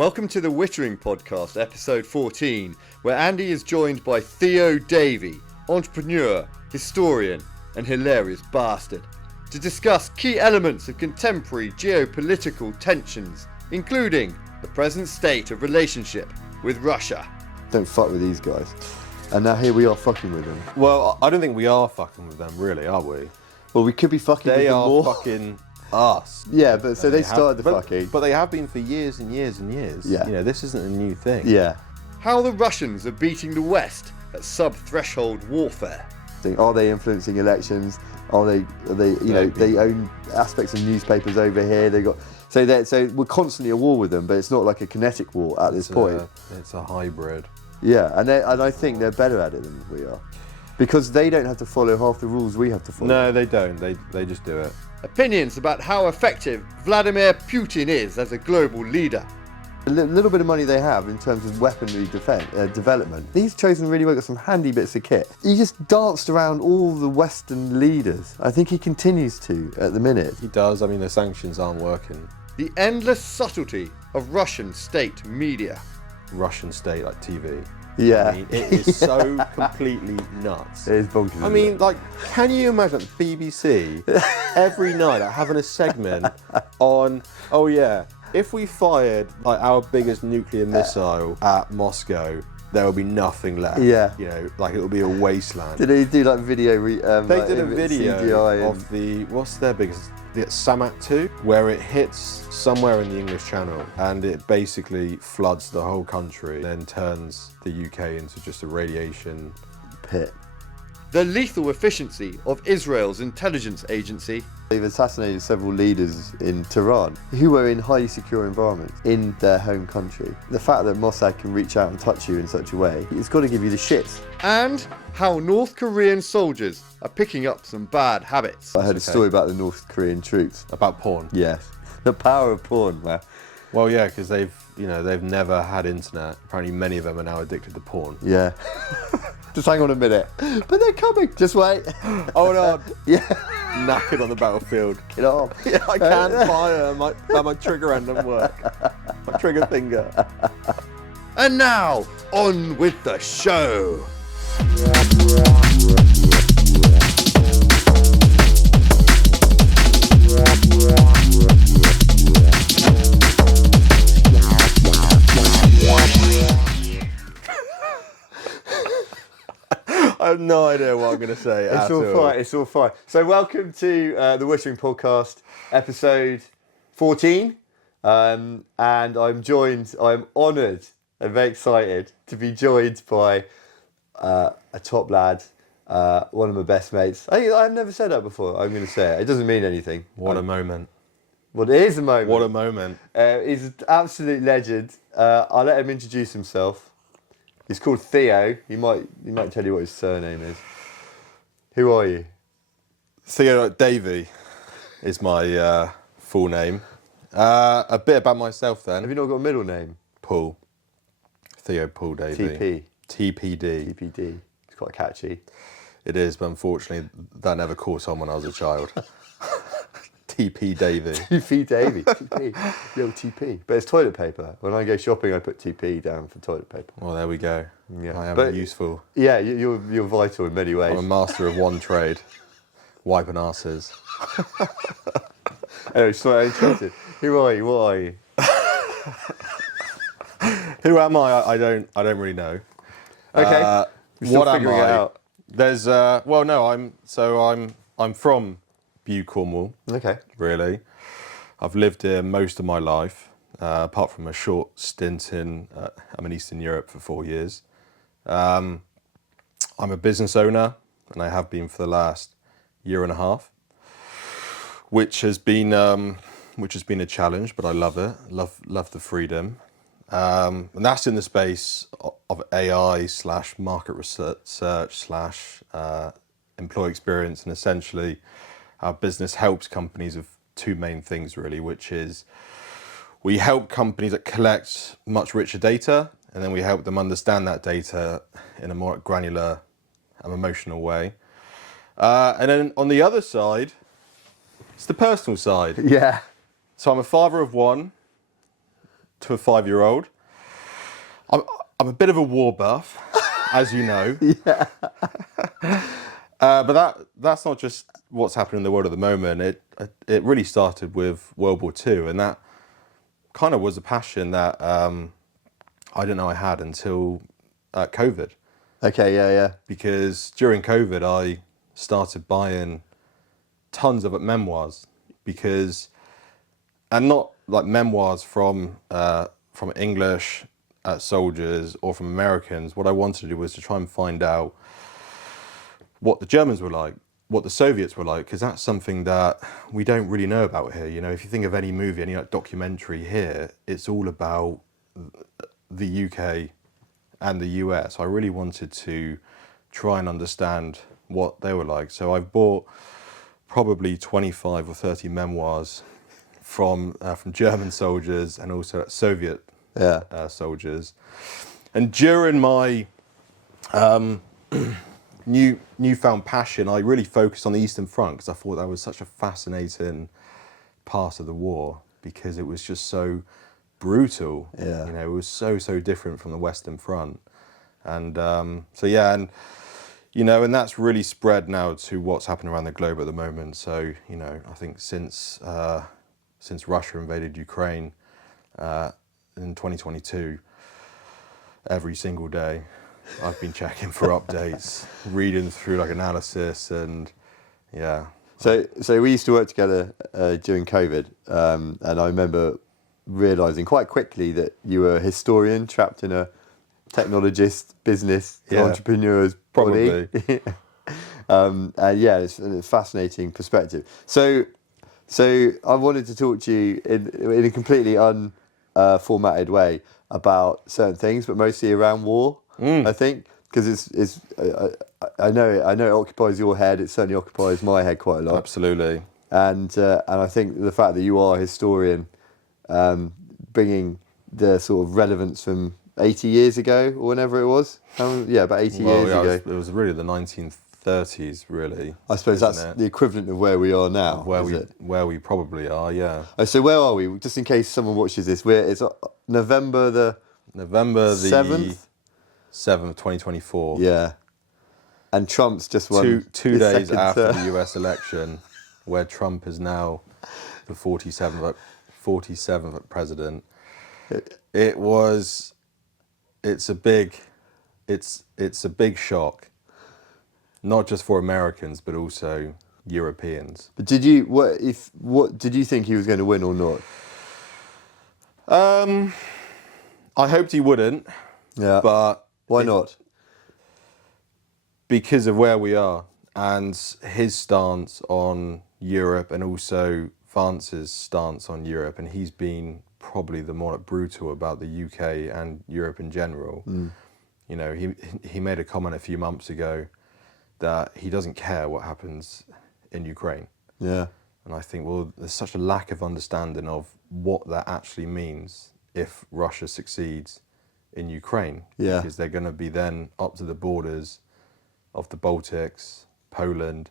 Welcome to the Wittering Podcast, episode 14, where Andy is joined by Theo Davey, entrepreneur, historian, and hilarious bastard, to discuss key elements of contemporary geopolitical tensions, including the present state of relationship with Russia. Don't fuck with these guys. And now here we are fucking with them. Well, I don't think we are fucking with them, really, are we? Well, we could be fucking with them more. They are fucking us. Yeah, but so they started the fucking. But they have been for years and years and years. Yeah. You know, this isn't a new thing. Yeah. How the Russians are beating the West at sub-threshold warfare. Are they influencing elections? Are they they own aspects of newspapers over here. So we're constantly at war with them, but it's not like a kinetic war at this point. It's a hybrid. Yeah, and I think they're better at it than we are. Because they don't have to follow half the rules we have to follow. No, they don't. They just do it. Opinions about how effective Vladimir Putin is as a global leader. A little bit of money they have in terms of weaponry development. He's chosen really well, got some handy bits of kit. He just danced around all the Western leaders. I think he continues to at the minute. He does. I mean, the sanctions aren't working. The endless subtlety of Russian state media. Russian state, like TV. Yeah. I mean, it is so completely nuts. It is bonkers. I mean, like, can you imagine the BBC every night having a segment on, oh yeah, if we fired like our biggest nuclear missile at Moscow, there will be nothing left. Yeah. You know, like it will be a wasteland. Did they do like video? They did a video CGI of the, what's their biggest, the Samat 2, where it hits somewhere in the English Channel and it basically floods the whole country, then turns the UK into just a radiation pit. The lethal efficiency of Israel's intelligence agency. They've assassinated several leaders in Tehran who were in highly secure environments in their home country. The fact that Mossad can reach out and touch you in such a way, it's got to give you the shits. And how North Korean soldiers are picking up some bad habits. I heard a story about the North Korean troops. about porn. Yes. The power of porn, man. Well, yeah, because they've never had internet. Apparently, many of them are now addicted to porn. Yeah. Just hang on a minute. But they're coming. Just wait. Oh no! Yeah. Knackered on the battlefield. Get off. Yeah, I can't fire. My trigger hand doesn't work. My trigger finger. And now, on with the show. I have no idea what I'm going to say. It's all fine. So welcome to the Wittering Podcast, episode 14. And I'm honoured and very excited to be joined by a top lad, one of my best mates. I've never said that before. I'm going to say it. It doesn't mean anything. What a moment. Well, it is a moment. What a moment. He's an absolute legend. I'll let him introduce himself. He's called Theo. He might tell you what his surname is. Who are you? Theo Davey is my full name. A bit about myself then. Have you not got a middle name? Paul. Theo Paul Davey. TPD. TPD. It's quite catchy. It is, but unfortunately that never caught on when I was a child. TP Davey. TP Davey. TP. Little TP. But it's toilet paper. When I go shopping, I put TP down for toilet paper. Well, there we go. Yeah. I am useful. Yeah, you're vital in many ways. I'm a master of one trade. Wiping arses. Anyway, sorry, I'm interested. Who are you? What are you? Who am I? I don't really know. Okay. What am figuring I? it out. There's I'm from Bute, Cornwall. Okay. Really. I've lived here most of my life, apart from a short stint I'm in Eastern Europe for 4 years. I'm a business owner, and I have been for the last year and a half, which has been a challenge, but I love it. Love the freedom, and that's in the space of AI / market research / employee experience, and essentially our business helps companies with two main things really, which is we help companies that collect much richer data, and then we help them understand that data in a more granular and emotional way. And then on the other side, it's the personal side. Yeah. So I'm a father of one, to a 5-year-old. I'm a bit of a war buff, as you know. Yeah. But that's not just what's happening in the world at the moment. It really started with World War II, and that kind of was a passion that I didn't know I had until COVID. Okay, yeah. Because during COVID, I started buying tons of memoirs, and not like memoirs from English soldiers or from Americans. What I wanted to do was to try and find out what the Germans were like, what the Soviets were like, because that's something that we don't really know about here. You know, if you think of any movie, any like documentary here, it's all about the UK and the US. I really wanted to try and understand what they were like. So I've bought probably 25 or 30 memoirs from German soldiers and also Soviet soldiers. And during my newfound passion, I really focused on the Eastern Front because I thought that was such a fascinating part of the war because it was just so brutal. Yeah. You know, it was so different from the Western Front. And and that's really spread now to what's happening around the globe at the moment. So, you know, I think since Russia invaded Ukraine in 2022, every single day I've been checking for updates, reading through like analysis, and yeah. So we used to work together during COVID, and I remember realising quite quickly that you were a historian trapped in a technologist, business, entrepreneur's body. It's a fascinating perspective. So I wanted to talk to you in a completely unformatted way about certain things, but mostly around war. I think because I know it occupies your head. It certainly occupies my head quite a lot. Absolutely. And I think the fact that you are a historian, bringing the sort of relevance from 80 years ago or whenever it was. About 80 years ago. It was really the 1930s, really. I suppose that's the equivalent of where we are now. Where we probably are, yeah. So where are we? Just in case someone watches this, it's November the 7th? 7th, 2024. Yeah. And Trump's just won two days after the US election, where Trump is now the 47th president. It's a big shock, not just for Americans but also Europeans. But did you think he was going to win or not? I hoped he wouldn't. Yeah. But why not? Because of where we are and his stance on Europe, and also France's stance on Europe, and he's been probably the more brutal about the UK and Europe in general. You know, he made a comment a few months ago that he doesn't care what happens in Ukraine. Yeah. And I think, well, there's such a lack of understanding of what that actually means if Russia succeeds in Ukraine. Yeah. Because they're going to be then up to the borders of the Baltics, Poland,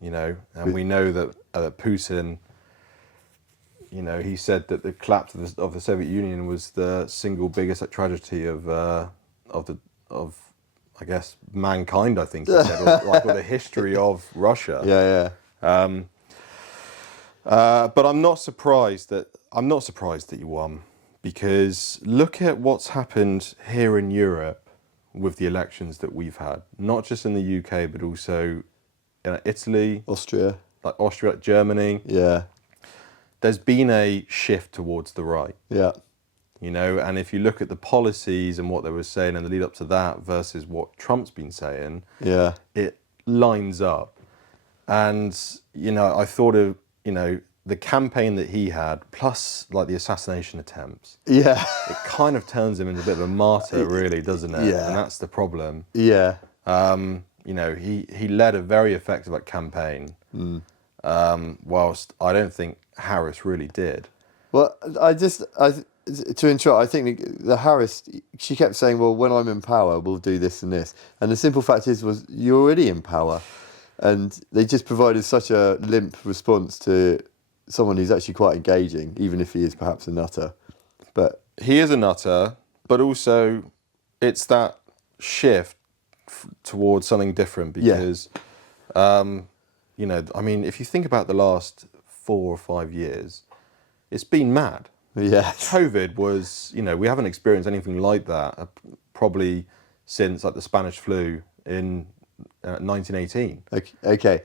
you know, and we know that Putin, you know, he said that the collapse of the Soviet Union was the single biggest tragedy of I guess mankind. I think he said, or the history of Russia. Yeah. But I'm not surprised that you won, because look at what's happened here in Europe with the elections that we've had, not just in the UK but also in Italy, Austria, Germany. Yeah. There's been a shift towards the right. Yeah. You know, and if you look at the policies and what they were saying in the lead up to that versus what Trump's been saying, yeah, it lines up. And, you know, I thought of, you know, the campaign that he had, plus like the assassination attempts. Yeah. It kind of turns him into a bit of a martyr, really, doesn't it? Yeah. And that's the problem. Yeah. You know, he led a very effective campaign, whilst I don't think Harris really did. Well, to interrupt, I think the Harris, she kept saying, well, when I'm in power, we'll do this and this. And the simple fact was you're already in power. And they just provided such a limp response to someone who's actually quite engaging, even if he is perhaps a nutter. But he is a nutter, but also it's that shift towards something different because, you know, I mean, if you think about the last 4 or 5 years, it's been mad. Yeah. COVID was, you know, we haven't experienced anything like that probably since like the Spanish flu in 1918. Okay.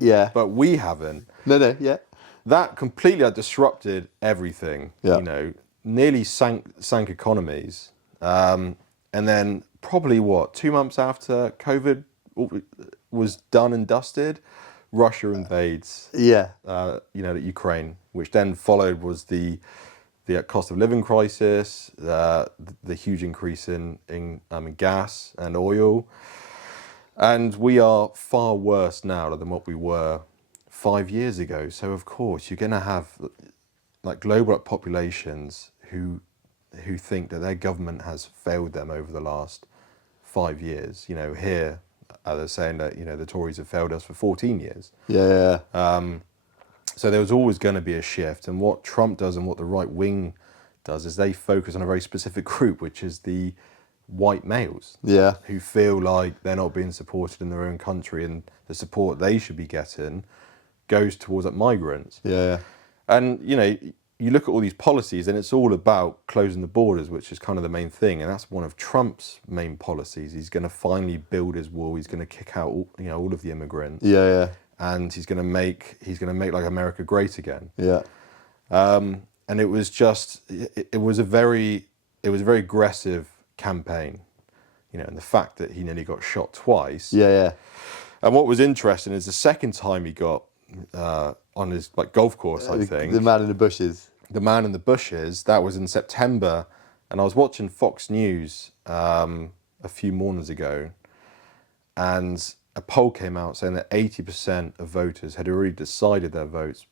Yeah. But we haven't. No, yeah. That completely disrupted everything. Yeah. You know, nearly sank economies. And then probably 2 months after COVID was done and dusted, Russia invades. Yeah. You know, Ukraine, which then followed was the cost of living crisis, the huge increase in gas and oil, and we are far worse now than what we were 5 years ago. So of course you're going to have like global populations who think that their government has failed them over the last 5 years. You know, here they're saying that, you know, the Tories have failed us for 14 years. Yeah. So there was always going to be a shift. And what Trump does and what the right wing does is they focus on a very specific group, which is the white males. Yeah. Who feel like they're not being supported in their own country, and the support they should be getting goes towards like migrants. Yeah. And, you know, you look at all these policies and it's all about closing the borders, which is kind of the main thing. And that's one of Trump's main policies. He's going to finally build his wall. He's going to kick out all of the immigrants. Yeah. And he's going to make like America great again. Yeah. And it was just, it was a very aggressive campaign, you know, and the fact that he nearly got shot twice. Yeah. And what was interesting is the second time he got on his like golf course, I think. The man in the bushes. The man in the bushes, that was in September. And I was watching Fox News a few mornings ago, and a poll came out saying that 80% of voters had already decided their votes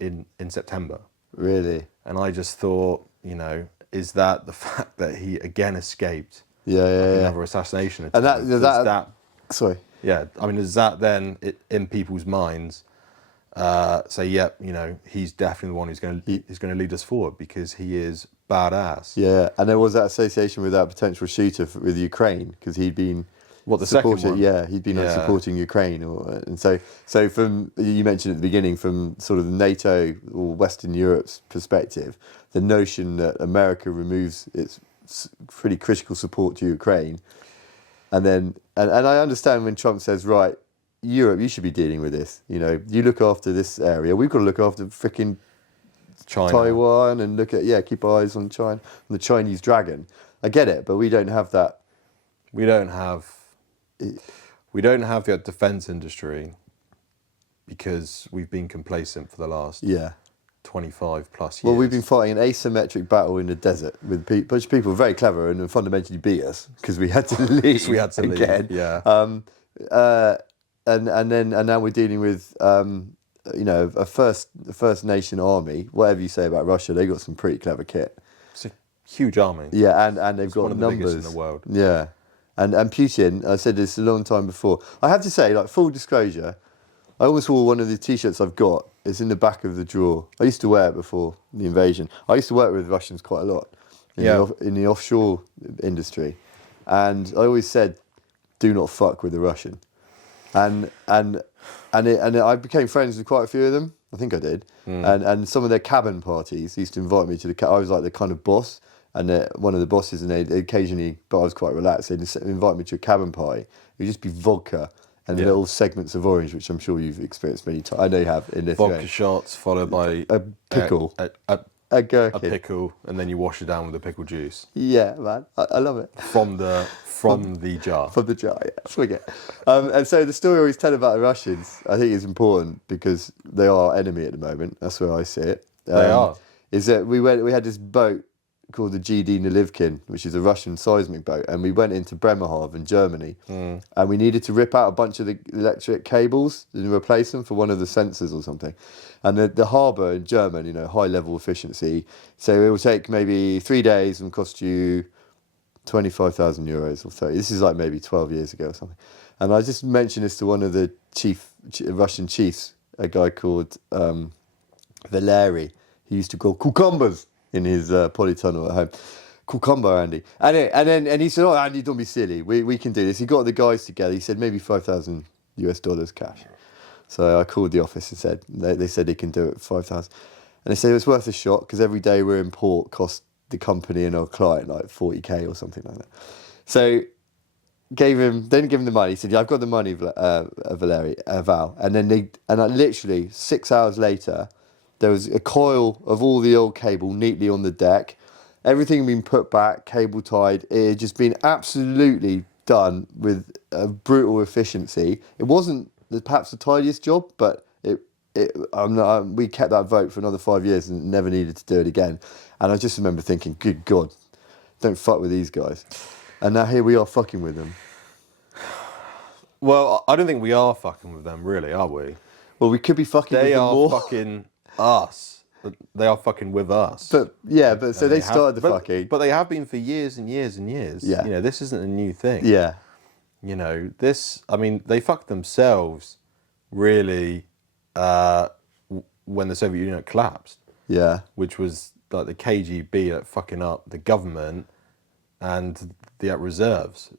in September. Really? And I just thought, you know, is that the fact that he again escaped another assassination attempt? And that sorry. Yeah, I mean, does that then, in people's minds, say, yep, you know, he's definitely the one who's going to lead us forward because he is badass. Yeah, and there was that association with that potential shooter with Ukraine because he'd been second one? Yeah, he'd been supporting Ukraine, and so from you mentioned at the beginning, from sort of NATO or Western Europe's perspective, the notion that America removes its pretty critical support to Ukraine, and I understand when Trump says, right, Europe, you should be dealing with this. You know, you look after this area. We've got to look after freaking China, Taiwan, and keep our eyes on China, on the Chinese dragon. I get it, but we don't have that. We don't have the defence industry because we've been complacent for the last 25 plus years. Well, we've been fighting an asymmetric battle in the desert with a bunch of people very clever and fundamentally beat us because we had to leave. We had to again. leave. Yeah. And now we're dealing with a first nation army. Whatever you say about Russia, they got some pretty clever kit. It's a huge army. Yeah, and they've got one of the numbers biggest in the world. Yeah, and Putin. I said this a long time before. I have to say, like, full disclosure, I almost wore one of the T-shirts I've got. It's in the back of the drawer. I used to wear it before the invasion. I used to work with Russians quite a lot in the offshore industry, and I always said, "Do not fuck with the Russian." And I became friends with quite a few of them. I think I did. And some of their cabin parties used to invite me to I was like the kind of boss, and one of the bosses, and they'd occasionally, but I was quite relaxed, they'd invite me to a cabin party. It would just be vodka and little segments of orange, which I'm sure you've experienced many times. I know you have in Lithuania. Vodka shots followed by a pickle. A gherkin. a pickle, and then you wash it down with the pickle juice. Yeah, man, I love it. From the jar. From the jar, yeah. Swig it. And so the story I always tell about the Russians, I think is important because they are our enemy at the moment. That's where I see it. They are. Is that we had this boat called the GD Nalivkin, which is a Russian seismic boat, and we went into Bremerhaven, Germany, and we needed to rip out a bunch of the electric cables and replace them for one of the sensors or something. And the harbour in German, high level efficiency, so it will take maybe 3 days and cost you 25,000 euros or so. This is like maybe 12 years ago or something. And I just mentioned this to one of the Russian chiefs, a guy called Valery. He used to call cucumbers. in his polytunnel at home. Cucumber, Andy. And he said, "Oh, Andy, don't be silly. We can do this." He got the guys together. He said maybe $5,000 cash. So I called the office and said they said they can do it for 5,000, and they said it was worth a shot because every day we're in port cost the company and our client like 40k or something like that. So didn't give him the money. He said, "Yeah, I've got the money, Val." And then literally 6 hours later, there was a coil of all the old cable neatly on the deck. Everything had been put back, cable tied. It had just been absolutely done with a brutal efficiency. It wasn't perhaps the tidiest job, but we kept that vote for another 5 years and never needed to do it again. And I just remember thinking, good God, don't fuck with these guys. And now here we are fucking with them. Well, I don't think we are fucking with them, really, are we? Well, we could be fucking with them more. They are fucking us. They are fucking with us. But so they started the fucking. But they have been for years and years and years. Yeah. You know, this isn't a new thing. Yeah. You know, they fucked themselves, really, when the Soviet Union collapsed. Yeah. Which was like the KGB fucking up the government and the reserves,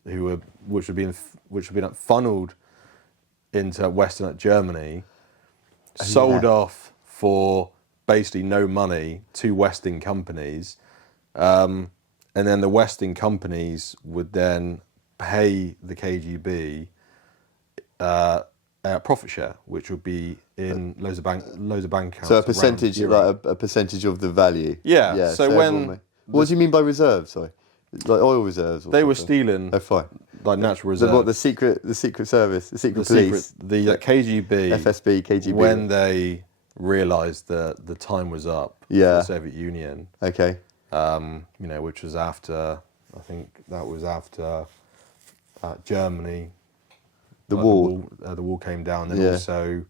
which had been funneled into Western Germany, sold off for basically no money to Western companies, and then the Western companies would then pay the KGB a profit share, which would be in loads of bank accounts. So a percentage, like a percentage of the value. Yeah. So what do you mean by reserves? Sorry, like oil reserves. They were stealing. Oh, fine. Like natural reserves. The secret service, the secret police, the KGB, FSB, KGB. When they realised that the time was up for the Soviet Union. Okay. Which was after, I think that was after Germany. The wall came down, and also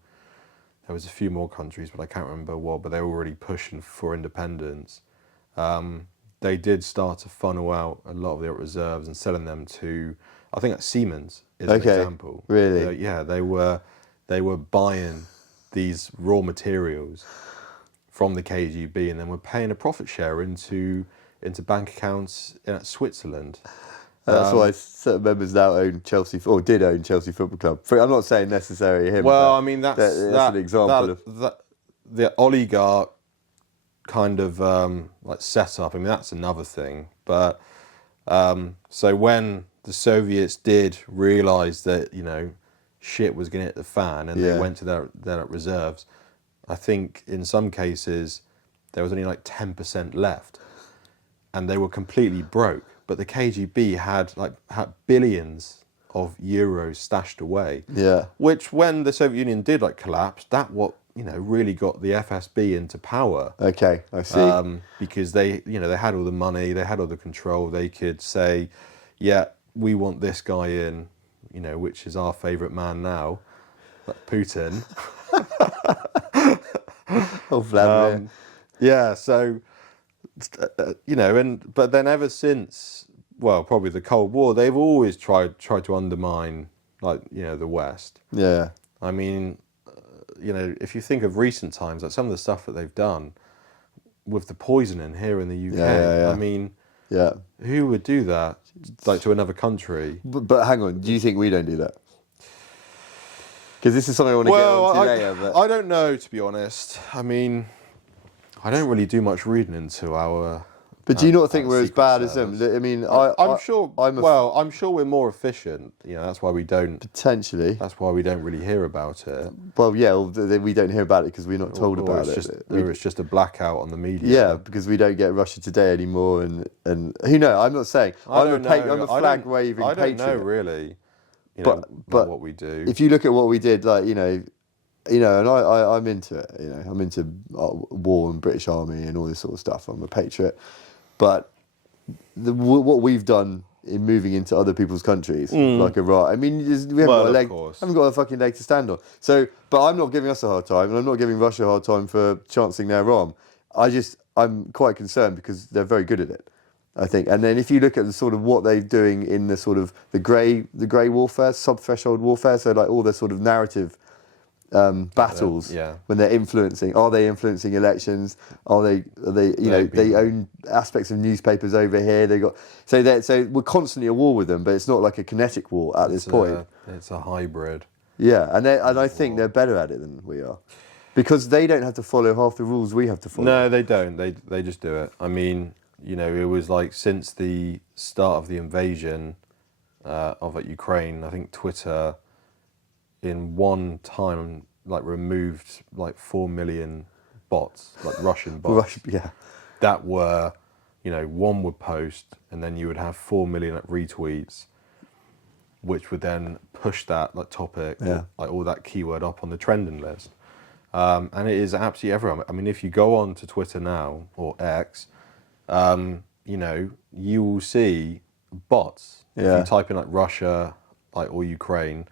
there was a few more countries, but I can't remember what. But they were already pushing for independence. They did start to funnel out a lot of their reserves and selling them to, I think that's Siemens is an example. Really? They were buying these raw materials from the KGB and then were paying a profit share into bank accounts in Switzerland. That's why certain members now own Chelsea, or did own Chelsea Football Club. I'm not saying necessarily him. Well, I mean that's an example of the oligarch kind of like setup. I mean that's another thing. But so when the Soviets did realise that shit was going to hit the fan and they went to their reserves, I think in some cases there was only like 10% left, and they were completely broke. But the KGB had billions of euros stashed away. Yeah. Which, when the Soviet Union did collapse, that really got the FSB into power. Okay, I see. Because they had all the money, they had all the control. They could say, yeah, we want this guy in, which is our favourite man now, like Putin. Oh, Vladimir. So. But then ever since, well, probably the Cold War, they've always tried to undermine, the West. Yeah. I mean, if you think of recent times, like some of the stuff that they've done with the poisoning here in the UK, I mean, who would do that, to another country? But hang on, do you think we don't do that? Because this is something I want to get on to later. But I don't know, to be honest. I mean, I don't really do much reading into our. But do you not think we're as bad as them? I mean, I'm sure. I'm sure we're more efficient. That's why we don't. Potentially. That's why we don't really hear about it. Well, yeah, we don't hear about it because we're not told about it. It's just a blackout on the media. Yeah, because we don't get Russia Today anymore, and who knows? I'm not saying. I'm a flag waving patriot. I don't know really. But what we do. If you look at what we did, and I'm into it. I'm into war and British Army and all this sort of stuff. I'm a patriot, but what we've done in moving into other people's countries, like Iraq. I mean, we haven't got a leg. Haven't got a fucking leg to stand on. So, but I'm not giving us a hard time, and I'm not giving Russia a hard time for chancing their arm. I'm quite concerned because they're very good at it, I think. And then if you look at the sort of what they're doing in the sort of the grey warfare, sub-threshold warfare, so all the sort of narrative battles Yeah. when they're influencing. Are they influencing elections? Are they they own aspects of newspapers over here. So we're constantly at war with them, but it's not like a kinetic war at this point. It's a hybrid. Yeah, and I think they're better at it than we are, because they don't have to follow half the rules we have to follow. No, they don't. They just do it. I mean, it was like since the start of the invasion of Ukraine, I think Twitter in one time removed 4 million bots, Russian bots. Yeah. That were, one would post and then you would have 4 million retweets, which would then push that topic, or that keyword up on the trending list. And it is absolutely everywhere. I mean, if you go on to Twitter now, or X, you will see bots. Yeah. If you type in Russia, or Ukraine,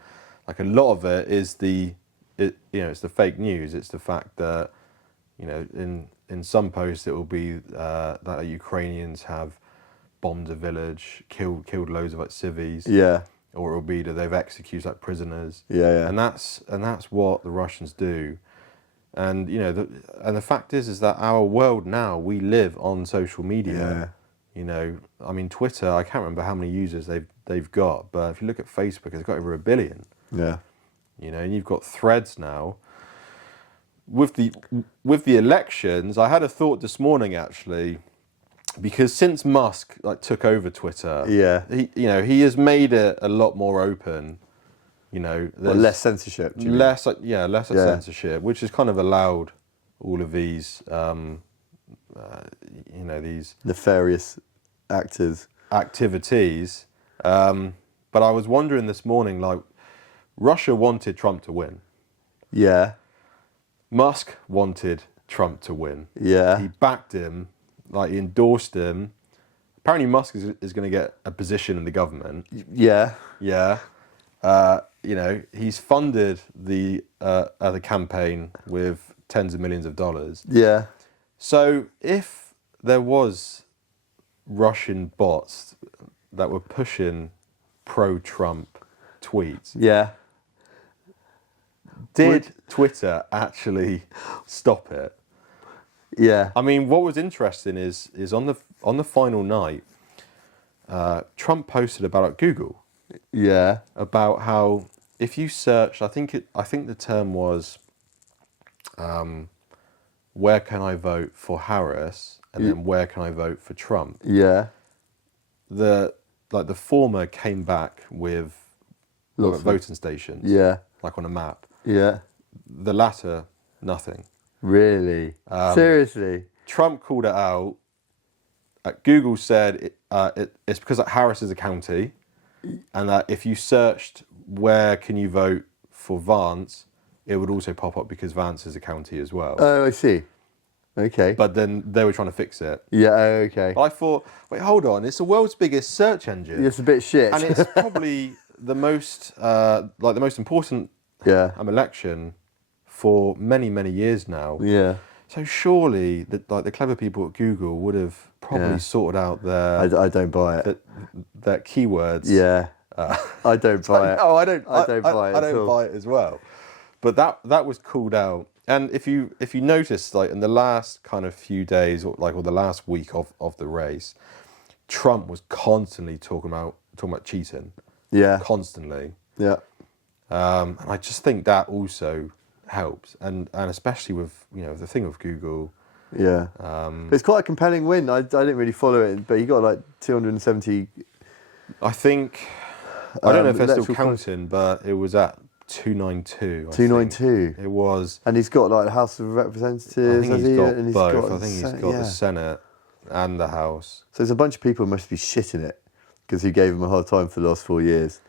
a lot of it is it's the fake news. It's the fact that, in some posts it will be that Ukrainians have bombed a village, killed loads of civvies. Yeah. Or it will be that they've executed prisoners. Yeah. And that's what the Russians do. And the fact is that our world now, we live on social media. Yeah. I mean, Twitter, I can't remember how many users they've got, but if you look at Facebook, it's got over 1 billion. Yeah. And you've got Threads now. With the elections, I had a thought this morning actually, because since Musk took over Twitter, he has made it a lot more open. Less censorship. Do you mean? Less censorship, which has kind of allowed all of these, these nefarious activities. But I was wondering this morning, Russia wanted Trump to win. Yeah. Musk wanted Trump to win. Yeah. He backed him, he endorsed him. Apparently Musk is going to get a position in the government. Yeah. Yeah. He's funded the campaign with tens of millions of dollars. Yeah. So if there was Russian bots that were pushing pro-Trump tweets, did Twitter actually stop it? Yeah. I mean, what was interesting is on the final night, Trump posted about Google. Yeah. About how if you search, I think the term was, where can I vote for Harris, and then where can I vote for Trump? Yeah. The former came back with voting stations. Yeah. On a map. Yeah. The latter, nothing. Really? Seriously? Trump called it out. Google said it's because Harris is a county, and that if you searched where can you vote for Vance, it would also pop up because Vance is a county as well. Oh, I see. Okay. But then they were trying to fix it. Yeah, okay. I thought, wait, hold on, it's the world's biggest search engine. It's a bit shit. And it's probably the most important election for many, many years now. Yeah. So surely the clever people at Google would have probably sorted out their... I don't buy it. Their keywords. Yeah. I don't buy it. No, I don't buy it. I don't buy it as well. But that was called out. And if you notice, in the last kind of few days, or the last week of the race, Trump was constantly talking about cheating. Yeah. Constantly. Yeah. And I just think that also helps, and especially with the thing with Google. Yeah. It's quite a compelling win. I didn't really follow it, but he got 270. I think I don't know if they're still counting, but it was at 292. 292. It was, and he's got the House of Representatives. I think he's got both. I think he's got the Senate and the House. So there's a bunch of people who must be shitting it because he gave him a hard time for the last 4 years,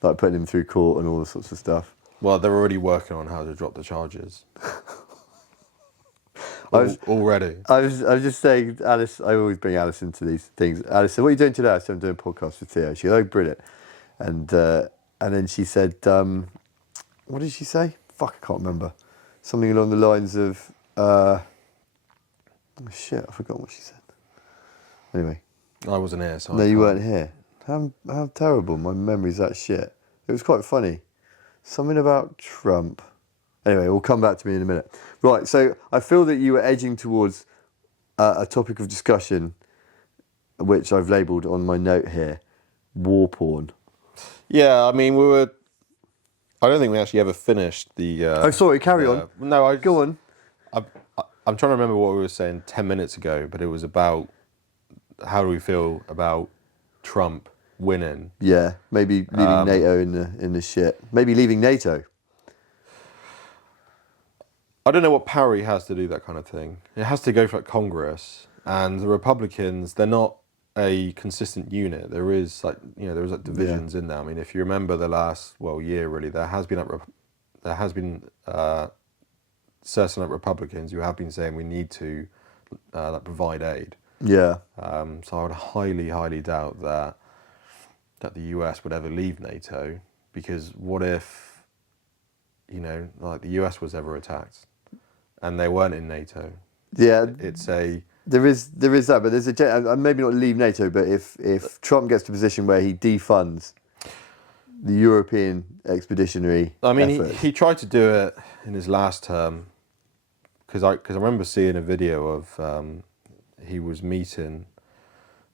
putting him through court and all this sorts of stuff. Well, they're already working on how to drop the charges. Already. I was just saying, Alice, I always bring Alice into these things. Alice said, "What are you doing today?" I said, "I'm doing a podcast with Theo." She goes, "Oh, brilliant." And then she said, what did she say? Fuck, I can't remember. Something along the lines of, oh shit, I forgot what she said. Anyway. I wasn't here, so no, you weren't here. How terrible. My memory's that shit. It was quite funny. Something about Trump. Anyway, we'll come back to me in a minute. Right, so I feel that you were edging towards a topic of discussion, which I've labelled on my note here, war porn. Yeah, I mean, I don't think we actually ever finished the... oh, sorry, carry on. No, Go on. I'm trying to remember what we were saying 10 minutes ago, but it was about how do we feel about Trump winning. Yeah, maybe leaving NATO in the shit. Maybe leaving NATO. I don't know what power he has to do that kind of thing. It has to go for Congress, and the Republicans, they're not a consistent unit. There is divisions in there. I mean, if you remember the last year really, there has been certain Republicans who have been saying we need to provide aid. Yeah. So I would highly doubt that the US would ever leave NATO, because what if the US was ever attacked and they weren't in NATO? Yeah. There is that, but there's maybe not leave NATO, but if Trump gets to a position where he defunds the European expeditionary efforts. He tried to do it in his last term, because I remember seeing a video of he was meeting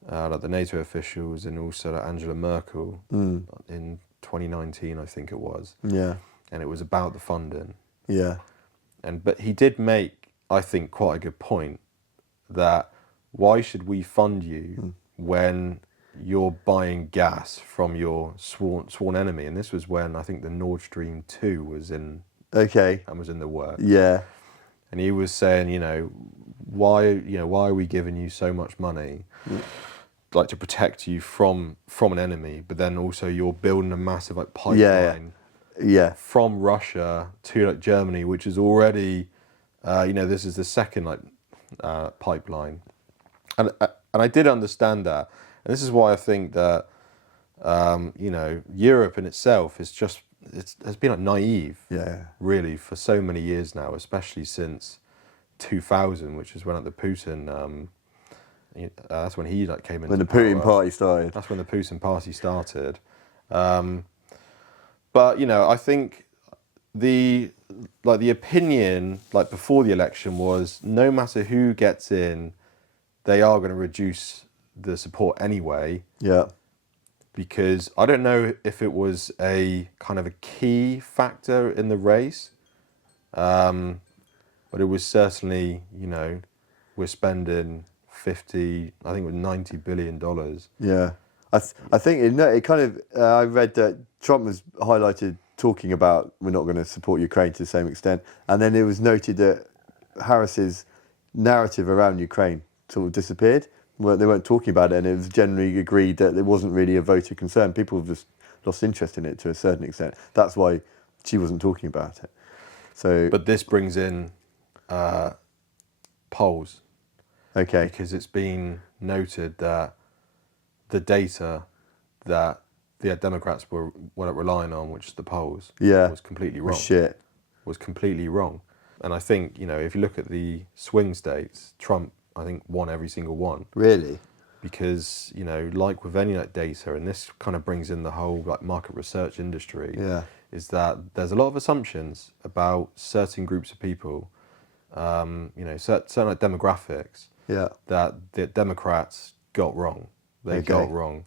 the NATO officials and also Angela Merkel in 2019, I think it was. Yeah. And it was about the funding. Yeah. But he did make, I think, quite a good point, that why should we fund you when you're buying gas from your sworn enemy? And this was when I think the Nord Stream 2 was in the work. Yeah. And he was saying, why are we giving you so much money, to protect you from an enemy, but then also you're building a massive pipeline from Russia to Germany, which is already, this is the second pipeline, and I did understand that, and this is why I think that Europe in itself has been naive, really, for so many years now, especially since 2000, which is when the Putin, that's when he came into when the power. Putin party started. That's when the Putin party started. But I think the opinion before the election was, no matter who gets in, they are going to reduce the support anyway. Yeah. Because I don't know if it was a kind of a key factor in the race, but it was certainly, we're spending I think it was $90 billion. Yeah. I think it kind of, I read that Trump was highlighted talking about we're not going to support Ukraine to the same extent. And then it was noted that Harris's narrative around Ukraine sort of disappeared. They weren't talking about it, and it was generally agreed that it wasn't really a voter concern. People have just lost interest in it to a certain extent. That's why she wasn't talking about it. So, but this brings in polls. Okay. Because it's been noted that the data that the Democrats were relying on, which is the polls, was completely wrong. Was completely wrong. And I think, if you look at the swing states, Trump, I think, won every single one. Really? Because, like with any data, and this kind of brings in the whole market research industry, is that there's a lot of assumptions about certain groups of people, certain demographics, that the Democrats got wrong. They got wrong.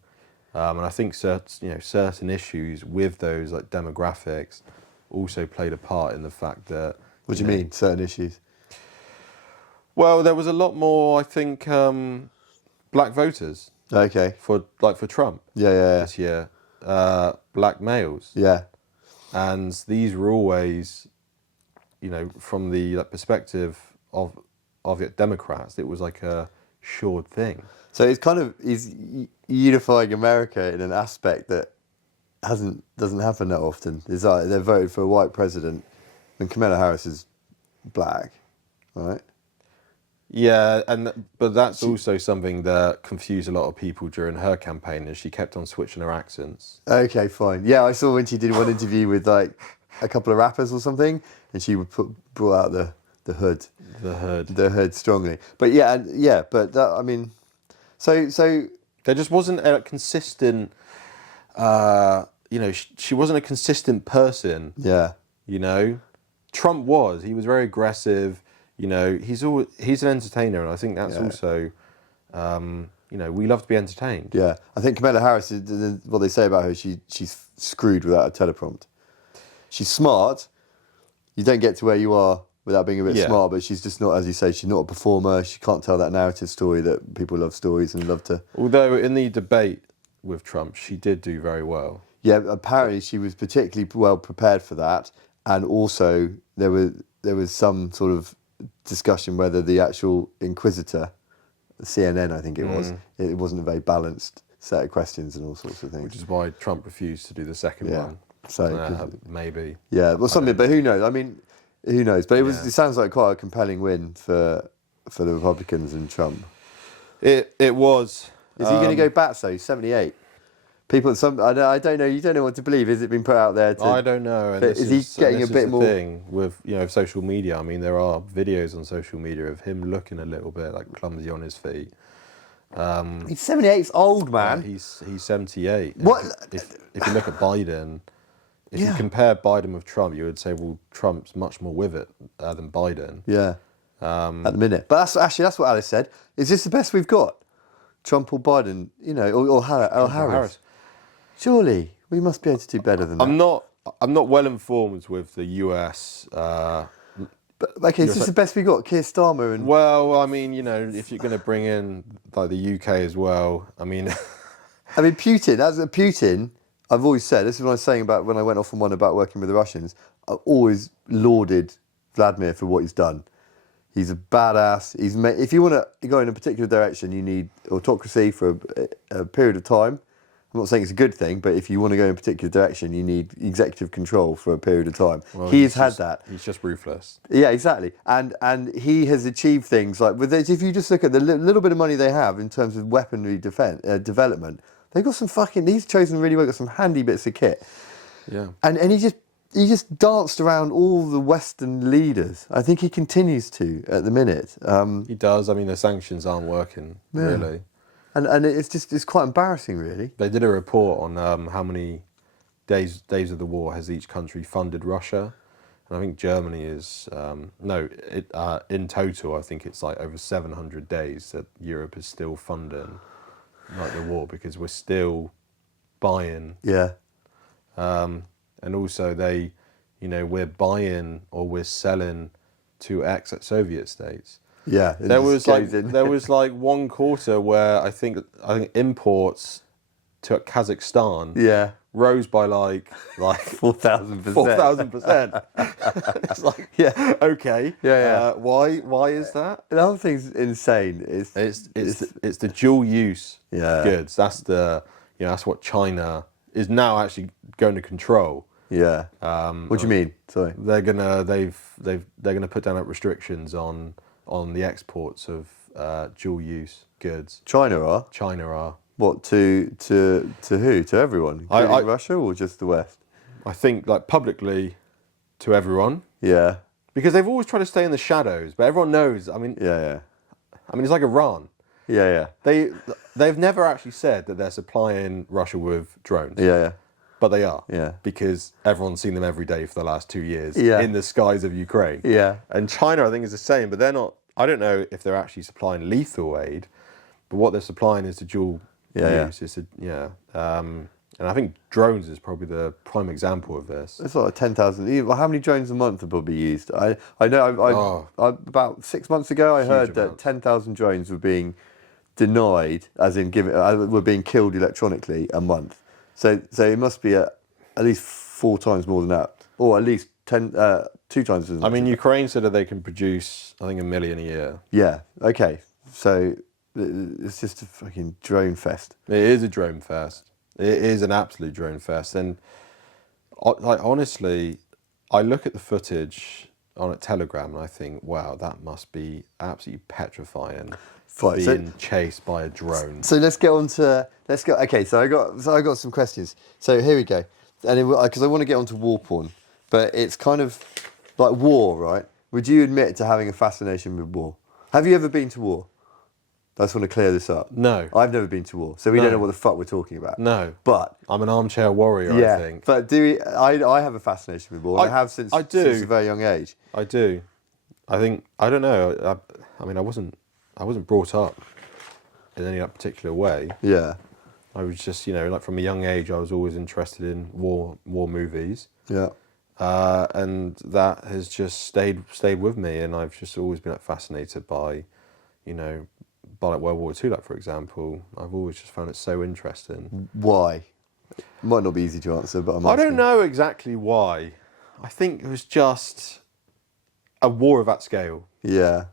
And I think certain issues with those demographics also played a part in the fact that... What do you mean, certain issues? Well, there was a lot more, I think, black voters. Okay. For Trump. This year, black males. Yeah. And these were always, from the perspective of the Democrats, it was a sure thing. So he's unifying America in an aspect that doesn't happen that often. It's they voted for a white president, and Kamala Harris is black, right? Yeah, but that's also something that confused a lot of people during her campaign, as she kept on switching her accents. Okay, fine. Yeah, I saw when she did one interview with a couple of rappers or something, and she would brought out the hood. The hood strongly. But but that, I mean, so there just wasn't a consistent. She wasn't a consistent person. Yeah. Trump was. He was very aggressive. You know, he's an entertainer, and I think that's also, you know, we love to be entertained. Yeah, I think Kamala Harris, what they say about her, she's screwed without a teleprompt. She's smart. You don't get to where you are without being a bit smart, but she's just not, as you say, she's not a performer. She can't tell that narrative story that people love stories and love to... Although in the debate with Trump, she did do very well. Yeah, apparently she was particularly well prepared for that, and also there was some sort of discussion whether the actual inquisitor, CNN I think it was, it wasn't a very balanced set of questions and all sorts of things. Which is why Trump refused to do the second one. So maybe. Yeah, well, something, but who knows? I mean, who knows? But it sounds like quite a compelling win for the Republicans and Trump. It was. Is he going to go back? So 78. People, I don't know. You don't know what to believe. Has it been put out there? I don't know. And is he getting a bit more? Thing with social media. I mean, there are videos on social media of him looking a little bit like clumsy on his feet. He's 78's old, man. He's 78. What? If you look at Biden, if you compare Biden with Trump, you would say, well, Trump's much more with it than Biden. Yeah. At the minute, but that's what Alice said. Is this the best we've got? Trump or Biden? You know, or Harris? Surely we must be able to do better than that. I'm not well informed with the US. But, okay, is this the best we got? Keir Starmer and... Well, I mean, you know, if you're going to bring in like the UK as well, I mean... Putin, I've always said, this is what I was saying about when I went off on one about working with the Russians, I always lauded Vladimir for what he's done. He's a badass. If you want to go in a particular direction, you need autocracy for a period of time. I'm not saying it's a good thing, but if you want to go in a particular direction, you need executive control for a period of time. Well, he's had that. He's just ruthless. Yeah, exactly. And he has achieved things like, if you just look at the little bit of money they have in terms of weaponry development, they've got some he's chosen really well, got some handy bits of kit. Yeah. And he just danced around all the Western leaders. I think he continues to at the minute. He does. I mean, the sanctions aren't working, really. And it's quite embarrassing, really. They did a report on how many days of the war has each country funded Russia, and I think Germany is in total I think it's like over 700 days that Europe is still funding like the war because we're still buying. Yeah. And also we're buying or we're selling to ex-Soviet states. Yeah, there was like one quarter where I think imports to Kazakhstan rose by like 4,000%. 4,000%. It's like okay. Why is that? Another thing's insane. It's the dual use goods. That's that's what China is now actually going to control. Yeah. What do you mean? Sorry. They're gonna put down restrictions on the exports of dual use goods. China are? What, to who? To everyone? Including Russia or just the West? I think like publicly to everyone. Yeah. Because they've always tried to stay in the shadows, but everyone knows, I mean it's like Iran. Yeah. They've never actually said that they're supplying Russia with drones. Yeah. But they are. Yeah. Because everyone's seen them every day for the last 2 years in the skies of Ukraine. Yeah. And China, I think, is the same, but they're not, I don't know if they're actually supplying lethal aid, but what they're supplying is the dual use. It's and I think drones is probably the prime example of this. It's like 10,000. How many drones a month are probably used? I know about 6 months ago I heard that 10,000 drones were being denied, as in were being killed electronically a month. So it must be at least 4 times more than that, or at least 2 times as much. I mean, Ukraine said that they can produce, I think, 1 million a year. Yeah. Okay. So it's just a fucking drone fest. It is a drone fest. It is an absolute drone fest, and like honestly, I look at the footage on a Telegram and I think, wow, that must be absolutely petrifying. Being chased by a drone. So let's go. Okay, so I got some questions. So here we go, and because I want to get onto war porn, but it's kind of like war, right? Would you admit to having a fascination with war? Have you ever been to war? I just want to clear this up. No. I've never been to war, so we don't know what the fuck we're talking about. No. But I'm an armchair warrior, I think. But I have a fascination with war. I have since a very young age. I do. I think, I don't know. I mean, I wasn't brought up in any particular way. Yeah. I was just, like from a young age, I was always interested in war movies. Yeah. And that has just stayed with me, and I've just always been fascinated by, by like World War II, like for example. I've always just found it so interesting. Why? Might not be easy to answer, but I don't know exactly why. I think it was just a war of that scale. Yeah.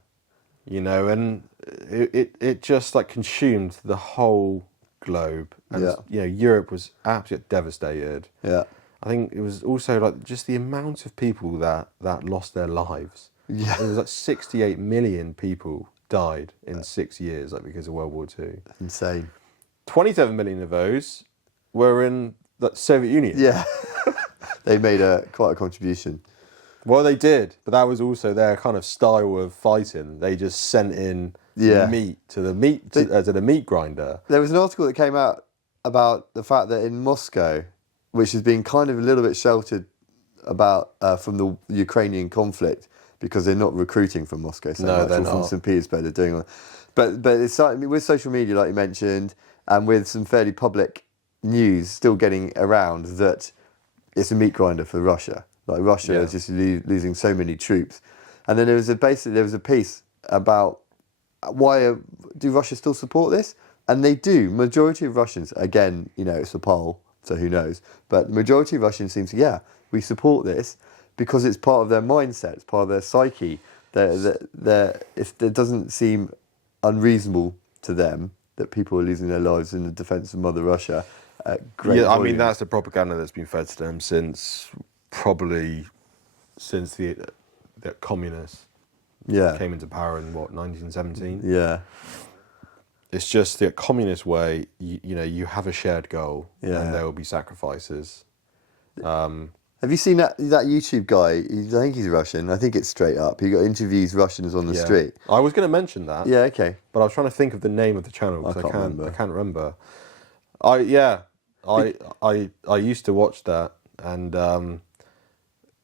And it just like consumed the whole globe, and Europe was absolutely devastated. Yeah. I think it was also like just the amount of people that lost their lives. Yeah. It was like 68 million people died in 6 years, like because of World War II. Insane. 27 million of those were in the Soviet Union. Yeah. They made quite a contribution. Well, they did, but that was also their kind of style of fighting. They just sent in meat to the meat grinder. There was an article that came out about the fact that in Moscow, which has been kind of a little bit sheltered about from the Ukrainian conflict because they're not recruiting from Moscow so much, they're or from not. St. Petersburg. They're doing all, but it's with social media, like you mentioned, and with some fairly public news still getting around that it's a meat grinder for Russia. Like Russia is just losing so many troops, and then there was a piece about why do Russia still support this, and they do. Majority of Russians, again, it's a poll, so who knows? But the majority of Russians seem to, we support this because it's part of their mindset, it's part of their psyche. It doesn't seem unreasonable to them that people are losing their lives in the defence of Mother Russia. I mean, that's the propaganda that's been fed to them since the communists came into power in 1917. Yeah. It's just the communist way. You have a shared goal, Yeah. and there will be sacrifices. Have you seen that YouTube guy? I think he's Russian. I think it's straight up. He interviews Russians on the street. I was going to mention that. Yeah, okay. But I was trying to think of the name of the channel because I can't remember. I used to watch that, and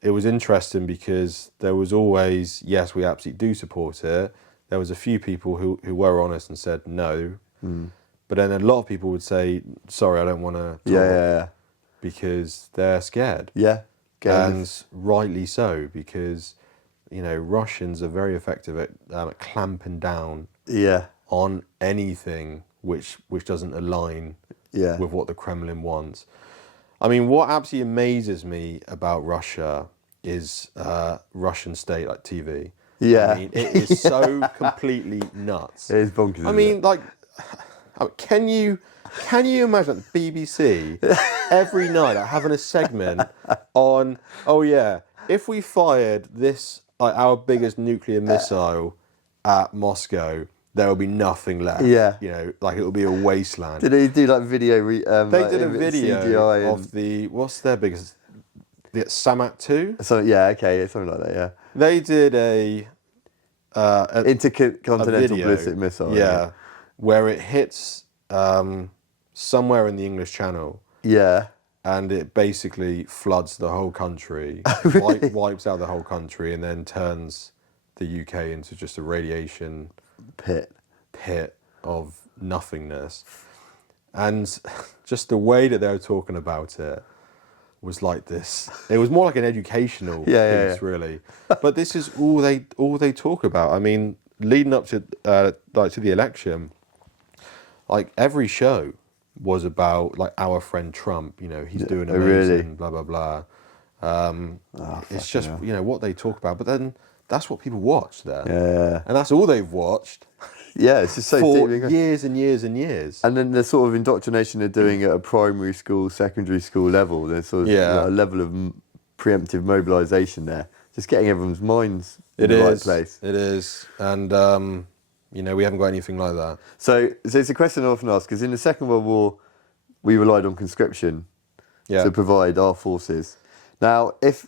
it was interesting because there was always, yes, we absolutely do support it. There was a few people who were honest and said no. But then a lot of people would say, sorry, I don't want to talk. Yeah. Because they're scared. Yeah. And rightly so, because, Russians are very effective at clamping down on anything which doesn't align with what the Kremlin wants. I mean, what absolutely amazes me about Russia is Russian state like TV. Yeah. I mean, it is so completely nuts. It is bonkers. I mean, can you imagine the BBC every night having a segment on, if we fired this, our biggest nuclear missile at Moscow, there will be nothing left. Yeah. It will be a wasteland. Did they do video? They did a video CGI of what's their biggest, the Samat 2? Something like that, yeah. They did a intercontinental video, ballistic missile. Yeah, where it hits somewhere in the English Channel. Yeah. And it basically floods the whole country, wipes out the whole country, and then turns the UK into just a radiation pit of nothingness. And just the way that they were talking about it was like this. It was more like an educational piece, really. But this is all they talk about. I mean, leading up to the election, like every show was about like our friend Trump. He's doing amazing. Really? Blah blah blah. It's just what they talk about. But then that's what people watch there. Yeah. And that's all they've watched. Yeah, it's just so for deep. years and years and years. And then the sort of indoctrination they're doing at a primary school, secondary school level, there's sort of a level of preemptive mobilisation there. Just getting everyone's minds in the right place. It is. And, we haven't got anything like that. So it's a question I often ask, because in the Second World War, we relied on conscription to provide our forces. Now, if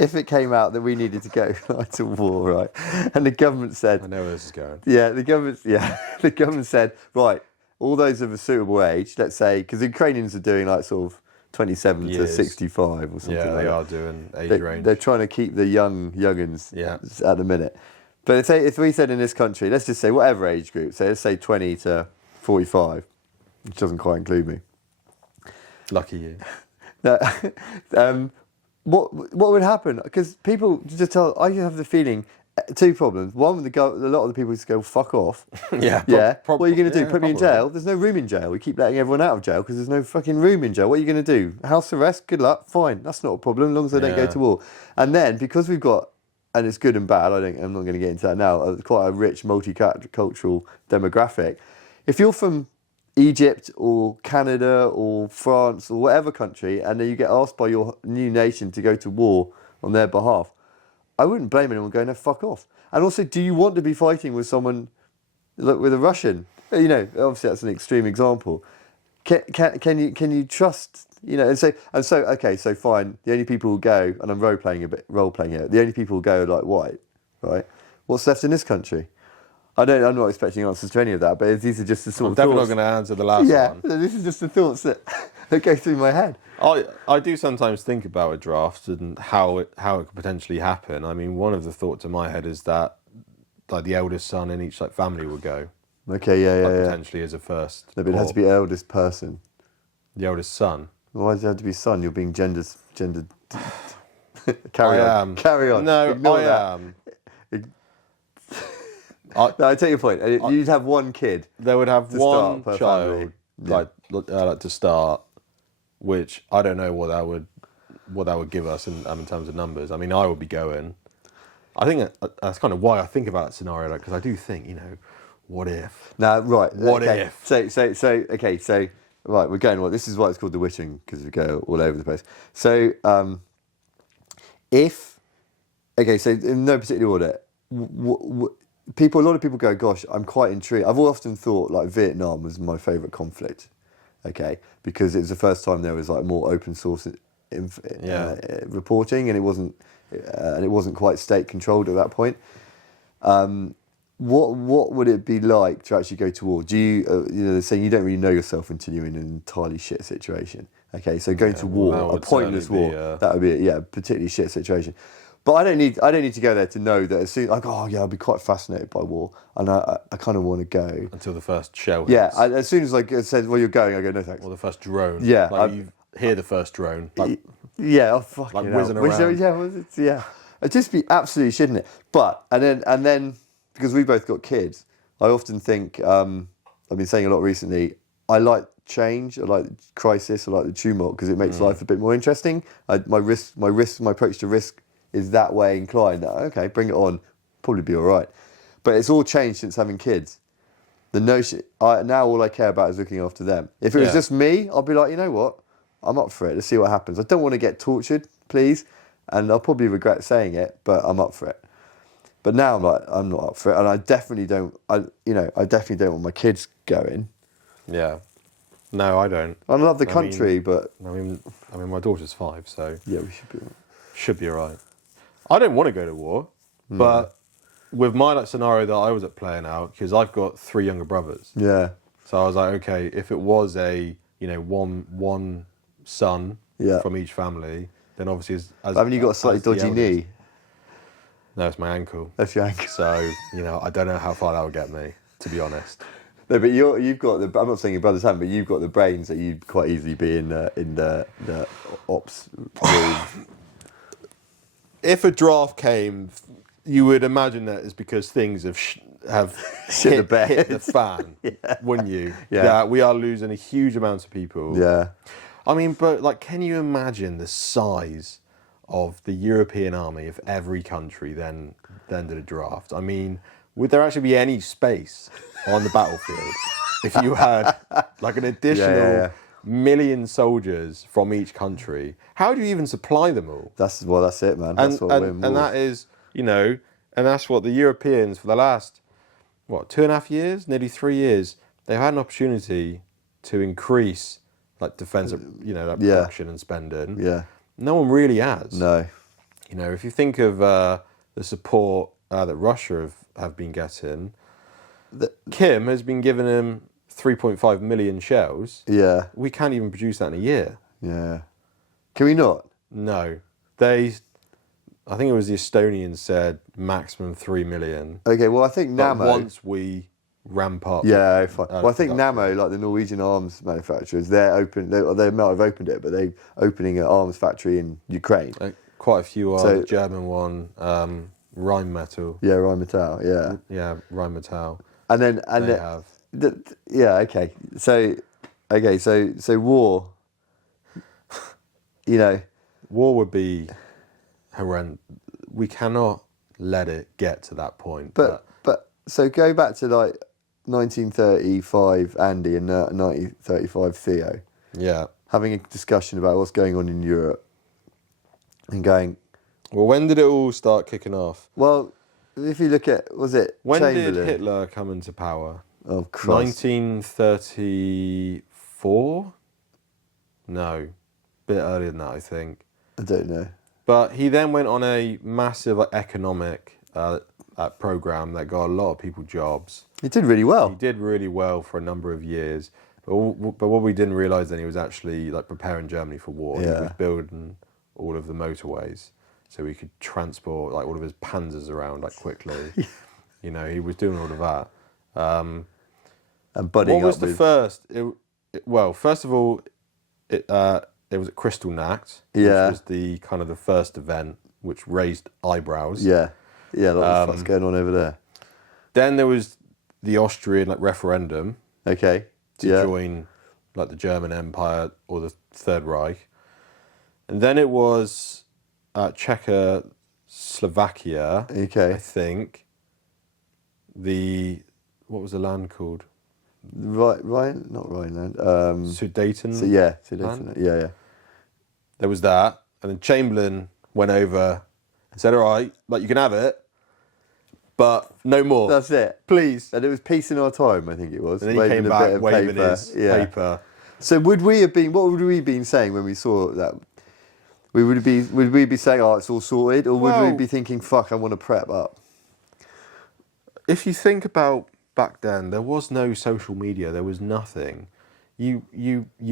if it came out that we needed to go to war, right, and the government said, I know where this is going. the government said, right, all those of a suitable age, let's say, because the Ukrainians are doing like sort of 27 to 65 or something. Yeah, like they that. are doing age range. They're trying to keep the youngins at the minute. But if we said in this country, let's just say whatever age group, so let's say 20 to 45, which doesn't quite include me. Lucky you. What would happen? Because people just tell. I have the feeling two problems. One, a lot of the people just go fuck off. Yeah. What are you going to do? Put me in probably. jail? There's no room in jail. We keep letting everyone out of jail because there's no fucking room in jail. What are you going to do? House arrest? Good luck. Fine. That's not a problem as long as they don't go to war. And then because we've got, and it's good and bad. I'm not going to get into that now. Quite a rich multicultural demographic. If you're from Egypt or Canada or France or whatever country, and then you get asked by your new nation to go to war on their behalf, I wouldn't blame anyone going, no, fuck off. And also, do you want to be fighting with someone, like with a Russian? You know, obviously that's an extreme example. Can you trust? You know, and so okay, so fine. The only people who go, and I'm role playing here. The only people who go are like white, right? What's left in this country? I'm not expecting answers to any of that, but these are just the sort of definitely thoughts. not going to answer the last one. Yeah, this is just the thoughts that go through my head. I do sometimes think about a draft and how it could potentially happen. I mean, one of the thoughts in my head is that like the eldest son in each like family would go. Okay, yeah. Potentially as a first. No, but it has to be eldest person. The eldest son. Why does it have to be son? You're being gendered. Carry on. No, Ignore I that. am. No, I take your point. You'd have one kid. They would have one per child, family. like to start, which I don't know what that would give us in terms of numbers. I mean, I would be going. I think that's kind of why I think about that scenario, because I do think, you know, what if? Now, right. What okay. if? So, right, we're going. Well, this is why it's called the Wittering, because we go all over the place. So, so in no particular order, a lot of people go, gosh, I'm quite intrigued. I've often thought like Vietnam was my favourite conflict, okay, because it was the first time there was like more open source reporting, and it wasn't quite state controlled at that point. What would it be like to actually go to war? Do you, they're saying you don't really know yourself until you're in an entirely shit situation. Okay, so going to war, a pointless war, that would be a particularly shit situation. But I don't need to go there to know that as soon I'll be quite fascinated by war, and I kind of want to go Until the first shell hits. Yeah, as soon as it says, well, you're going, I go, no thanks. Or the first drone. Yeah, like you hear the first drone. Like, fucking whizzing around. It'd just be absolutely shitting it. But and then because we both got kids, I often think I've been saying a lot recently. I like change. I like crisis. I like the tumult because it makes life a bit more interesting. My approach to risk is that way inclined. Okay, bring it on, probably be all right. But it's all changed since having kids. The notion now all I care about is looking after them. If it was just me, I'll be like, you know what, I'm up for it. Let's see what happens. I don't want to get tortured, please, and I'll probably regret saying it, but I'm up for it. But now I'm like, I'm not up for it, and I definitely don't. I definitely don't want my kids going. Yeah. No, I don't. I love the country, but I mean, my daughter's 5, so yeah, we should be. Should be alright. I don't want to go to war, but with my scenario that I was at playing out, because I've got 3 younger brothers. Yeah. So I was like, okay, if it was a one son from each family, then obviously as haven't you got a slightly dodgy knee? No, it's my ankle. That's your ankle. So I don't know how far that would get me, to be honest. No, but you've got the. I'm not saying your brothers haven't, but you've got the brains that you'd quite easily be in the ops room. If a draft came, you would imagine that it's because things have hit the fan, wouldn't you? Yeah, we are losing a huge amount of people. Yeah. I mean, but can you imagine the size of the European army if every country then did a draft? I mean, would there actually be any space on the battlefield if you had like an additional million soldiers from each country? How do you even supply them all? That's it, man. That's and that is, and that's what the Europeans for the last 2.5 years, nearly 3 years, they've had an opportunity to increase like defensive, production and spending. Yeah. No one really has. No. if you think of the support that Russia have been getting, Kim has been giving him 3.5 million shells. Yeah. We can't even produce that in a year. Yeah. Can we not? No. I think it was the Estonians said maximum 3 million. Okay, well, I think But Nammo... once we ramp up... Yeah, fine. Well, I think production. Nammo, like the Norwegian arms manufacturers, they might have opened it, but they're opening an arms factory in Ukraine. Quite a few are. So- The German one, Rheinmetall. Yeah, Rheinmetall, yeah. Yeah, Rheinmetall. And then... They have. Yeah, okay. So war, War would be horrendous. We cannot let it get to that point. But so go back to like 1935 Andy and 1935 Theo, yeah. having a discussion about what's going on in Europe and going, Well, when did it all start kicking off? well, if you look at, was it When Chamberlain? did Hitler come into power? Oh, Christ. 1934? No. A bit earlier than that, I think. I don't know. But he then went on a massive economic program that got a lot of people jobs. He did really well. He did really well for a number of years. But what we didn't realise then, he was actually preparing Germany for war. Yeah. He was building all of the motorways so he could transport all of his panzers around quickly. He was doing all of that. And buddying What was up the with... first? First of all, it was at Crystal Nacht, which Yeah. was the kind of the first event which raised eyebrows. Yeah, a lot of fuck's going on over there. Then there was the Austrian referendum Okay, to join the German Empire or the Third Reich, and then it was Czechoslovakia. Okay. I think. What was the land called? Ryan, not Rhineland. Sudeten. Sudeten. Yeah. There was that, and then Chamberlain went over and said, "All right, you can have it, but no more. That's it. Please." And it was peace in our time, I think it was. And then he came back waving paper. his paper. So what would we have been saying when we saw that? Would we be saying, "Oh, it's all sorted," or would we be thinking, "Fuck, I want to prep up"? If you think about back then, there was no social media. There was nothing. You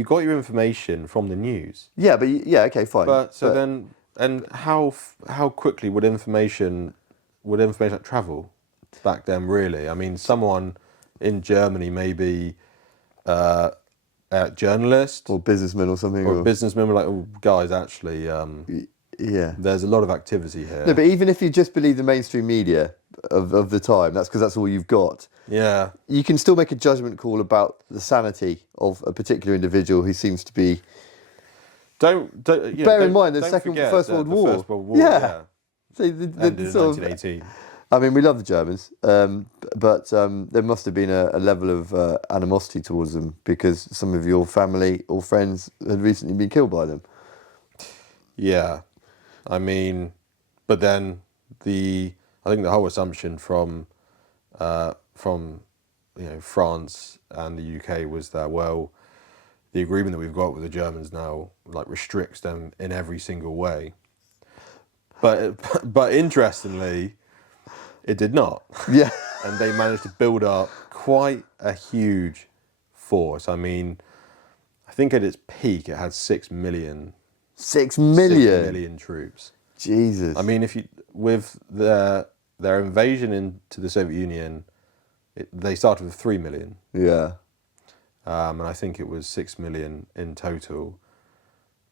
got your information from the news. Yeah, but okay, fine. And how quickly would information travel back then? Really, I mean, someone in Germany maybe a journalist or businessman or something, or a businessman were like, "Oh, guys, actually, there's a lot of activity here." No, but even if you just believe the mainstream media of the time, that's because that's all you've got. Yeah. You can still make a judgment call about the sanity of a particular individual who seems to be... Bear in mind the First World War. First World War, yeah. So ended in 1918. I mean, we love the Germans, but there must have been a level of animosity towards them because some of your family or friends had recently been killed by them. Yeah. I mean, but then I think the whole assumption from France and the UK was that, well, the agreement that we've got with the Germans now restricts them in every single way. But interestingly, it did not. Yeah. And they managed to build up quite a huge force. I mean, I think at its peak it had 6 million. 6 million? 6 million troops. Jesus. I mean, with their invasion into the Soviet Union, they started with 3 million. Yeah. And I think it was 6 million in total.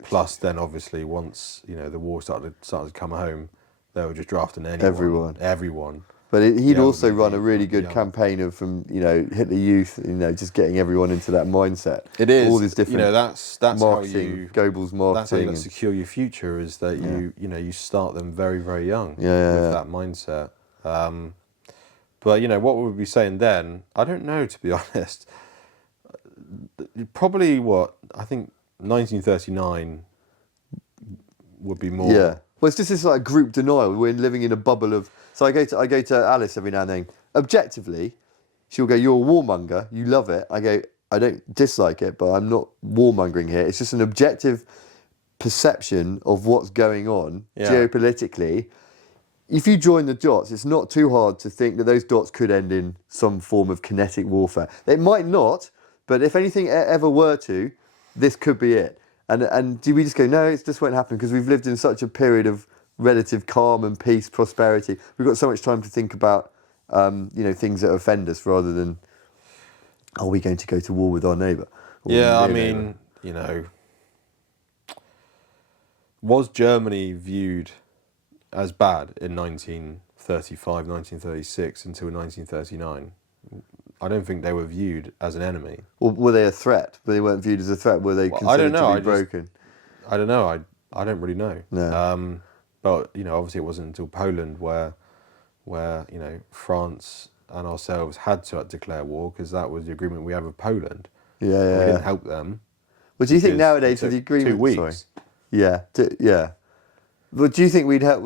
Plus, then obviously, once the war started to come home, they were just drafting everyone. But he'd also run a really good campaign of Hitler Youth, just getting everyone into that mindset. It is all these different. That's marketing, Goebbels marketing. That's how you secure your future. Is that you start them very, very young with that mindset. But what would we be saying then? I don't know, to be honest. Probably I think 1939 would be more. Yeah. Well, it's just this group denial. We're living in a bubble of. So I go to Alice every now and then. Objectively, she'll go, "You're a warmonger. You love it." I go, "I don't dislike it, but I'm not warmongering here. It's just an objective perception of what's going on Yeah. geopolitically, if you join the dots, it's not too hard to think that those dots could end in some form of kinetic warfare. It might not, but if anything ever were to, this could be it. And do we just go, no, it just won't happen because we've lived in such a period of relative calm and peace, prosperity. We've got so much time to think about, things that offend us rather than, are we going to go to war with our neighbour? Yeah, I mean, was Germany viewed as bad in 1935, 1936 until 1939? I don't think they were viewed as an enemy. Or were they a threat? But they weren't viewed as a threat. Were they considered to be broken? I don't know. I don't really know. No. But obviously it wasn't until Poland where France and ourselves had to declare war because that was the agreement we had with Poland. Yeah. We didn't help them. Well, do you think nowadays with the agreement? 2 weeks. Yeah. But do you think we'd help?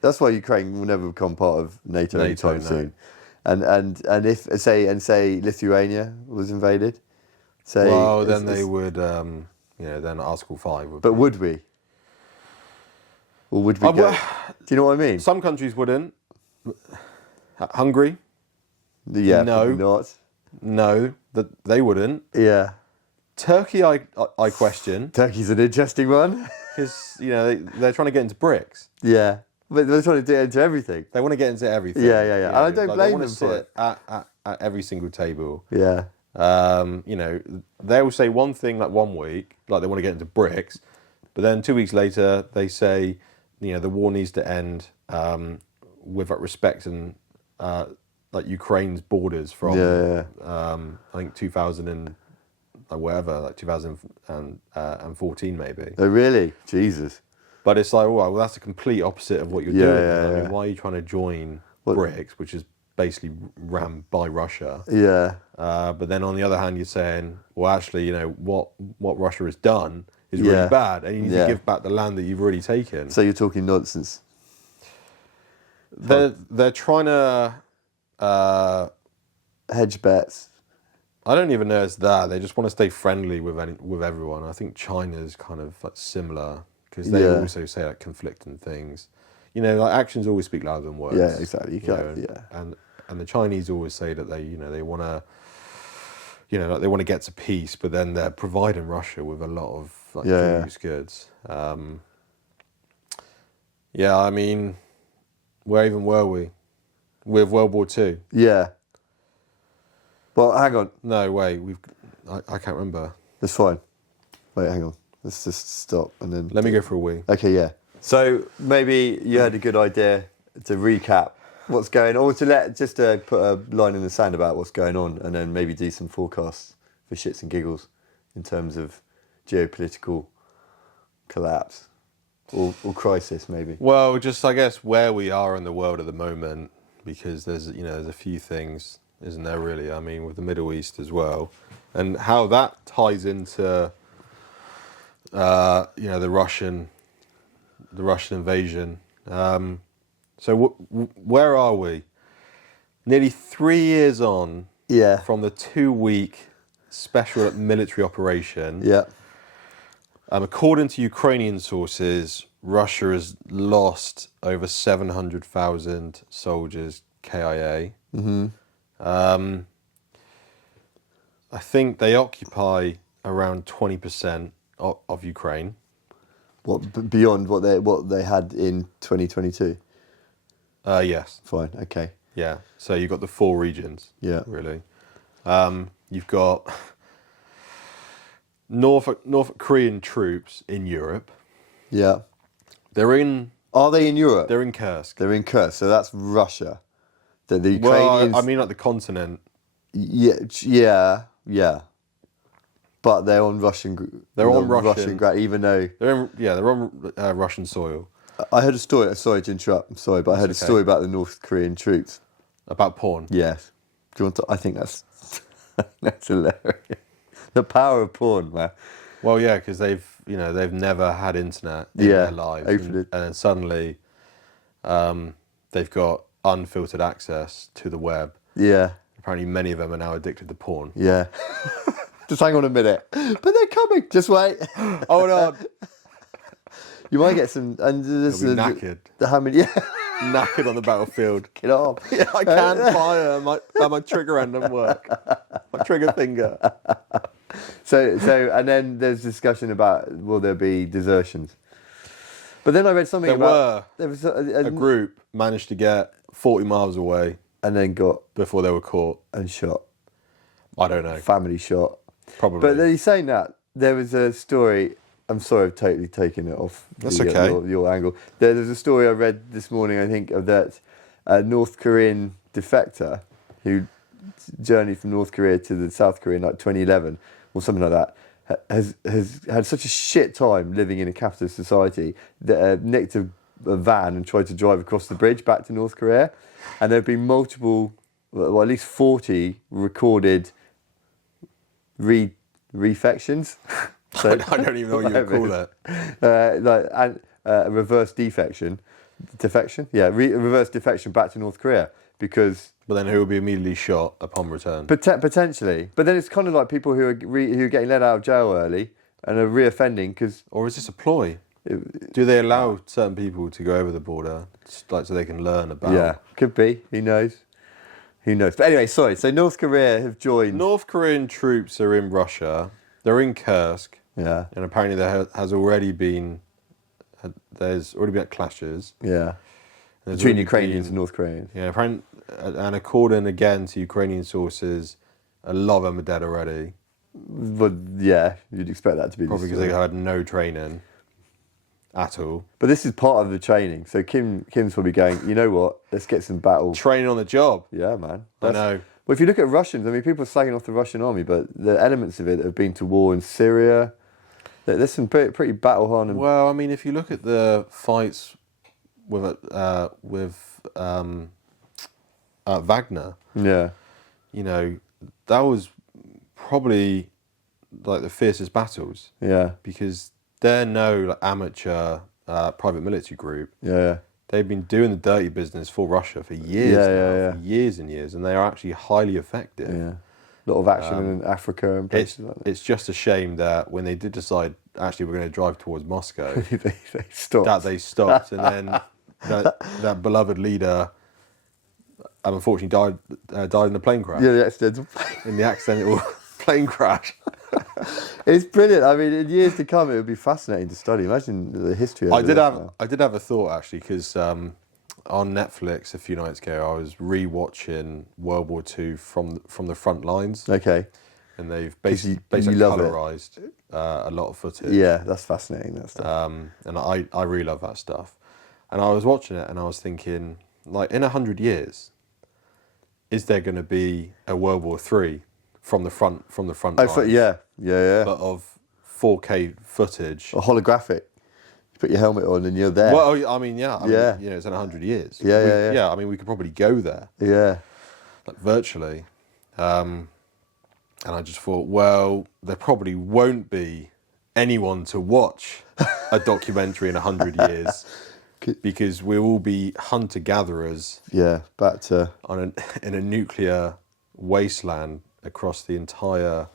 That's why Ukraine will never become part of NATO anytime soon. And if say Lithuania was invaded, then they would then Article 5 would. But would we? Or would we go? Do you know what I mean? Some countries wouldn't. Hungary? Yeah, no, not. No, that they wouldn't. Yeah. Turkey, I question. Turkey's an interesting one because they're trying to get into BRICS. Yeah. But they're trying to get into everything. They want to get into everything. Yeah. And I don't blame them for it. At every single table. Yeah. They'll say one thing like 1 week, like they want to get into BRICS, but then 2 weeks later they say, the war needs to end with respect and like Ukraine's borders from I think 2000 and whatever, like 2014 maybe. Oh really? Jesus. But it's like, well, that's the complete opposite of what you're doing. I mean, why are you trying to join BRICS, which is basically ran by Russia? Yeah. But then on the other hand, you're saying, well, actually, what Russia has done is really bad, and you need to give back the land that you've already taken. So you're talking nonsense. They're trying to hedge bets. I don't even know it's that. They just want to stay friendly with everyone. I think China's kind of like similar. Because they also say like conflicting things, like actions always speak louder than words. Yeah, exactly. And the Chinese always say that they want to, they want to get to peace, but then they're providing Russia with a lot of dual-use goods. I mean, where even were we with World War II? Yeah. Well, hang on. No, wait. I can't remember. That's fine. Wait, hang on. Let's just stop and then... Let me go for a wee. Okay, yeah. So maybe you had a good idea to recap what's going on, or to put a line in the sand about what's going on, and then maybe do some forecasts for shits and giggles in terms of geopolitical collapse or crisis, maybe. Well, just I guess where we are in the world at the moment, because there's a few things, isn't there? Really, I mean, with the Middle East as well, and how that ties into. The Russian invasion. So where are we? Nearly 3 years on from the 2-week special military operation. Yeah. According to Ukrainian sources, Russia has lost over 700,000 soldiers KIA. Mm-hmm. I think they occupy around 20% of Ukraine. What beyond what they had in 2022? Yes. Fine. Okay. Yeah. So you've got the 4 regions. Yeah. Really. You've got North Korean troops in Europe. Yeah. Are they in Europe? They're in Kursk. They're in Kursk. So that's Russia. The Ukrainians. Well, I mean, like the continent. Yeah. But they're on Russian. They're on Russian ground, even though they're on Russian soil. I heard a story. Sorry to interrupt. I'm sorry, but I heard a story about the North Korean troops. About porn. Yes. Do you want to? I think that's hilarious. The power of porn, man. Well, yeah, because they've never had internet in their lives, and then suddenly, they've got unfiltered access to the web. Yeah. Apparently, many of them are now addicted to porn. Yeah. Just hang on a minute. But they're coming. Just wait. Hold on. You might get some. And this You'll be knackered. How many? Yeah. Knackered on the battlefield. Get off. Yeah, I can't fire. My trigger end doesn't work. My trigger finger. So, and then there's discussion about will there be desertions? But then I read something there was a group managed to get 40 miles away and then got before they were caught and shot. I don't know. Family shot. Probably. But then he's saying that there was a story. I'm sorry, I've totally taken it off. That's okay. Your angle. There's a story I read this morning. I think of that North Korean defector who journeyed from North Korea to the South Korea in like 2011 or something like that. Has had such a shit time living in a capitalist society that nicked a van and tried to drive across the bridge back to North Korea, and there have been multiple, well, at least 40 recorded refections. So, I don't even know what you would call it. A reverse defection, reverse defection back to North Korea because. But then who will be immediately shot upon return? Potentially, but then it's kind of like people who are getting let out of jail early and are reoffending because. Or is this a ploy? Do they allow certain people to go over the border, like so they can learn about? Yeah, could be. Who knows? But anyway, sorry. So North Korea have joined. North Korean troops are in Russia. They're in Kursk. Yeah. And apparently there's already been clashes. Yeah. Between Ukrainians and North Koreans. Yeah, apparently, and according again to Ukrainian sources, a lot of them are dead already. But yeah, you'd expect that to be probably because they had no training at all. But this is part of the training. So Kim's probably going, you know what? Let's get some battle training on the job. Yeah, man. I know. Well, if you look at Russians, I mean, people are slagging off the Russian army, but the elements of it have been to war in Syria. There's some pretty battle-hardened. Well, I mean, if you look at the fights with Wagner, yeah, you know, that was probably like the fiercest battles. Yeah, because they're no amateur private military group. Yeah. They've been doing the dirty business for Russia for years for years and years, and they are actually highly effective. Yeah. A lot of action in Africa and places like that. It's just a shame that when they did decide, actually, we're going to drive towards Moscow, they stopped. They stopped, and then that beloved leader, unfortunately, died in a plane crash. Yeah, the accidental. In the accidental plane crash. It's brilliant. I mean, in years to come, it would be fascinating to study. Imagine the history of it. I did have a thought, actually, because on Netflix a few nights ago, I was re-watching World War II from the front lines. Okay. And they've basically colorised a lot of footage. Yeah, that's fascinating, that stuff. And I really love that stuff. And I was watching it and I was thinking, like, in 100 years, is there going to be a World War III from the front lines? Yeah. But of 4K footage. Or holographic. You put your helmet on and you're there. Well, I mean, yeah. You know, it's in 100 years. Yeah. I mean, we could probably go there. Yeah. Like, virtually. And I just thought, well, there probably won't be anyone to watch a documentary in 100 years because we'll all be hunter-gatherers. Yeah, back to... in a nuclear wasteland across the entire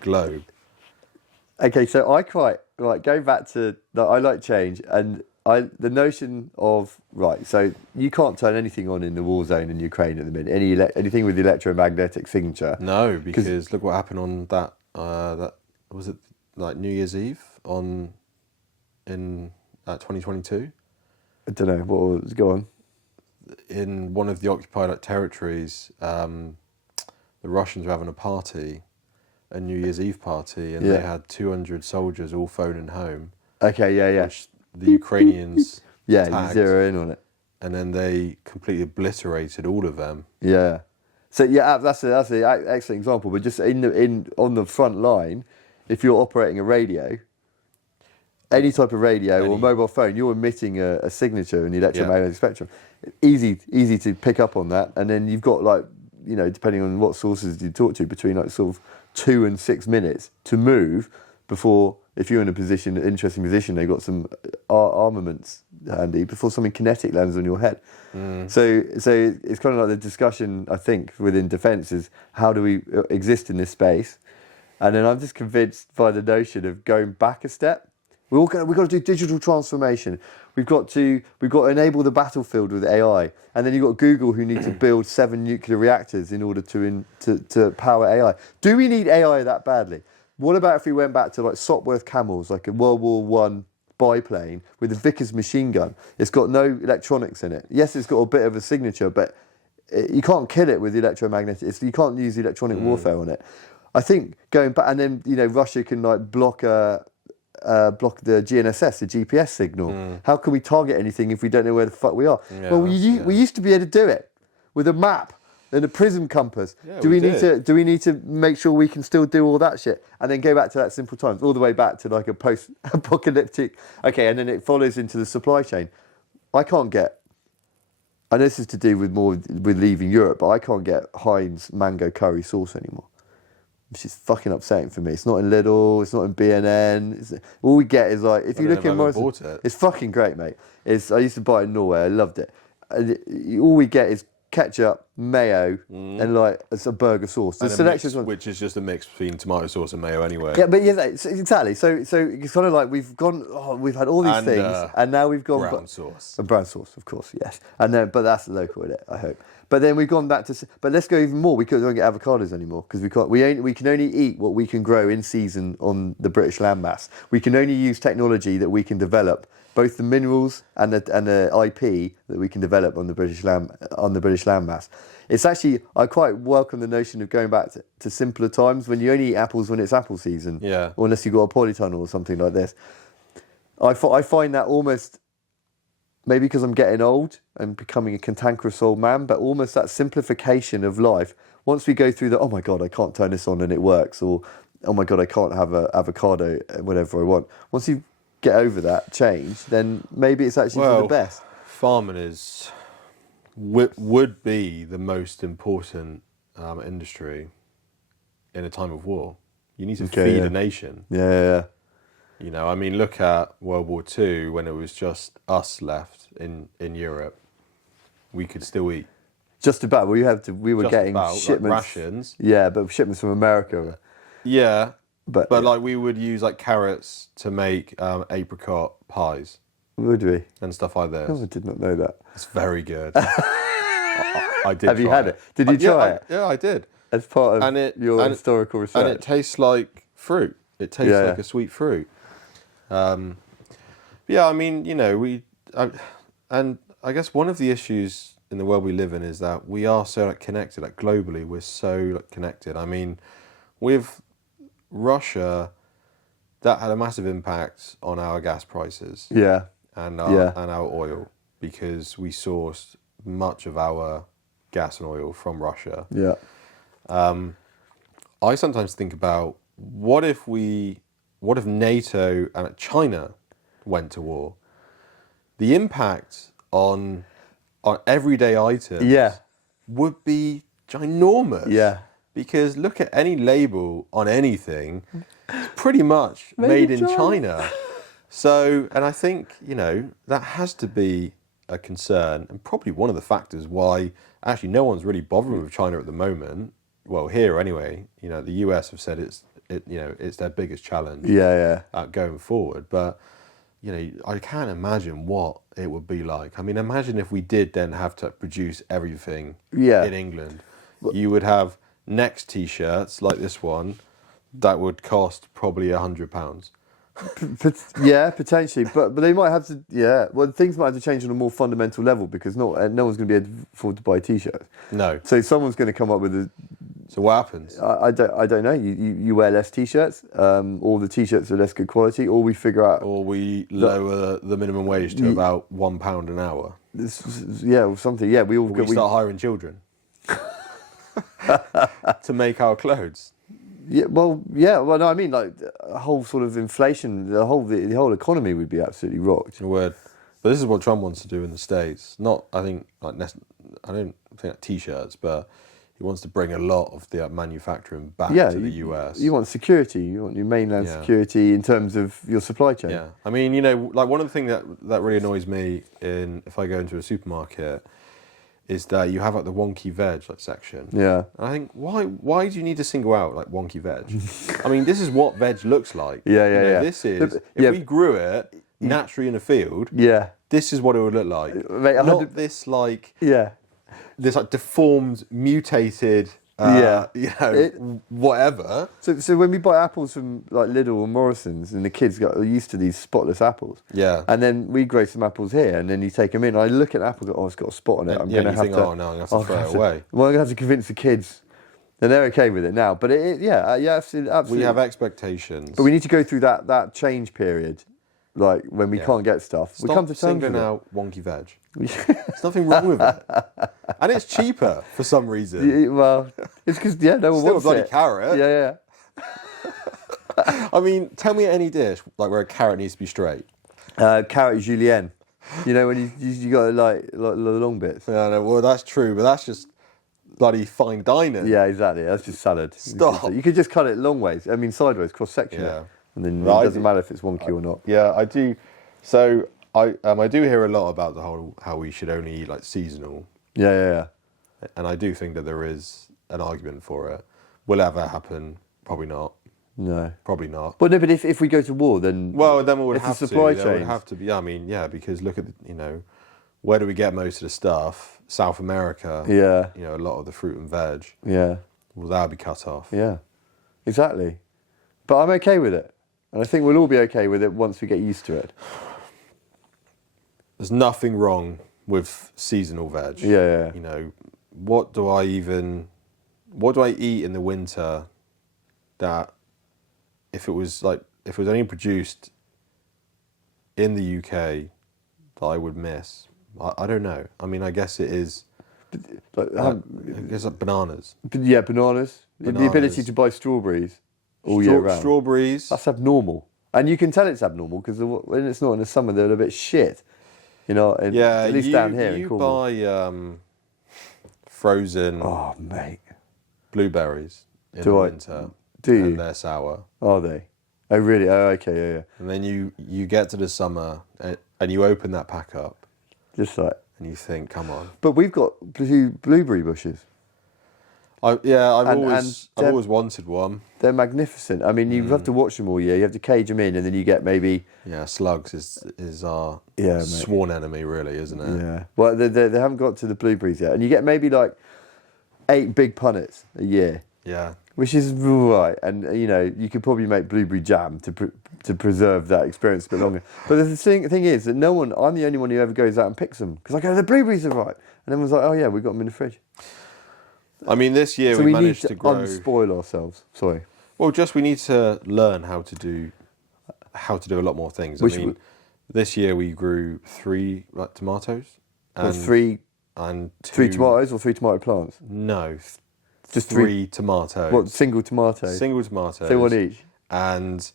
globe. Okay, so I quite... Right, going back to... I like change, and the notion of... Right, so you can't turn anything on in the war zone in Ukraine at the minute. Anything with the electromagnetic signature. No, because look what happened on that was it like New Year's Eve in 2022? I don't know, what was going on? In one of the occupied territories, the Russians were having a party, a New Year's Eve party, and they had 200 soldiers all phoning home. Okay, yeah. Which the Ukrainians tagged, zero in on it. And then they completely obliterated all of them. Yeah. So yeah, that's an excellent example. But just on the front line, if you're operating a radio, any type of radio or mobile phone, you're emitting a signature in the electromagnetic spectrum. Easy to pick up on that, and then you've got, like, you know, depending on what sources you talk to, between like sort of 2 and 6 minutes to move before, if you're in an interesting position, they've got some armaments handy before something kinetic lands on your head. So it's kind of like the discussion, I think, within defence is how do we exist in this space, And then I'm just convinced by the notion of going back a step. We've got to do digital transformation. We've got to enable the battlefield with AI. And then you've got Google, who need to build 7 nuclear reactors in order to power AI. Do we need AI that badly? What about if we went back to like Sopwith Camels, like a World War I biplane with a Vickers machine gun? It's got no electronics in it. Yes, it's got a bit of a signature, but you can't kill it with electromagnetic. You can't use electronic warfare on it. I think going back, and then Russia can like block the GNSS, the GPS signal. How can we target anything if we don't know where the fuck we are? Yeah, well, we used to be able to do it with a map and a prism compass. Yeah, do we need to make sure we can still do all that shit and then go back to that simple times, all the way back to like a post-apocalyptic? Okay, and then it follows into the supply chain. I know this is to do with leaving Europe, but I can't get Heinz mango curry sauce anymore, which is fucking upsetting for me. It's not in Lidl, it's not in B&N. All we get is like, if you look in Morrison, it's fucking great, mate. I used to buy it in Norway, I loved it. And all we get is ketchup, mayo, and like a burger sauce. The selections, which is just a mix between tomato sauce and mayo anyway. Yeah, but exactly. So it's kind of like we've had all these things, and now we've gone brown sauce. And brown sauce, of course, yes. And then, but that's local, isn't it? I hope. But then we've gone back to. But let's go even more. We don't get avocados anymore because we can't. We can only eat what we can grow in season on the British landmass. We can only use technology that we can develop, both the minerals and the IP that we can develop on the British landmass. It's actually, I quite welcome the notion of going back to simpler times when you only eat apples when it's apple season. Yeah. Or unless you've got a polytunnel or something like this. I find that almost, maybe because I'm getting old and becoming a cantankerous old man, but almost that simplification of life. Once we go through the, oh my God, I can't turn this on and it works, or oh my God, I can't have an avocado whenever I want. Once you get over that change, then maybe it's actually for the best. Farming would be the most important industry in a time of war. You need to feed a nation. Yeah. I mean, look at World War II when it was just us left in Europe. We could still eat. Just about. We were getting shipments, like rations. Yeah, but shipments from America. Yeah. But like we would use like carrots to make apricot pies. Would we? And stuff like this. Oh, I did not know that. It's very good. I did. Have you had it? Did you try it? Yeah, I did. As part of your historical research. And it tastes like fruit. It tastes like a sweet fruit. Yeah, I mean, and I guess one of the issues in the world we live in is that we are so connected. Like globally, we're so connected. I mean, with Russia, that had a massive impact on our gas prices. Yeah. And our oil, because we sourced much of our gas and oil from Russia. Yeah. I sometimes think about what if NATO and China went to war? The impact on everyday items would be ginormous. Yeah. Because look at any label on anything, it's pretty much made in China. So, and I think, that has to be a concern and probably one of the factors why actually no one's really bothering with China at the moment. Well, here anyway, the US have said it's their biggest challenge going forward. But, I can't imagine what it would be like. I mean, imagine if we did then have to produce everything in England. You would have Next T-shirts like this one that would cost probably £100. Yeah, potentially, but they might have to. Yeah, well, things might have to change on a more fundamental level because no one's going to be able to afford to buy T-shirts. No. So someone's going to come up with a. So what happens? I don't know. You wear less T-shirts, or the T-shirts are less good quality, or we figure out. Or we lower the minimum wage to about £1 an hour. Or something. Yeah, we start hiring children to make our clothes. Yeah, well, no, I mean, like, a whole sort of inflation, the whole economy would be absolutely rocked. A word. But this is what Trump wants to do in the States. Not, I think, I don't think like T-shirts, but he wants to bring a lot of the manufacturing back to the US. You want security. You want your mainland security in terms of your supply chain. Yeah. I mean, like one of the things that really annoys me if I go into a supermarket is that you have like the wonky veg like section. Yeah. And I think why do you need to single out like wonky veg? I mean, this is what veg looks like. Yeah, You know, yeah. This is Yeah. if we grew it naturally in a field. Yeah. This is what it would look like. Mate, Not this like Yeah. this like deformed, mutated. Whatever. So when we buy apples from like Lidl or Morrison's, and the kids got used to these spotless apples. Yeah. And then we grow some apples here, and then you take them in. I look at an apple, and go, oh, it's got a spot on it. I'm going to have to. Oh no, I'm going to have to throw it away. Well, I'm going to have to convince the kids, and they're okay with it now. But absolutely. We have expectations. But we need to go through that change period, like when we can't get stuff. Stop we come to terms singling with it. out wonky veg. There's nothing wrong with it, and it's cheaper for some reason. Well, it's because no one Still wants a bloody it. carrot. Yeah. I mean, tell me any dish like where a carrot needs to be straight. Carrot julienne. You know when you got like the long bits. Yeah, no, well that's true, but that's just bloody fine dining. Yeah, exactly. That's just salad. Stop. You could just cut it long ways. I mean, sideways, cross section. Yeah. It, and then Right. it doesn't matter if it's wonky or not. Yeah, I do. So I do hear a lot about the whole how we should only eat like seasonal, Yeah. and I do think that there is an argument for it. Will it ever happen? Probably not. No. Probably not. Well, no, but if we go to war, then Then we would it's have a supply to. There would chain. have to be. I mean, yeah, because look at where do we get most of the stuff? South America. Yeah. A lot of the fruit and veg. Yeah. Well, that'll be cut off. Yeah. Exactly. But I'm okay with it, and I think we'll all be okay with it once we get used to it. There's nothing wrong with seasonal veg. Yeah. What do I eat in the winter that if it was only produced in the UK that I would miss? I don't know. I mean, I guess it is. I guess like bananas. Yeah, bananas. The ability to buy strawberries all year round. Strawberries. That's abnormal. And you can tell it's abnormal because when it's not in the summer, they're a bit shit. At least down here in Cornwall. You buy frozen mate. blueberries in the winter. Do you? And they're sour. Are they? Oh, really? Oh, okay, yeah. And then you get to the summer and you open that pack up. Just like. And you think, come on. But we've got blueberry bushes. I've always wanted one. They're magnificent. I mean, you have to watch them all year. You have to cage them in, and then you get maybe. Yeah, slugs is our mate. sworn enemy, really, isn't it? Yeah. Well, they haven't got to the blueberries yet, and you get maybe like 8 big punnets a year. Yeah. Which is right, and you could probably make blueberry jam to preserve that experience a bit longer. But the thing is that I'm the only one who ever goes out and picks them because I go, the blueberries are right, and everyone's like, oh yeah, we got them in the fridge. I mean, this year So we we managed need to grow. unspoil ourselves. Sorry. Well, we need to learn how to do a lot more things. This year we grew 3 tomatoes. And 3 tomatoes or 3 tomato plants? No, just 3 tomatoes. What, single tomatoes? Single tomatoes. So one each? And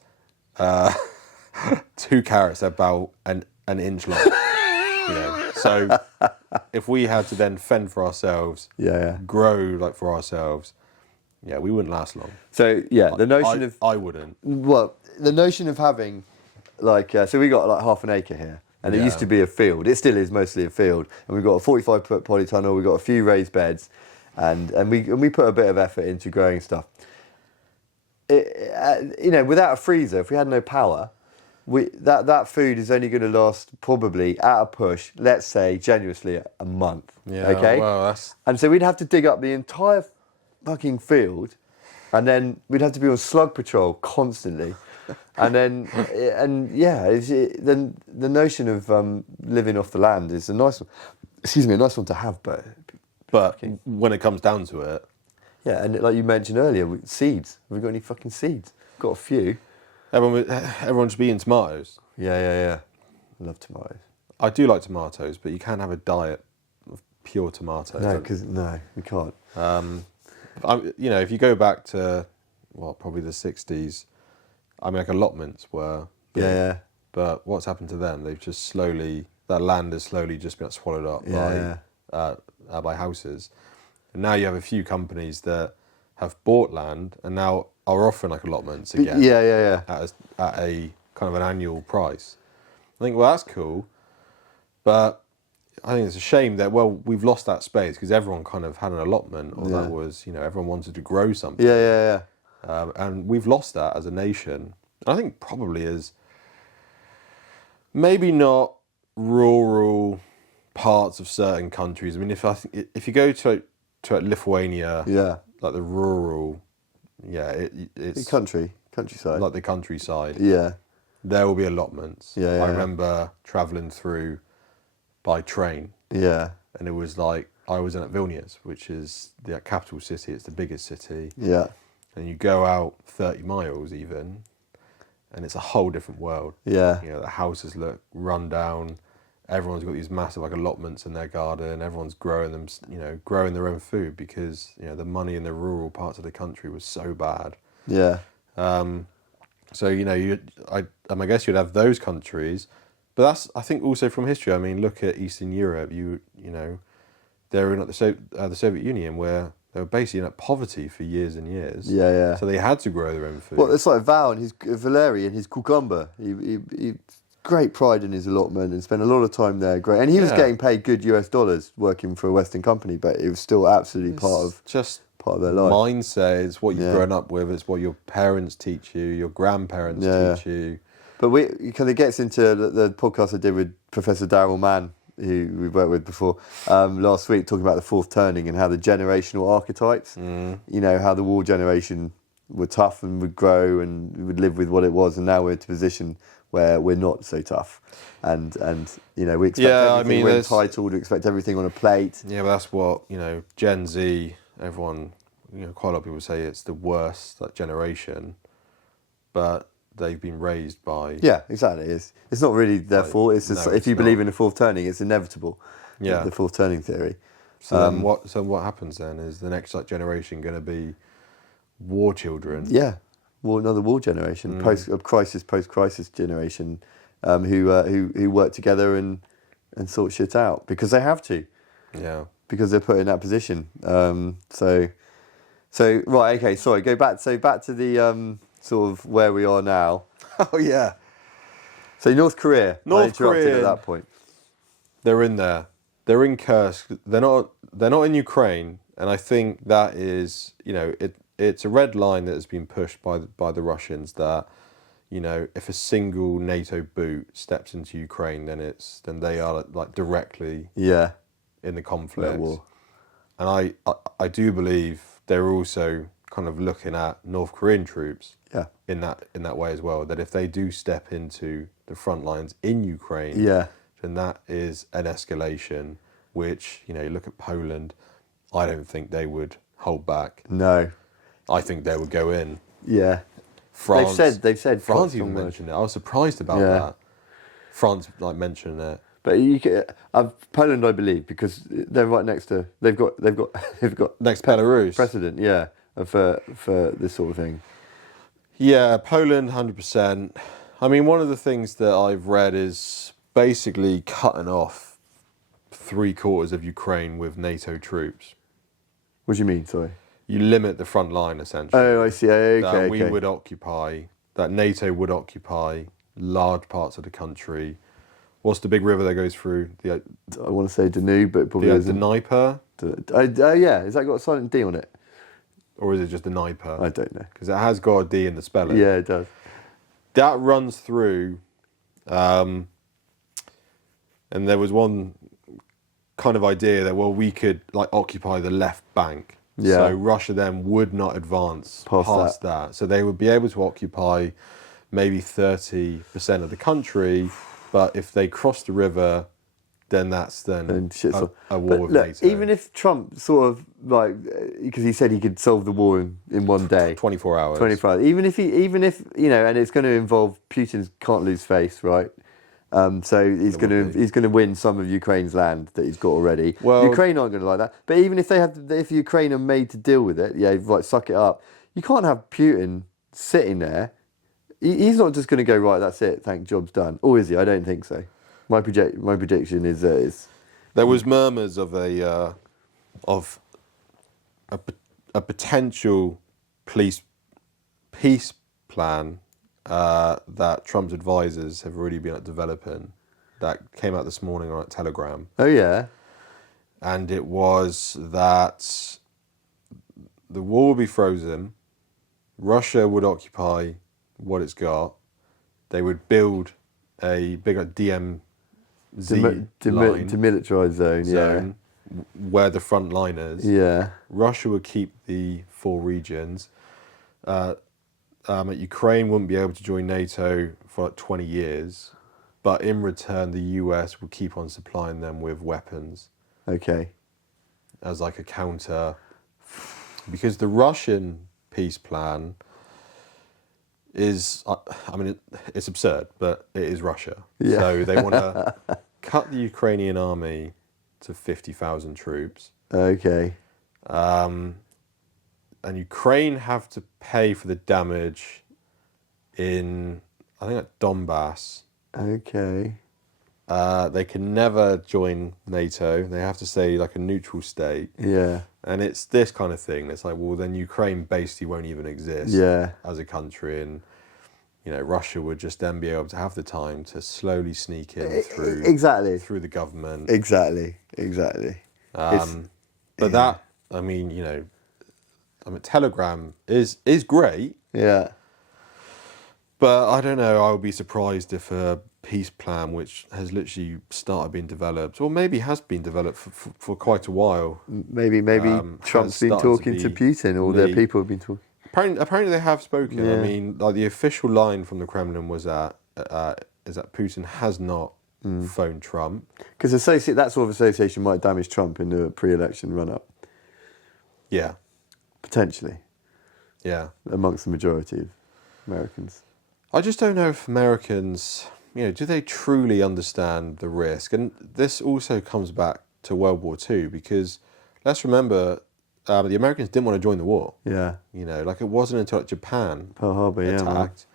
2 carrots about an inch long. So if we had to then fend for ourselves, grow for ourselves, we wouldn't last long. So the notion I wouldn't. Well, the notion of having so we got like half an acre here, and it used to be a field. It still is mostly a field, and we've got a 45-foot polytunnel. We've got a few raised beds, and we put a bit of effort into growing stuff. Without a freezer, if we had no power, that food is only going to last probably at a push, let's say generously, a month. Yeah. Okay. Well, and so we'd have to dig up the entire fucking field, and then we'd have to be on slug patrol constantly. And then, then the notion of living off the land is a nice one. Excuse me, a nice one to have, but when it comes down to it, yeah, and like you mentioned earlier, seeds. Have we got any fucking seeds? Got a few. everyone should be eating tomatoes. Yeah. I love tomatoes. I do like tomatoes, but you can't have a diet of pure tomatoes. No, because we can't. If you go back to probably the 60s, I mean, allotments were big, Yeah. but what's happened to them? They've just that land has slowly just been swallowed up by houses. And now you have a few companies that have bought land and now are offering allotments again. Yeah. At a kind of an annual price. I think, well, that's cool, but I think it's a shame that, well, we've lost that space because everyone kind of had an allotment, or Yeah. that was, everyone wanted to grow something. Yeah. And we've lost that as a nation. I think probably as maybe not rural parts of certain countries. I mean, if you go to Lithuania, Yeah. like the rural, it's Countryside. like the countryside. Yeah. There will be allotments. Yeah. I remember traveling through by train, Yeah. and it was like I was in at Vilnius, which is the capital city. It's the biggest city. Yeah. And you go out 30 miles even, and it's a whole different world. Yeah. The houses look run down. Everyone's got these massive allotments in their garden. Everyone's growing them, growing their own food because the money in the rural parts of the country was so bad. Yeah. So I guess you'd have those countries, but that's, I think, also from history. I mean, look at Eastern Europe. They were in the Soviet Union, where they were basically in poverty for years and years. Yeah. So they had to grow their own food. Well, it's like Val and Valeri and his cucumber. He great pride in his allotment and spent a lot of time there. Great, and he was getting paid good US dollars working for a Western company, but it was still absolutely part of their life. Mindset is what you've grown up with. It's what your parents teach you, your grandparents teach you. But it kind of gets into the podcast I did with Professor Daryl Mann, who we've worked with before, last week, talking about the fourth turning and how the generational archetypes, how the war generation were tough and would grow and would live with what it was, and now we're in a position where we're not so tough. And we expect everything, we're entitled, we expect everything on a plate. Yeah, but that's what, Gen Z, everyone, quite a lot of people say it's the worst generation, but they've been raised by... Yeah, exactly. It's not really their fault. It's just if you believe in the fourth turning, it's inevitable. Yeah. The fourth turning theory. So then what happens then? Is the next generation going to be war children? Yeah, another war generation, post-crisis generation, who work together and sort shit out because they have to. Yeah. Because they're put in that position. So right, okay. Sorry, go back. So back to the sort of where we are now. Oh yeah. So North Korea. I interrupted at that point. They're in there. They're in Kursk. They're not in Ukraine, and I think that is, it's a red line that has been pushed by the Russians that, if a single NATO boot steps into Ukraine, then they are directly in the conflict. War. And I do believe they're also kind of looking at North Korean troops in that way as well. That if they do step into the front lines in Ukraine, then that is an escalation. Which you look at Poland, I don't think they would hold back. No, I think they would go in. Yeah, France. They've said France even mentioned it. I was surprised about that. France mentioned it. But Poland, I believe, because they're right next to. They've got next Belarus precedent. Yeah, for this sort of thing. Yeah, Poland, 100%. I mean, one of the things that I've read is basically cutting off 3/4 of Ukraine with NATO troops. What do you mean? Sorry. You limit the front line essentially. Oh, I see. Okay, that we would occupy, that NATO would occupy large parts of the country. What's the big river that goes through? I want to say Danube, but it probably isn't. The Dnieper? Yeah, has that got a silent D on it? Or is it just the Dnieper? I don't know. Because it has got a D in the spelling. Yeah, it does. That runs through, and there was one kind of idea that, well, we could occupy the left bank. Yeah. So Russia then would not advance past that. So they would be able to occupy maybe 30% of the country, but if they cross the river, then that's a war with NATO. Even if Trump sort of because he said he could solve the war in one day, 24 hours. 24 hours. Even if and it's going to involve Putin's can't lose face, right? So he's going to win some of Ukraine's land that he's got already. Well, Ukraine aren't going to like that. But even if Ukraine are made to deal with it, suck it up. You can't have Putin sitting there. He's not just going to go, right, that's it, job's done. Or is he? I don't think so. My prediction is there was murmurs of a potential peace plan that Trump's advisors have already been developing. that came out this morning on Telegram. Oh, yeah. And it was that the war would be frozen, Russia would occupy what it's got, they would build a big DMZ Demilitarized zone, where the front line is. Yeah. Russia would keep the 4 regions. Ukraine wouldn't be able to join NATO for like 20 years, but in return, the US would keep on supplying them with weapons. Okay. As like a counter, because the Russian peace plan is, it's absurd, but it is Russia. Yeah. So they want to cut the Ukrainian army to 50,000 troops. Okay. And Ukraine have to pay for the damage in, I think, like Donbass. Okay. They can never join NATO. They have to stay like a neutral state. Yeah. And it's this kind of thing. It's like, well, then Ukraine basically won't even exist as a country. And, Russia would just then be able to have the time to slowly sneak in through through the government. Exactly. But Telegram is great. Yeah. But I don't know, I would be surprised if a peace plan, which has literally started being developed, or maybe has been developed for quite a while. Maybe Trump's been talking to Putin, or their people have been talking. Apparently they have spoken. Yeah. I mean, like the official line from the Kremlin was that is that Putin has not phoned Trump. Because that sort of association might damage Trump in the pre-election run-up. Yeah. Potentially. Yeah. Amongst the majority of Americans. I just don't know if Americans, do they truly understand the risk? And this also comes back to World War II, because let's remember, the Americans didn't want to join the war. Yeah. It wasn't until Japan Pearl Harbor attacked,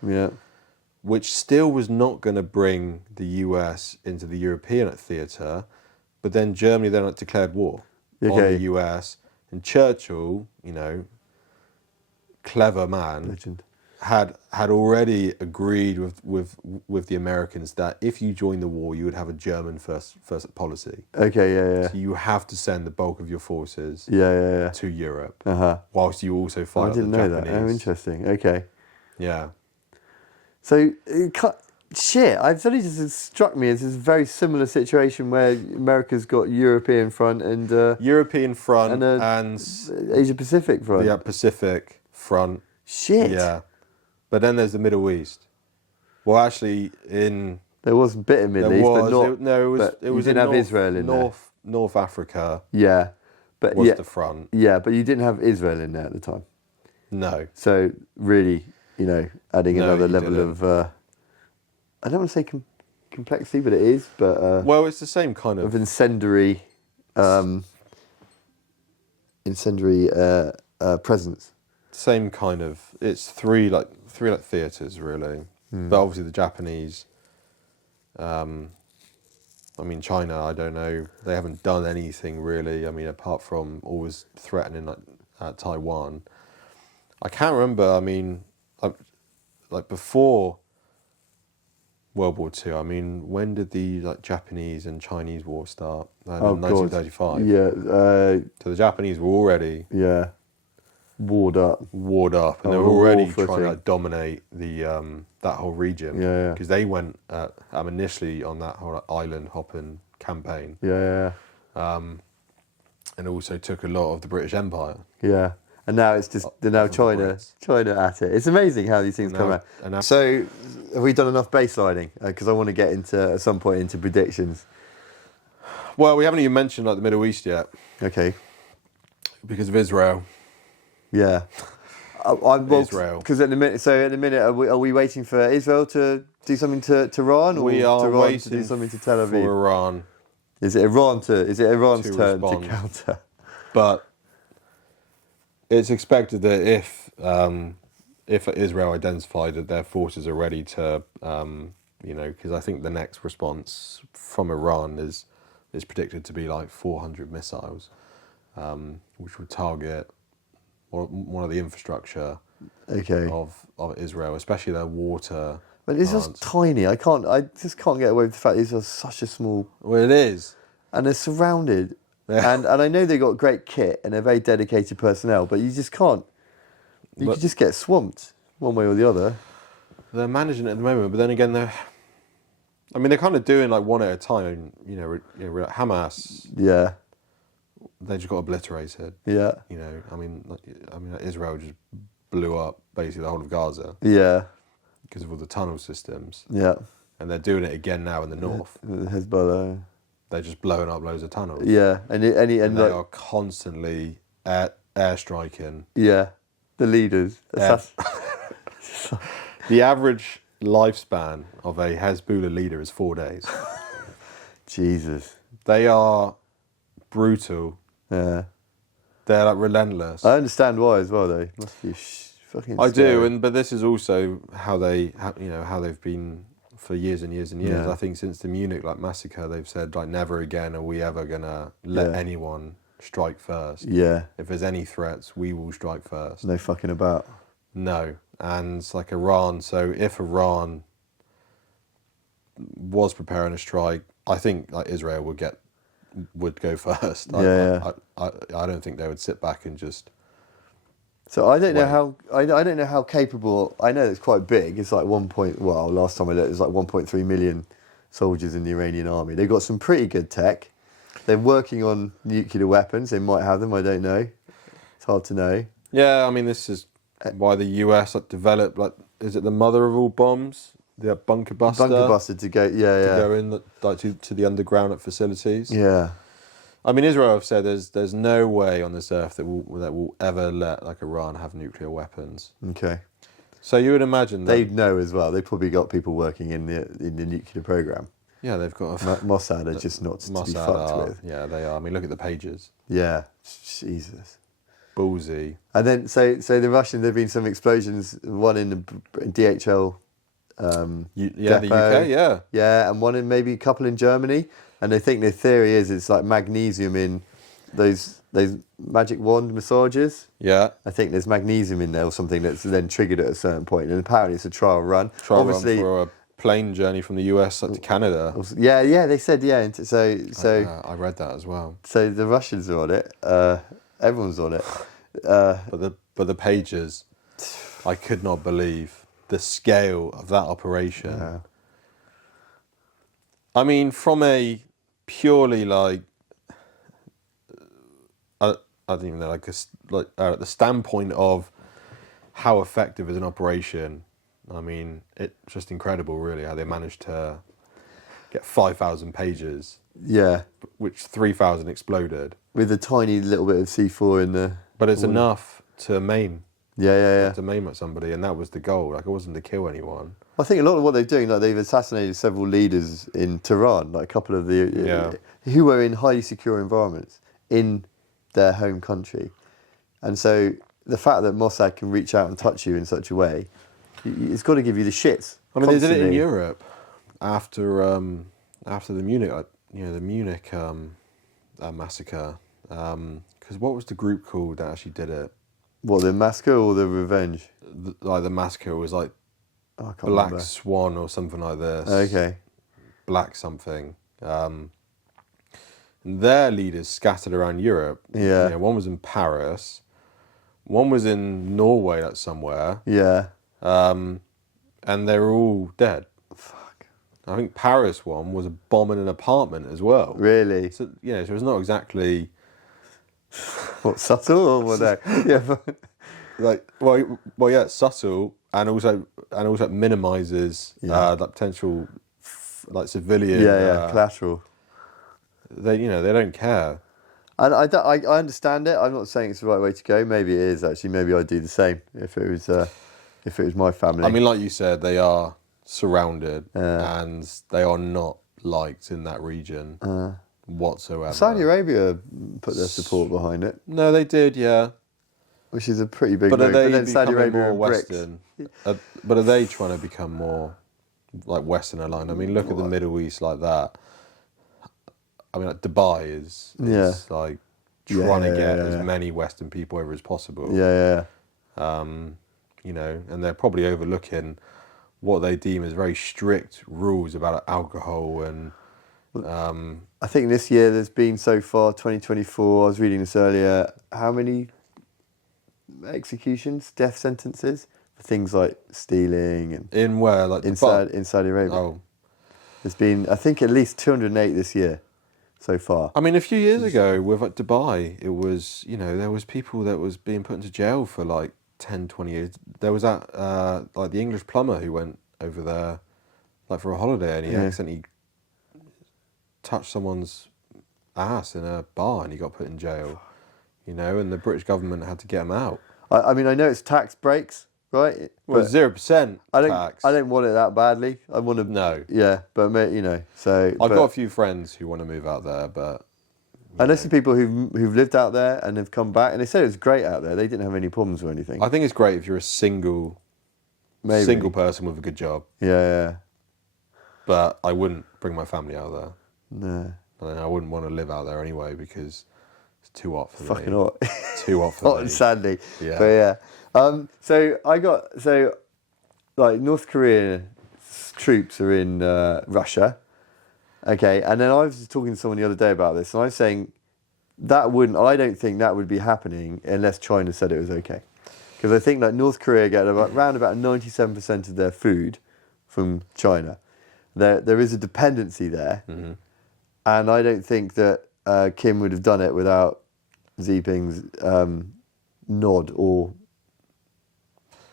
which still was not going to bring the US into the European theatre, but then Germany then declared war on the US, and Churchill, clever man, legend, had already agreed with the Americans that if you join the war, you would have a German first policy. Okay, yeah. So you have to send the bulk of your forces to Europe, whilst you also fight the Japanese. I didn't know that. Oh, interesting. Okay. Yeah. So, I've suddenly just struck me as this very similar situation where America's got European front and European front and Asia Pacific front. Yeah, Pacific front. Shit. Yeah. But then there's the Middle East. Well, actually, there was a bit of Middle East, but not. It was didn't have Israel in North Africa. Yeah, but was the front. Yeah, but you didn't have Israel in there at the time. No. So really, adding another level of. I don't want to say complexity, but it is. But well, it's the same kind of incendiary presence. Same kind of. It's three theatres really, but obviously the Japanese. China. I don't know. They haven't done anything really. Apart from always threatening Taiwan. I can't remember. Before World War II. When did the Japanese and Chinese war start? In 1935. Yeah. So the Japanese were already warred up, and they were already trying to dominate the that whole region. Yeah. Because they went initially on that whole island hopping campaign. Yeah. And also took a lot of the British Empire. Yeah. And now it's just China at it. It's amazing how these things come out. So, have we done enough baselining? Because I want to get at some point into predictions. Well, we haven't even mentioned the Middle East yet. Okay. Because of Israel. Yeah. Israel. Because at the minute, are we waiting for Israel to do something to Iran, or we are Iran waiting to do something to Tel Aviv? For Iran. Is it Iran's turn respond. to counter? But it's expected that if Israel identified that their forces are ready to, because I think the next response from Iran is predicted to be 400 missiles, which would target one of the infrastructure of Israel, especially their water But it's just tiny. I just can't get away with the fact these are such a small. Well, it is. And they're surrounded. Yeah. And I know they've got great kit and they're very dedicated personnel, but you just can't. You could just get swamped one way or the other. They're managing it at the moment, but then again, they're kind of doing like one at a time. You know, Hamas. Yeah. They just got obliterated. Yeah. You know, Israel just blew up basically the whole of Gaza. Yeah. Because of all the tunnel systems. Yeah. And they're doing it again now in the north. Hezbollah. They're just blowing up loads of tunnels. Yeah, and they are constantly airstriking. Yeah, the leaders. The average lifespan of a Hezbollah leader is 4 days. Jesus. They are brutal. Yeah. They're like relentless. I understand why as well, though. Must be fucking. I scary. do, but this is also how they've been for years and years and years. Yeah. I think since the Munich massacre, they've said like never again are we ever gonna let anyone strike first. Yeah. If there's any threats, we will strike first. No fucking about. No, and it's like Iran. So if Iran was preparing a strike, I think like Israel would go first. Yeah. I don't think they would sit back and just. So I don't know how I don't know how capable. I know it's quite big. It's like last time I looked, it was like 1.3 million soldiers in the Iranian army. They've got some pretty good tech. They're working on nuclear weapons. They might have them. I don't know. It's hard to know. Yeah, I mean, this is why the US developed is it the mother of all bombs? The bunker buster. Bunker buster to go. Yeah, to go in to the underground facilities. Yeah. I mean, Israel have said there's no way on this earth that will ever let Iran have nuclear weapons. Okay. So you would imagine that they know as well. They probably got people working in the nuclear program. Yeah, they've got Mossad are just not to be fucked with. Yeah, they are. I mean, look at the pages. Yeah, Jesus. Ballsy. And then so the Russian, there've been some explosions. One in the DHL. The depot. UK, yeah, and one in maybe a couple in Germany. And they think the theory is it's like magnesium in those magic wand massages. Yeah. I think there's magnesium in there or something that's then triggered at a certain point. And apparently it's a trial run. Obviously, for a plane journey from the US to Canada. Yeah, they said yeah. So I read that as well. So the Russians are on it. Everyone's on it. But the pages, I could not believe the scale of that operation. Yeah. I mean, from a purely I don't even know, the standpoint of how effective is an operation. I mean, it's just incredible, really, how they managed to get 5,000 pages. Yeah. Which 3,000 exploded. With a tiny little bit of C4 in there. But it's enough to maim. Yeah. To maim at somebody, and that was the goal. It wasn't to kill anyone. I think a lot of what they're doing, they've assassinated several leaders in Tehran, a couple of who were in highly secure environments in their home country. And so the fact that Mossad can reach out and touch you in such a way, it's got to give you the shits. I mean, they did it in Europe after the Munich massacre. Because what was the group called that actually did it? What, the massacre or the revenge? The massacre was Black remember. Swan or something like this. Okay. Black something. Their leaders scattered around Europe. Yeah. One was in Paris. One was in Norway, somewhere. Yeah. And they were all dead. Fuck. I think Paris one was a bomb in an apartment as well. Really? So so it's not exactly. What, subtle or what? Yeah. It's subtle and also minimises the potential civilian. Collateral. They don't care. And I understand it. I'm not saying it's the right way to go. Maybe it is actually. Maybe I'd do the same if it was my family. I mean, like you said, they are surrounded and they are not liked in that region whatsoever. Saudi Arabia put their support behind it. No, they did, yeah. Which is a pretty big move. But then Saudi Arabia more Western. But are they trying to become more Western aligned? I mean, look at the Middle East like that. I mean, Dubai is trying to get as many Western people over as possible. Yeah. And they're probably overlooking what they deem as very strict rules about alcohol and. I think this year there's been so far 2024. I was reading this earlier. How many executions, death sentences for things like stealing and In where, like in Saudi Arabia? Oh, There's been, I think, at least 208 this year so far. I mean, a few years ago with like Dubai, it was, there was people that was being put into jail for like 10, 20 years. There was that, like the English plumber who went over there, like for a holiday, and he accidentally touched someone's ass in a bar and he got put in jail, and the British government had to get him out. I mean, I know it's tax breaks, right? Well, 0% tax. I don't want it that badly. I want to. No. Yeah, but so. I've got a few friends who want to move out there, but. I know some people who've lived out there and have come back, and they said it was great out there. They didn't have any problems or anything. I think it's great if you're a single person with a good job. Yeah. But I wouldn't bring my family out there. No. And I wouldn't want to live out there anyway because it's too hot for me. Fucking hot. Too hot for me. Hot and sandy. Yeah. But yeah. Like North Korean troops are in Russia. Okay, and then I was talking to someone the other day about this, and I was saying I don't think that would be happening unless China said it was okay. Because I think like North Korea get around about 97% of their food from China. There is a dependency there. Mm-hmm. And I don't think that Kim would have done it without Xi Jinping's nod or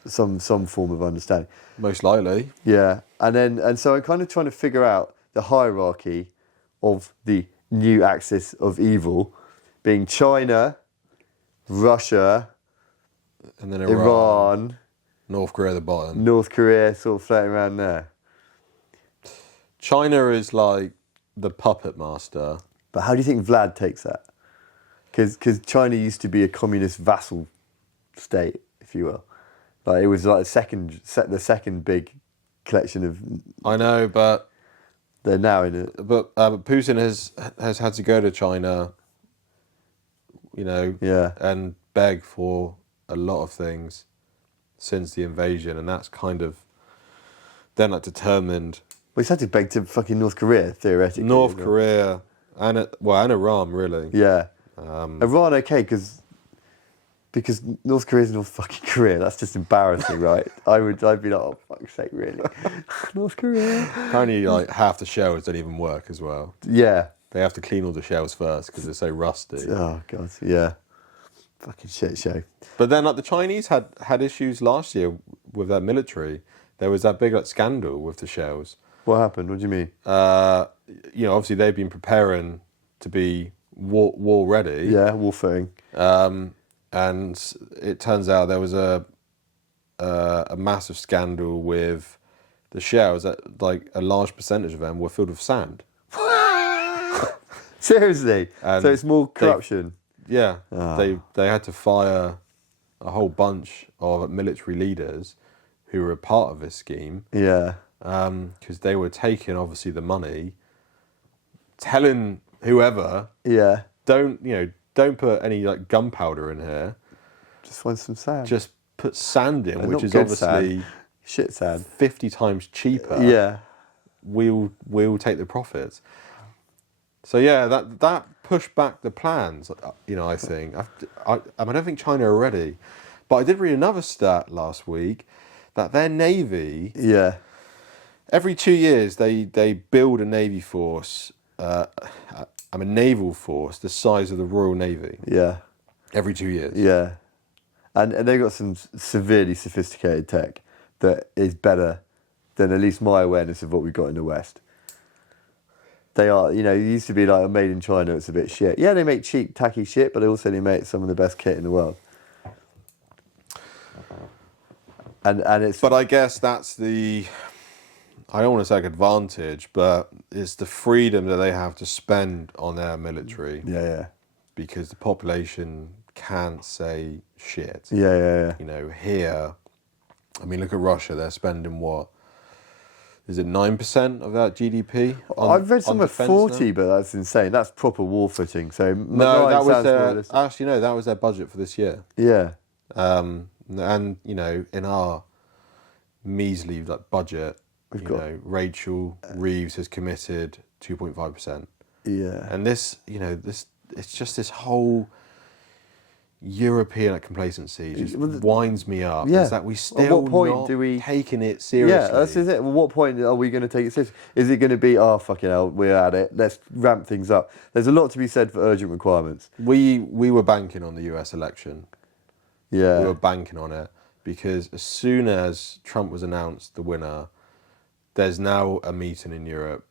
some form of understanding. Most likely. Yeah, and so I'm kind of trying to figure out the hierarchy of the new axis of evil, being China, Russia, and then Iran, North Korea at the bottom. North Korea sort of floating around there. China is like the puppet master. But how do you think Vlad takes that? Because China used to be a communist vassal state, if you will. Like it was like the second big collection of. I know, but they're now in it. But Putin has had to go to China, and beg for a lot of things since the invasion, and that's kind of then like determined. Well, he's had to beg to fucking North Korea, theoretically. North Korea and Iran, really. Yeah. Iran, okay, because North Korea's North fucking Korea. That's just embarrassing, right? I'd be like, oh, fuck's sake, really? North Korea. Apparently, like, half the shells don't even work as well. Yeah. They have to clean all the shells first because they're so rusty. Oh, God, yeah. Fucking shit show. But then, like, the Chinese had issues last year with their military. There was that big, like, scandal with the shells. What happened? What do you mean? Obviously, they've been preparing to be war ready. Yeah, warfaring. And it turns out there was a massive scandal with the shells. That like a large percentage of them were filled with sand. Seriously? And so it's more corruption? They had to fire a whole bunch of military leaders who were a part of this scheme. Yeah. Because they were taking, obviously, the money, telling whoever, don't put any like gunpowder in here. Just find some sand. Just put sand in, which is obviously shit sand, 50 times cheaper. Yeah, we'll take the profits. So yeah, that pushed back the plans. I think I don't think China are ready, but I did read another stat last week that their navy. Yeah. Every 2 years they build a navy force. A naval force the size of the Royal Navy. Yeah. Every 2 years. Yeah. And they've got some severely sophisticated tech that is better than at least my awareness of what we've got in the West. They are, it used to be like made in China, it's a bit shit. Yeah, they make cheap, tacky shit, but they make some of the best kit in the world. And it's... But I guess that's the... I don't want to say advantage, but it's the freedom that they have to spend on their military. Yeah. Because the population can't say shit. Yeah. Here, I mean, look at Russia. They're spending what? Is it 9% of that GDP? I've read somewhere 40, now? But that's insane. That's proper war footing. So no, that was that was their budget for this year. Yeah. And in our measly like budget. We've you got- know, Rachel Reeves has committed 2.5%. Yeah. And this, it's just this whole European complacency just winds me up. Yeah. Is that we At still what point not do we taking it seriously? Yeah, that's it. At what point are we going to take it seriously? Is it going to be, oh, fucking hell, we're at it, let's ramp things up? There's a lot to be said for urgent requirements. We were banking on the US election. Yeah. We were banking on it because as soon as Trump was announced the winner, there's now a meeting in Europe.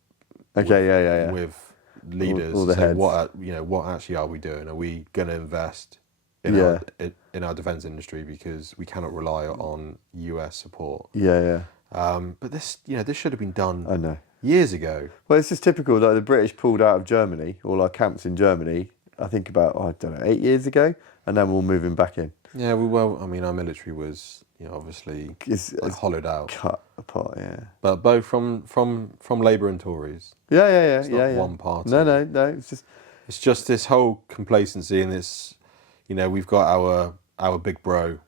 Okay, yeah. With leaders All the saying, heads. what actually are we doing? Are we going to invest in our defense industry because we cannot rely on US support? Yeah. But this should have been done I know. years ago. Well, it's just typical. Like the British pulled out of Germany, all our camps in Germany, I think about, 8 years ago, and then we're moving back in. Yeah, our military was, obviously It's hollowed out. cut apart, yeah. But both from Labour and Tories. Yeah. It's not one party. No, It's just this whole complacency and this, we've got our big bro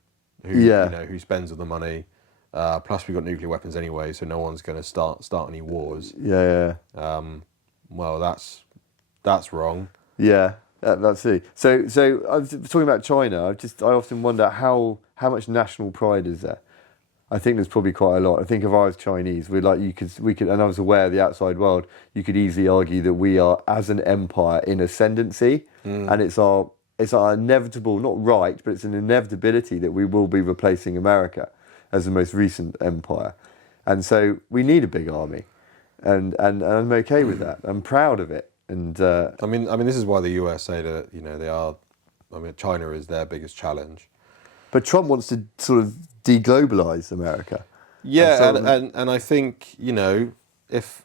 who spends all the money. Plus we've got nuclear weapons anyway, so no one's going to start any wars. Yeah. Well, that's wrong. Yeah, that's it. So I was talking about China. I often wonder how much national pride is there. I think there's probably quite a lot. I think if I was Chinese, we could, and I was aware of the outside world, you could easily argue that we are, as an empire, in ascendancy, and it's our inevitable, not right, but it's an inevitability that we will be replacing America as the most recent empire, and so we need a big army, and I'm okay with that. I'm proud of it, and I mean, this is why the US say that they are. China is their biggest challenge. But Trump wants to sort of deglobalize America. Yeah, and I think if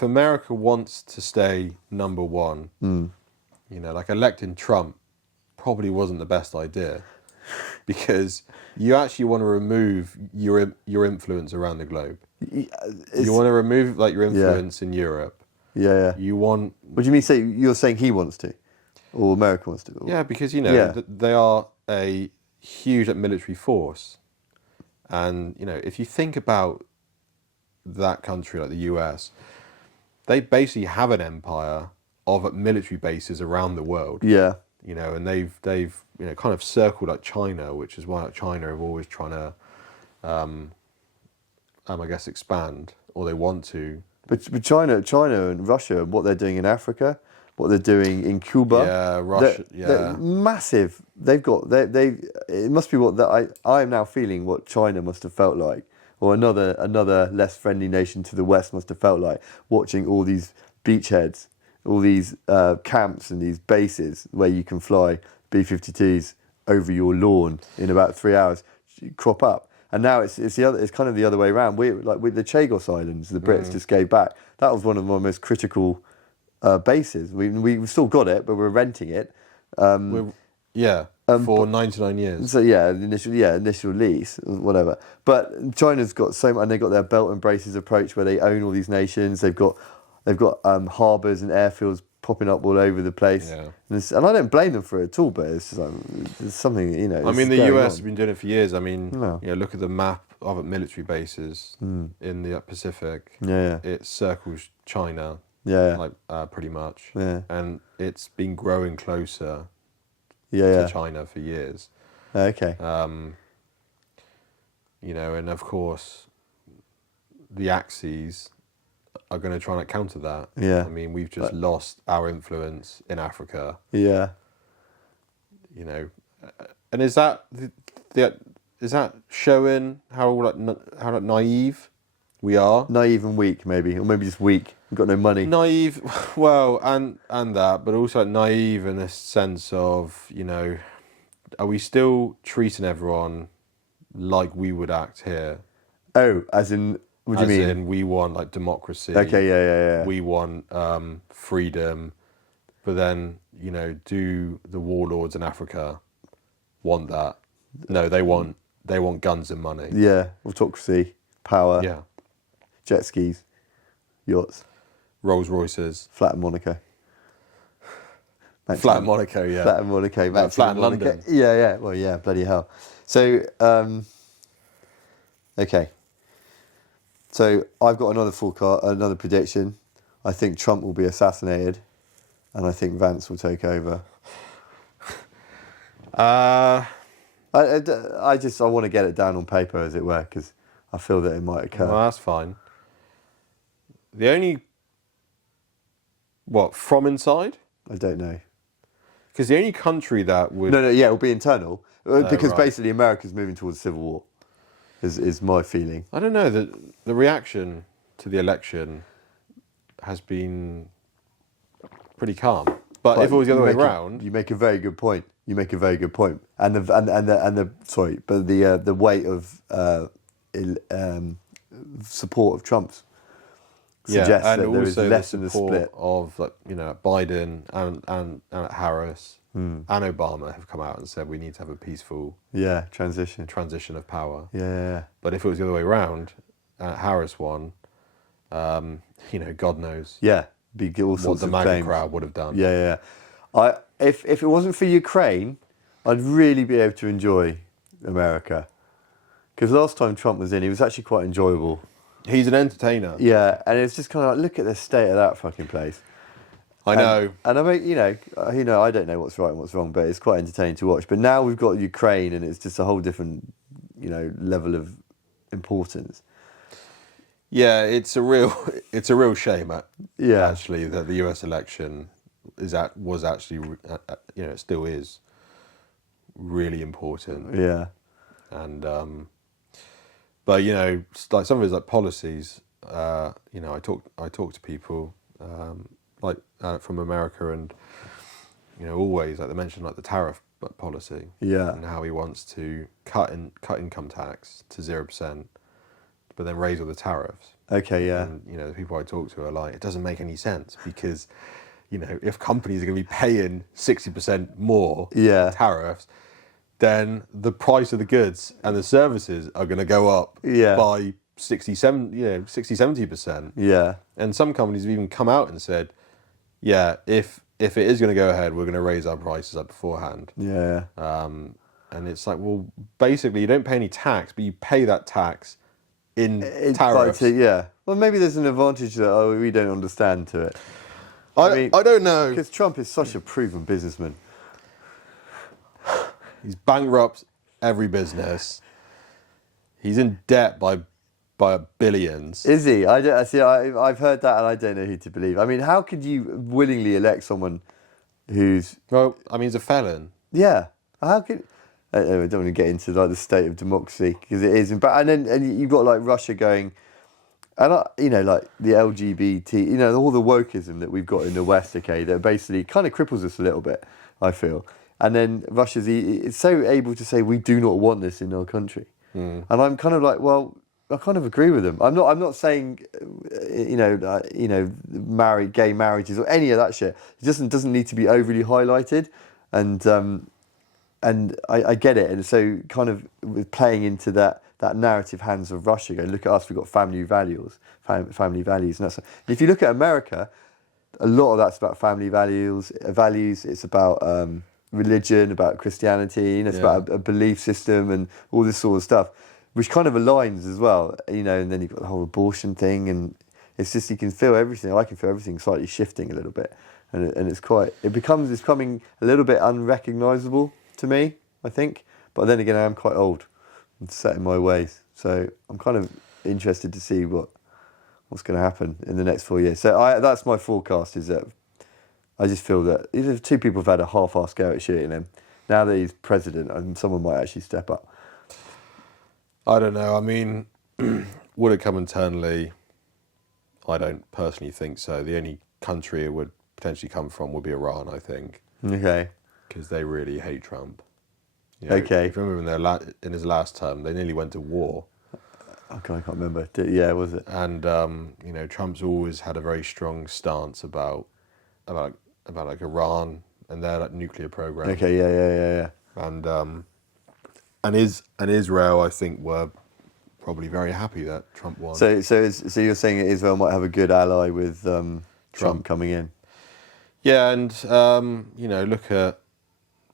America wants to stay number one, electing Trump probably wasn't the best idea, because you actually want to remove your influence around the globe. You want to remove your influence in Europe. Yeah. You want. What do you mean? You're saying he wants to, or America wants to? Or? Yeah, because they are a huge military force, and if you think about that country like the US, they basically have an empire of military bases around the world. Yeah. And they've kind of circled like China, which is why China are always trying to, I guess, expand, or they want to. But China and Russia, what they're doing in Africa, what they're doing in Cuba, yeah, Russia, they're massive. They've got it must be I am now feeling what China must have felt like, or another less friendly nation to the west must have felt like, watching all these beachheads, all these camps and these bases where you can fly B-52s over your lawn in about 3 hours, crop up. And now it's kind of the other way around. With the Chagos Islands, the Brits just gave back. That was one of my most critical bases. We've still got it, but we're renting it. For 99 years. So initial lease, whatever. But China's got so much, and they've got their belt and braces approach where they own all these nations. They've got harbours and airfields popping up all over the place. Yeah. And I don't blame them for it at all, but it's just, it's something, the US has been doing it for years. Look at the map of military bases in the Pacific. Yeah. It circles China. Yeah. Pretty much. Yeah. And it's been growing closer to China for years. Okay. And of course, the Axis are going to try and counter that. Yeah. We've just lost our influence in Africa. Yeah. And is that is that showing how naive we are? Naive and weak, maybe, or maybe just weak. We've got no money. Naive, well, and that, but also naive in a sense of, are we still treating everyone like we would act here? Oh, as in, what do you mean? As in, we want democracy. Okay, yeah. We want freedom, but then do the warlords in Africa want that? No, they want guns and money. Yeah, autocracy, power. Yeah, jet skis, yachts, Rolls Royces, flat in Monaco. Flat in Monaco, yeah. Flat in Monaco. Flat in London. Yeah. Well, yeah, bloody hell. So, okay. So I've got another prediction. I think Trump will be assassinated, and I think Vance will take over. I want to get it down on paper, as it were, because I feel that it might occur. Well, that's fine. The only... What, from inside? I don't know. Because the only country that would... No, yeah, it'll be internal. Because right. basically America's moving towards civil war, is my feeling. I don't know. The reaction to the election has been pretty calm. But if it was the other way around... You make a very good point. And the weight of support of Trump's suggests and that there is also less the than a support split. of Biden and Harris and Obama have come out and said we need to have a peaceful transition of power. Yeah. But if it was the other way around, Harris won, God knows. Yeah, be all sorts what the of MAGA claims. crowd would have done. Yeah. If it wasn't for Ukraine, I'd really be able to enjoy America. Because last time Trump was in, he was actually quite enjoyable. He's an entertainer. Yeah, and it's just kind of like, look at the state of that fucking place. I know. And I mean, I don't know what's right and what's wrong, but it's quite entertaining to watch. But now we've got Ukraine, and it's just a whole different, level of importance. Yeah, it's a real shame. Actually, that the U.S. election was actually, it still is really important. Yeah. And but like some of his policies, I talk to people from America, and always they mention the tariff policy, and how he wants to cut income tax to 0%, but then raise all the tariffs. Okay, yeah. And the people I talk to are like, it doesn't make any sense, because if companies are going to be paying 60% more tariffs, then the price of the goods and the services are going to go up by 60-70%. Yeah. And some companies have even come out and said, if it is going to go ahead, we're going to raise our prices up beforehand. Yeah. And it's like, well, basically you don't pay any tax, but you pay that tax in tariffs. Yeah. Well, maybe there's an advantage that we don't understand to it. I don't know. Because Trump is such a proven businessman. He's bankrupt every business. He's in debt by billions. Is he? I've heard that, and I don't know who to believe. I mean, how could you willingly elect someone who's... Well, I mean, he's a felon. Yeah. How could... I don't want to get into the state of democracy, because it is. And you've got Russia going... And the LGBT, all the wokeism that we've got in the West, okay, that basically kind of cripples us a little bit, I feel. And then Russia's it's so able to say we do not want this in our country, and I'm kind of like, well, I kind of agree with them. I'm not saying, gay marriages or any of that shit. It doesn't need to be overly highlighted, and I get it. And so kind of with playing into that narrative hands of Russia, going, look at us, we've got family values, and that's. If you look at America, a lot of that's about family values. It's about religion, about Christianity, it's about a belief system and all this sort of stuff, which kind of aligns as well, and then you've got the whole abortion thing, and it's just, you can feel everything. I can feel everything slightly shifting a little bit, and it's becoming a little bit unrecognisable to me, I think. But then again, I am quite old and set in my ways, so I'm kind of interested to see what's going to happen in the next 4 years. So that's my forecast, is that I just feel that if two people have had a half-assed go at shooting him, now that he's president, and someone might actually step up. I don't know. I mean, would it come internally? I don't personally think so. The only country it would potentially come from would be Iran, I think. Okay. Because they really hate Trump. Okay. If you remember in his last term, they nearly went to war. I can't remember. Yeah, was it? And Trump's always had a very strong stance about Iran and their nuclear program. Okay, yeah. And Israel, I think, were probably very happy that Trump won. So you're saying that Israel might have a good ally with Trump coming in? Yeah, and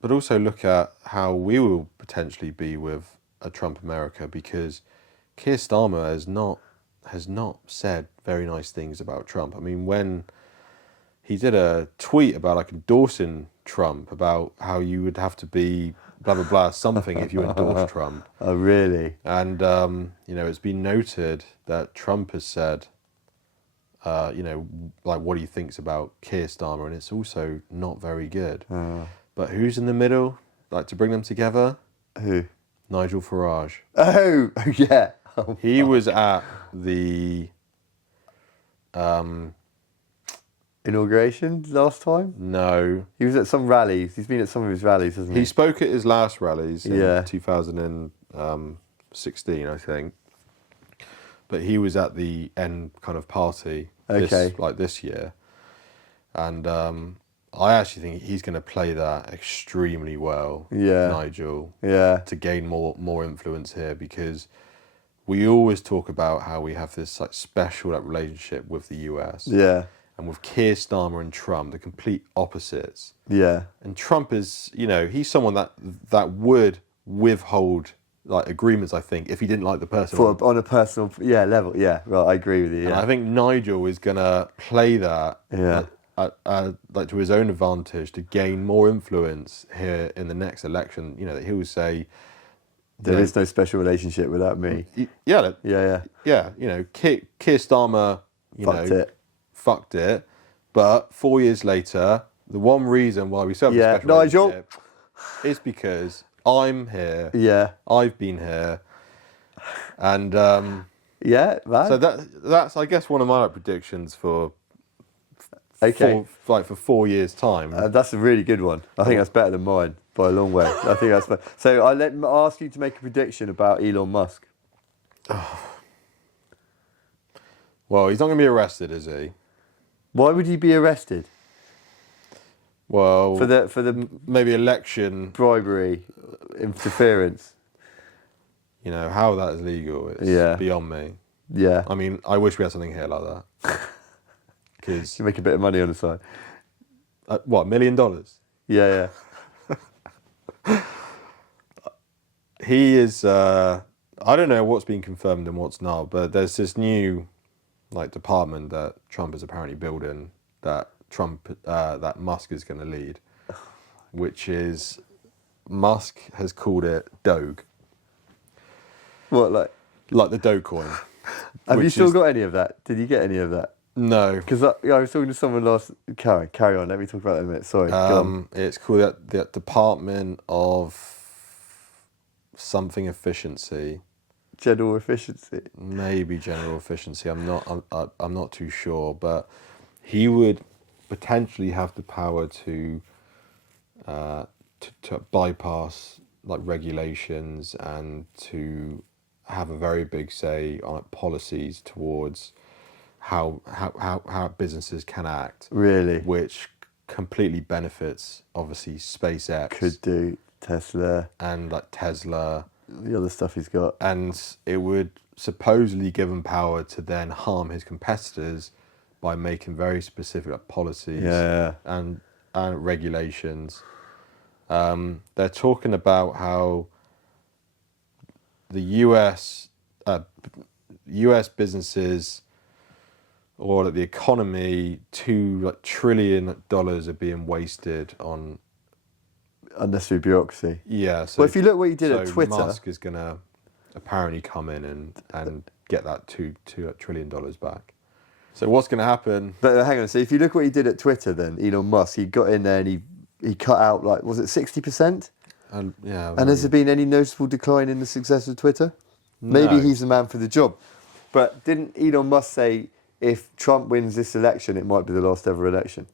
look at how we will potentially be with a Trump America, because Keir Starmer is not has not said very nice things about Trump. I mean, when he did a tweet about like endorsing Trump, about how you would have to be blah blah blah something if you endorse Trump. Oh, really? And it's been noted that Trump has said, like what he thinks about Keir Starmer, and it's also not very good. But who's in the middle, like to bring them together? Who? Nigel Farage. Oh, yeah. Oh, he was at the inauguration last time? No. He was at some rallies. He's been at some of his rallies, hasn't he? He spoke at his last rallies in Yeah. 2016, I think. But he was at the end kind of party Okay. this year. And I actually think he's going to play that extremely well, Yeah. Nigel, Yeah. to gain more influence here, because we always talk about how we have this like special like relationship with the US. Yeah. And with Keir Starmer and Trump, the complete opposites. Yeah. And Trump is, he's someone that would withhold like agreements, I think, if he didn't like the person. On a personal level. Yeah, right, I agree with you. And Yeah. I think Nigel is going to play that like to his own advantage to gain more influence here in the next election. That he will say, There is no special relationship without me. Yeah. Yeah. Keir Starmer, fucked it. But 4 years later, the one reason why we still have a special Nigel relationship is because I'm here. Yeah. I've been here. And Yeah, man. so that's I guess one of my predictions for Okay. for 4 years' time. That's a really good one. I think that's better than mine by a long way. I think that's better. So I'll ask you to make a prediction about Elon Musk. Well, he's not going to be arrested, is he? Why would he be arrested? Well, For the maybe election. bribery, interference. How that is legal is beyond me. Yeah. I mean, I wish we had something here like that. Because You make a bit of money on the side. what, $1 million? Yeah. He is. I don't know what's been confirmed and what's not, but there's this new, department that Trump is apparently building that Musk is going to lead, which is Musk has called it Doge, What, like the Dogecoin. have you which still is- got any of that? Did you get any of that? No. Because I was talking to someone last. Carry on. Let me talk about that in a minute. Sorry. Go on. It's called the Department of something efficiency. General efficiency. Maybe general efficiency. I'm not too sure, but he would potentially have the power to bypass regulations and to have a very big say on policies towards how businesses can act. Really? Which completely benefits obviously SpaceX. Could do Tesla. And Tesla. The other stuff he's got. And it would supposedly give him power to then harm his competitors by making very specific policies and regulations. They're talking about how the US businesses or the economy, $2 trillion are being wasted on Unnecessary bureaucracy. So, well, if you look what he did at Twitter, Musk is going to apparently come in and get that $2 trillion back. So what's going to happen? But hang on. So if you look what he did at Twitter, then Elon Musk, he got in there and he cut out was it 60%? And has there been any noticeable decline in the success of Twitter? No. Maybe he's the man for the job. But didn't Elon Musk say if Trump wins this election, it might be the last ever election?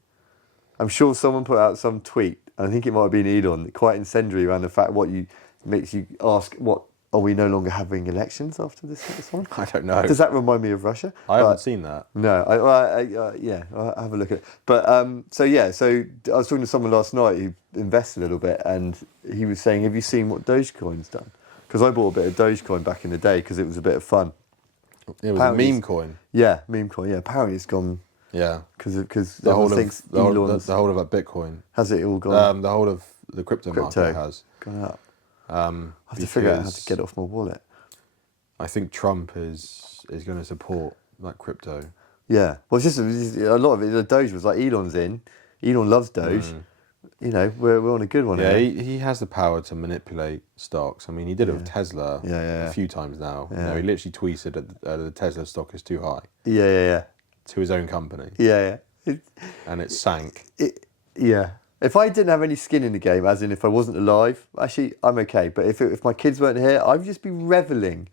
I'm sure someone put out some tweet, and I think it might have been Elon, quite incendiary around the fact makes you ask, what, are we no longer having elections after this one? I don't know. Does that remind me of Russia? I haven't seen that. No, I'll have a look at it. But so I was talking to someone last night who invests a little bit, and he was saying, have you seen what Dogecoin's done? Because I bought a bit of Dogecoin back in the day because it was a bit of fun. It was a meme coin. Yeah, meme coin. Yeah, apparently it's gone. Yeah, because the whole of that Bitcoin. Has it all gone? The whole of the crypto market has gone up. I I have to figure out how to get it off my wallet. I think Trump is going to support like crypto. Yeah. Well, it's just a lot of it. The Doge was like Elon's in. Elon loves Doge. You know, we're on a good one. Yeah, here. he has the power to manipulate stocks. I mean, he did it with Tesla a few times now. Yeah. You know, he literally tweeted that the Tesla stock is too high. Yeah. To his own company. Yeah. And it sank. Yeah. If I didn't have any skin in the game, as in if I wasn't alive, actually, I'm okay. But if my kids weren't here, I'd just be reveling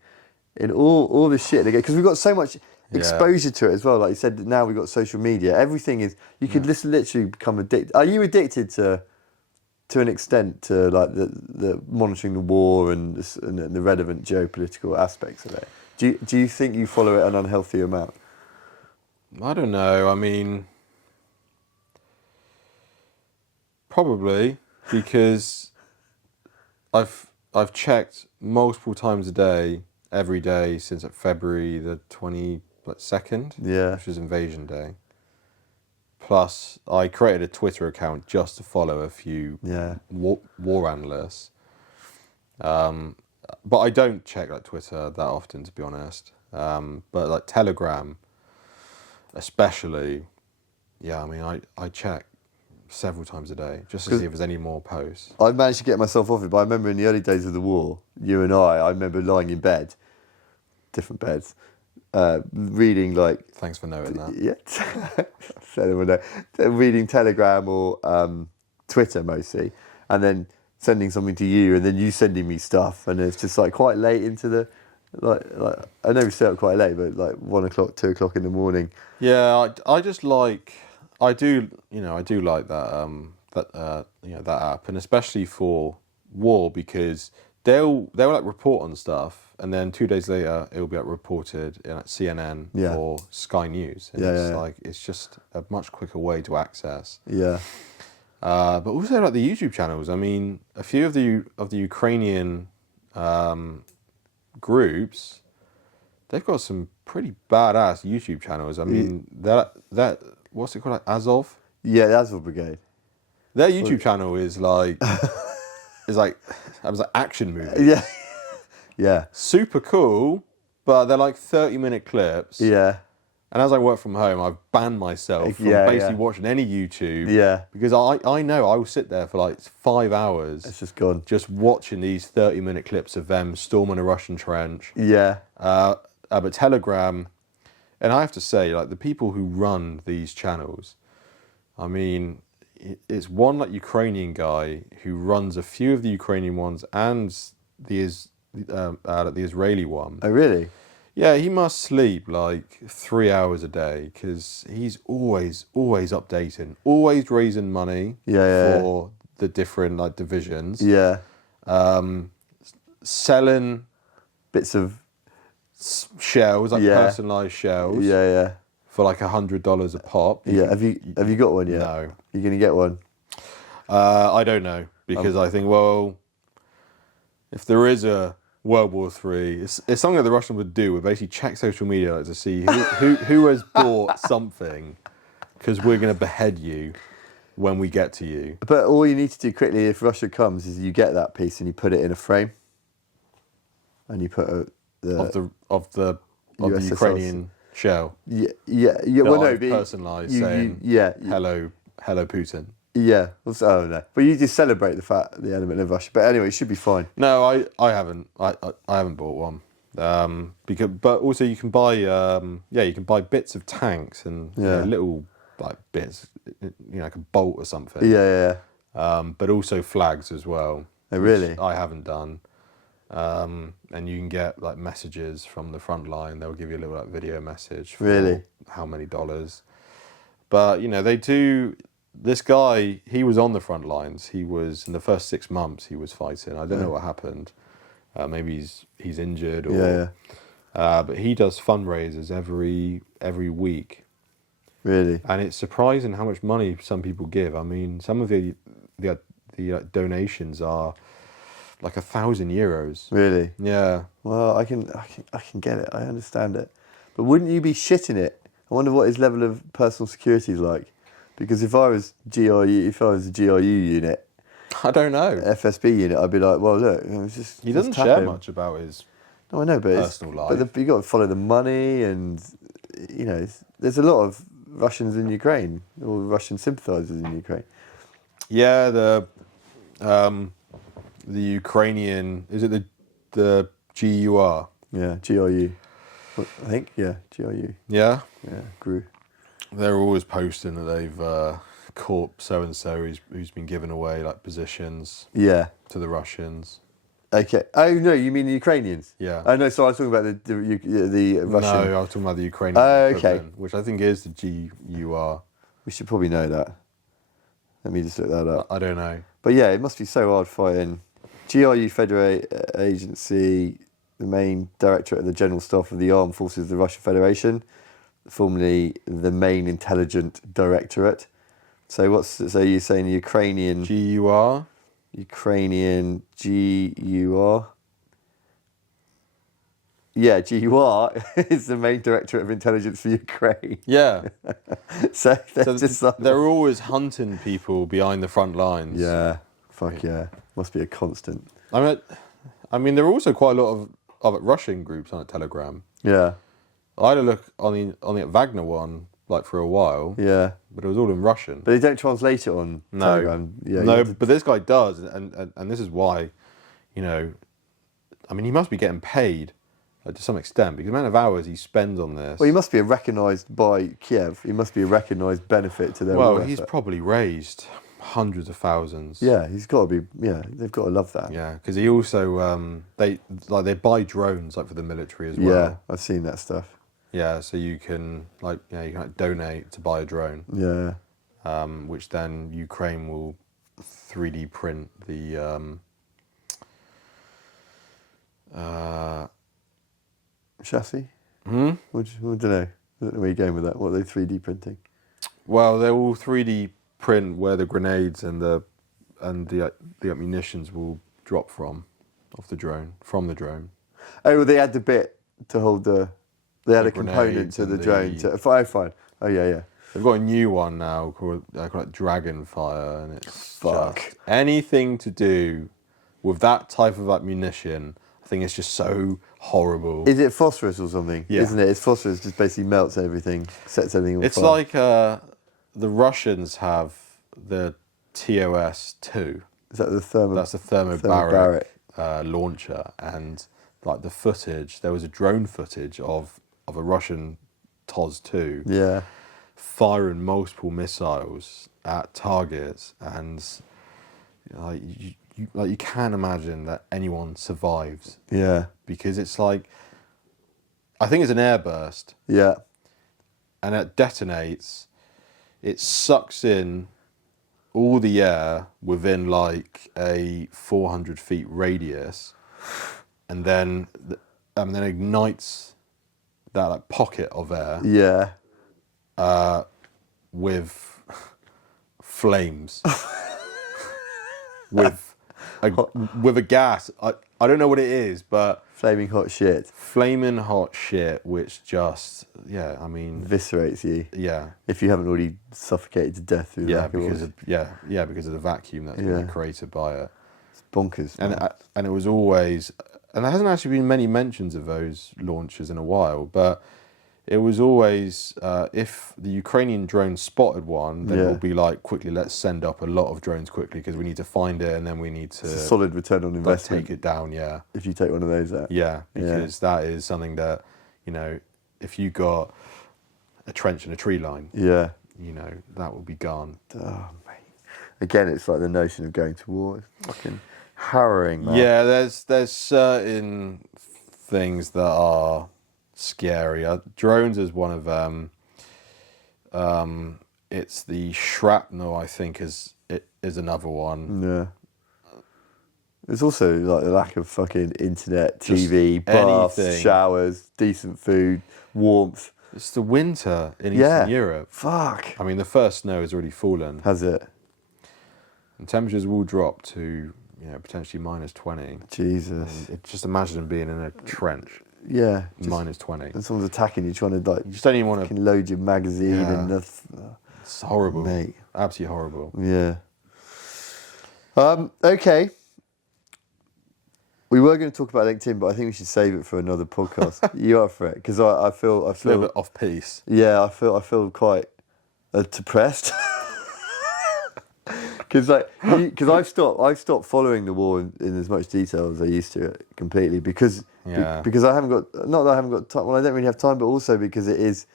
in all the shit they get. Because we've got so much exposure to it as well. Like you said, now we've got social media. Everything is, you could literally become addicted. Are you addicted to an extent to like the monitoring the war and the relevant geopolitical aspects of it? Do you think you follow it an unhealthy amount? I don't know. I mean, probably because I've checked multiple times a day, every day since February the 22nd, which is Invasion Day. Plus, I created a Twitter account just to follow a few war analysts. But I don't check like Twitter that often, to be honest. But like Telegram, especially, I mean, I check several times a day just to see if there's any more posts. I managed to get myself off it, but I remember in the early days of the war, you and I remember lying in bed, different beds, reading like... Thanks for knowing that. Yeah. So everyone know. Reading Telegram or Twitter mostly, and then sending something to you, and then you sending me stuff, and it's just like quite late into the... Like I know we stay up quite late, but like 1 o'clock, 2 o'clock in the morning. Yeah, I just like... I do like that that app, and especially for war, because they'll like report on stuff, and then 2 days later it'll be like reported in like CNN or Sky News, and it's just a much quicker way to access. Yeah. But also like the YouTube channels. I mean, a few of the Ukrainian groups, they've got some pretty badass YouTube channels. I mean, that what's it called, like Azov? Yeah, the Azov Brigade. Their YouTube channel is like that was like action movie. Yeah. Yeah. Super cool, but they're like 30-minute clips. Yeah. And as I work from home, I've banned myself from basically watching any YouTube. Yeah. Because I know I will sit there for like 5 hours. It's just gone. Just watching these 30-minute clips of them storming a Russian trench. Yeah. But Telegram, and I have to say, like the people who run these channels, I mean, it's one like Ukrainian guy who runs a few of the Ukrainian ones and the Israeli one. Oh, really? Yeah, he must sleep like 3 hours a day because he's always updating, always raising money for the different like divisions. Yeah. Selling bits of shells, like personalised shells. Yeah. For like $100 a pop. Yeah. Have you got one yet? No. You're gonna get one? I don't know because I think, well, if there is a World War III, it's something that the Russians would do. Would basically check social media to see who has bought something, because we're going to behead you when we get to you. But all you need to do quickly if Russia comes is you get that piece and you put it in a frame, and you put of the Ukrainian shell. Yeah. Well, no, personalised saying hello Putin. Yeah. Oh no. But you just celebrate the element of Russia. But anyway, it should be fine. No, I haven't. I haven't bought one. But also you can buy you can buy bits of tanks and little like bits, like a bolt or something. Yeah. But also flags as well. Oh, really? I haven't done. And you can get like messages from the front line. They'll give you a little like video message for how many dollars. But they do. This guy, he was on the front lines. He was in the first 6 months. He was fighting. I don't know what happened. Maybe he's injured or. But he does fundraisers every week. Really. And it's surprising how much money some people give. I mean, some of the donations are like 1,000 euros. Really? Yeah. Well, I can get it. I understand it. But wouldn't you be shitting it? I wonder what his level of personal security is like. Because if I was a GRU unit, I don't know. FSB unit, I'd be like, well, look, he doesn't share much about his No, I know, but personal life. But you got to follow the money, and there's a lot of Russians in Ukraine, or Russian sympathisers in Ukraine. Yeah, the Ukrainian, is it the GUR? Yeah, GRU. I think, GRU. Yeah? Yeah, GRU. They're always posting that they've caught so-and-so who's been given away, like, positions Yeah. to the Russians. Okay. Oh, no, you mean the Ukrainians? Yeah. Oh, no, so I was talking about the Russian. No, I was talking about the Ukrainian Okay. equivalent, which I think is the GUR. We should probably know that. Let me just look that up. I don't know. But yeah, it must be so hard fighting. GRU Federal Agency, the main directorate of the General Staff of the Armed Forces of the Russian Federation, formerly the main intelligent directorate. So you're saying Ukrainian GUR? Ukrainian GUR? Yeah, GUR is the main directorate of intelligence for Ukraine. Yeah. so just like, they're always hunting people behind the front lines. yeah, fuck yeah. Must be a constant. I mean, there are also quite a lot of Russian groups on Telegram. Yeah, I had a look on the Wagner one, like, for a while. yeah. But it was all in Russian. But they don't translate it on Telegram. Yeah, No, but this guy does, and this is why, I mean, he must be getting paid to some extent, because the amount of hours he spends on this. Well, he must be recognised by Kiev. He must be a recognised benefit to their Well, work he's effort. probably raised hundreds of thousands. Yeah, he's got to be. Yeah, they've got to love that. Yeah, because he also they buy drones, like, for the military as well. Yeah, I've seen that stuff. Yeah, so you can donate to buy a drone. Yeah. Which then Ukraine will 3D print the Chassis? I don't know. I don't know where you're going with that. What are they 3D printing? Well, they will 3D print where the grenades and the munitions will drop from the drone. Oh, well, they had the bit to hold the. They had a component grenades to the and drone. Oh, fine. Oh, yeah. They've got a new one now called Dragonfire, and it's Fuck. just anything to do with that type of ammunition. I think it's just so horrible. Is it phosphorus or something? Yeah. Isn't it? It's phosphorus, just basically melts everything, sets everything on fire. It's like the Russians have the TOS-2. Is that the That's a thermobaric launcher, and like the footage, there was a drone footage of a Russian TOS-2 Yeah. firing multiple missiles at targets, and you can't imagine that anyone survives, Yeah. because it's like, I think it's an airburst, Yeah. and it detonates, it sucks in all the air within like a 400 feet radius, and then ignites that like pocket of air Yeah. with flames, with a gas. I don't know what it is, but Flaming hot shit. flaming hot shit, which just Eviscerates you. yeah. If you haven't already suffocated to death through Yeah, lack of because oil. because of the vacuum that's Yeah. been created by it, It's bonkers. man. and it was always, and there hasn't actually been many mentions of those launches in a while, but it was always if the Ukrainian drone spotted one, then it would be like, quickly, let's send up a lot of drones quickly because we need to find it, and then we need to It's a solid return on like, investment take it down. Yeah, if you take one of those out. yeah, because that is something that, if you got a trench and a tree line, Yeah. that will be gone. Oh, mate. Again, it's like the notion of going to war. It's fucking harrowing, man. Yeah, there's certain things that are scary. Drones is one of them. It's the shrapnel, I think, is another one. Yeah. There's also like the lack of fucking internet, Just TV, baths, anything. showers, decent food, warmth. It's the winter in Yeah. Eastern Europe. Fuck. I mean, the first snow has already fallen, Has it? and temperatures will drop to potentially -20. Jesus. Just imagine being in a trench, Yeah. Just, -20. and someone's attacking you, trying to like You just don't even want to. fucking load your magazine Yeah. and that's, It's horrible, mate. Absolutely horrible. Yeah. Okay. We were going to talk about LinkedIn, but I think we should save it for another podcast. You are for it because I feel A little bit off piece. Yeah, I feel quite depressed. Because I've stopped following the war in as much detail as I used to completely because I haven't got, not that I haven't got time. Well, I don't really have time, but also because it's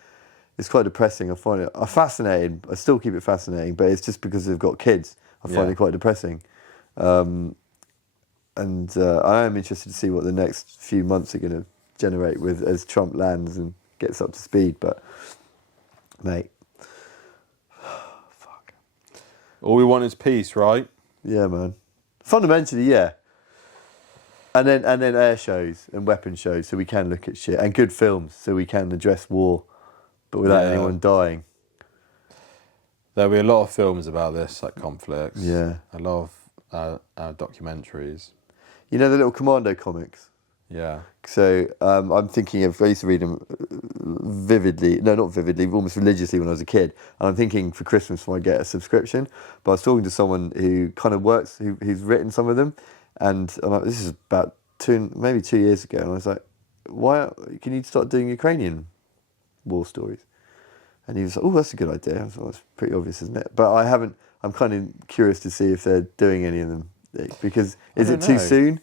quite depressing. I find it fascinating. I still keep it fascinating, but it's just because I've got kids. I find it quite depressing. And I am interested to see what the next few months are going to generate as Trump lands and gets up to speed. But, mate, fuck. All we want is peace, right? Yeah, man. Fundamentally, yeah. And then air shows and weapon shows, so we can look at shit, and good films, so we can address war, but without anyone dying. There'll be a lot of films about this, like conflicts. Yeah. A lot of documentaries. You know the little Commando comics? Yeah. So I'm thinking of, I used to read them not vividly, almost religiously when I was a kid. And I'm thinking for Christmas when I get a subscription. But I was talking to someone who kind of works, who's written some of them. And I'm like, this is about 2 years ago. And I was like, why can you start doing Ukrainian war stories? And he was like, oh, that's a good idea. I thought, that's pretty obvious, isn't it? But I'm kind of curious to see if they're doing any of them. Because is it too soon?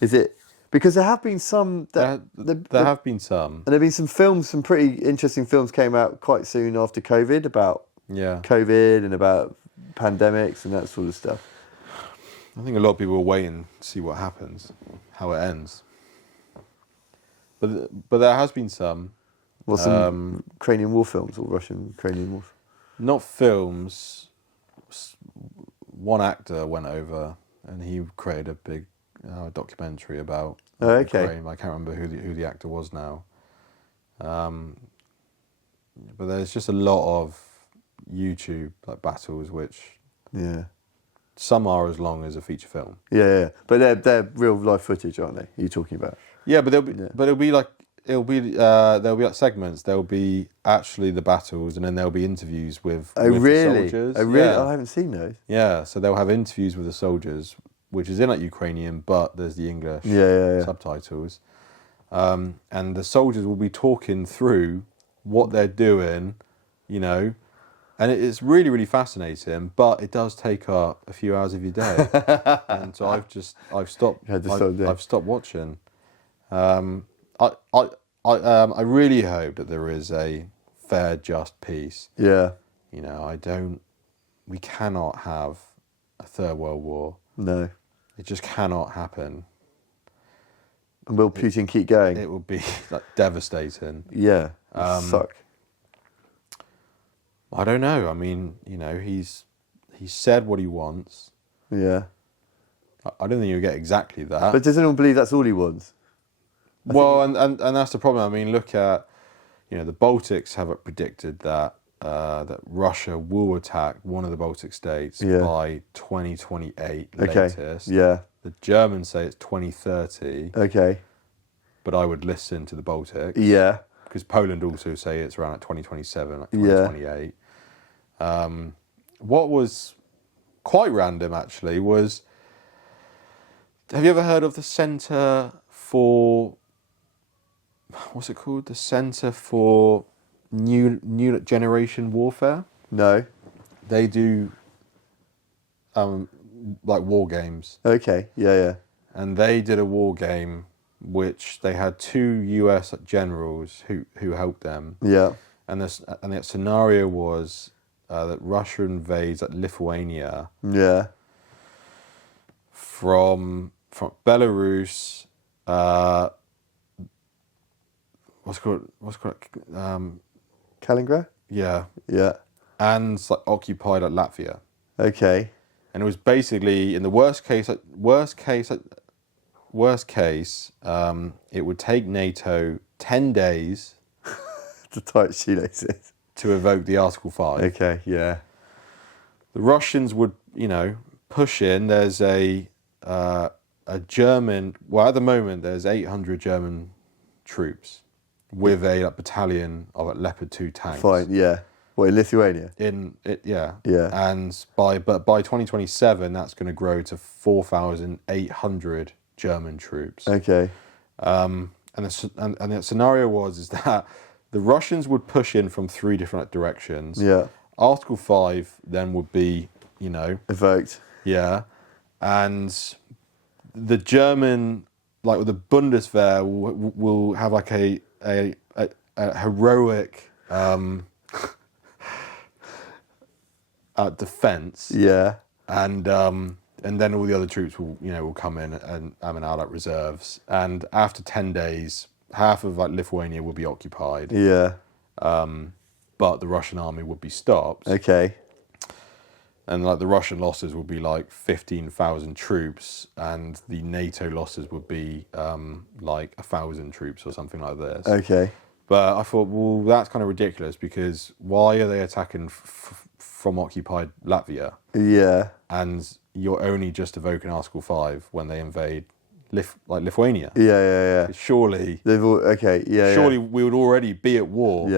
Is it? Because there have been some. There have been some. And there have been some films, some pretty interesting films came out quite soon after COVID about COVID and about pandemics and that sort of stuff. I think a lot of people are waiting to see what happens, how it ends. But there has been some. Well, some Ukrainian war films or Russian Ukrainian war. Not films. One actor went over and he created a big documentary about Ukraine. I can't remember who the actor was now. But there's just a lot of YouTube like battles, which some are as long as a feature film. Yeah. But they're real life footage, aren't they? You're talking about? Yeah, but there'll be like segments. There'll be actually the battles, and then there'll be interviews with the soldiers. Oh, really? I haven't seen those. Yeah, so they'll have interviews with the soldiers, which is in like Ukrainian, but there's the English subtitles. And the soldiers will be talking through what they're doing, you know, and it's really, really fascinating, but it does take up a few hours of your day. And so I've stopped watching. I really hope that there is a fair, just peace. Yeah. You know, we cannot have a third world war. No. It just cannot happen. And will Putin keep going? It would be like devastating. Yeah. Suck. I don't know. I mean, you know, he's said what he wants. Yeah. I don't think you'll get exactly that. But does anyone believe that's all he wants? Well, and that's the problem. I mean, look at, you know, the Baltics have predicted that that Russia will attack one of the Baltic states by 2028 latest. Yeah. The Germans say it's 2030. Okay. But I would listen to the Baltics. Yeah. Because Poland also say it's around like 2027, like 2028. What was quite random actually was, have you ever heard of the Centre for, what's it called? The Centre for New Generation Warfare? No. They do like war games. Okay, yeah. And they did a war game which they had 2 US generals who helped them. Yeah. And the scenario was that Russia invades Lithuania. Yeah. From Belarus, what's it called? Kaliningrad? Yeah. Yeah. And like occupied Latvia. Okay. And it was basically in the worst case, it would take NATO 10 days to tie its shoelaces to evoke the Article 5. Okay, yeah. The Russians would, you know, push in. There's a German. Well, at the moment, there's 800 German troops with a battalion of Leopard 2 tanks. Fine, yeah. What, in Lithuania? Yeah. Yeah. And by 2027, that's going to grow to 4,800 German troops. Okay. And the scenario is that the Russians would push in from 3 different directions. Yeah. Article 5 then would be, Evoked. yeah, and the German, like the Bundeswehr, will have like a heroic defense. Yeah. And then all the other troops will come in and are like reserves. And after 10 days, half of like Lithuania will be occupied. Yeah. But the Russian army would be stopped. Okay. And like the Russian losses would be like 15,000 troops, and the NATO losses would be like 1,000 troops or something like this. Okay. But I thought, well, that's kind of ridiculous, because why are they attacking from occupied Latvia? Yeah. And you're only just evoking Article 5 when they invade Lithuania. Yeah. Surely, Yeah. surely we would already be at war.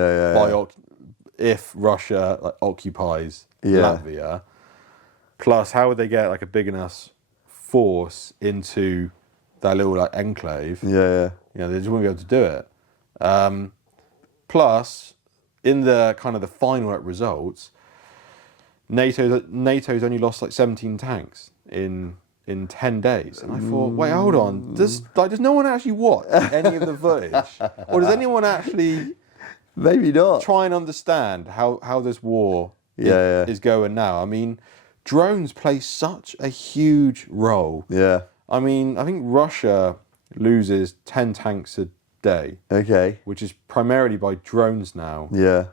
If Russia occupies Latvia. Plus, how would they get like a big enough force into that little like enclave? Yeah. They just wouldn't be able to do it. Plus, in the kind of the final results, NATO's only lost like 17 tanks in 10 days. And I thought, wait, hold on. Does no one actually watch any of the footage? Or does anyone actually maybe not try and understand how this war is going now? I mean, drones play such a huge role. Yeah. I mean, I think Russia loses 10 tanks a day. Okay. Which is primarily by drones now. Yeah.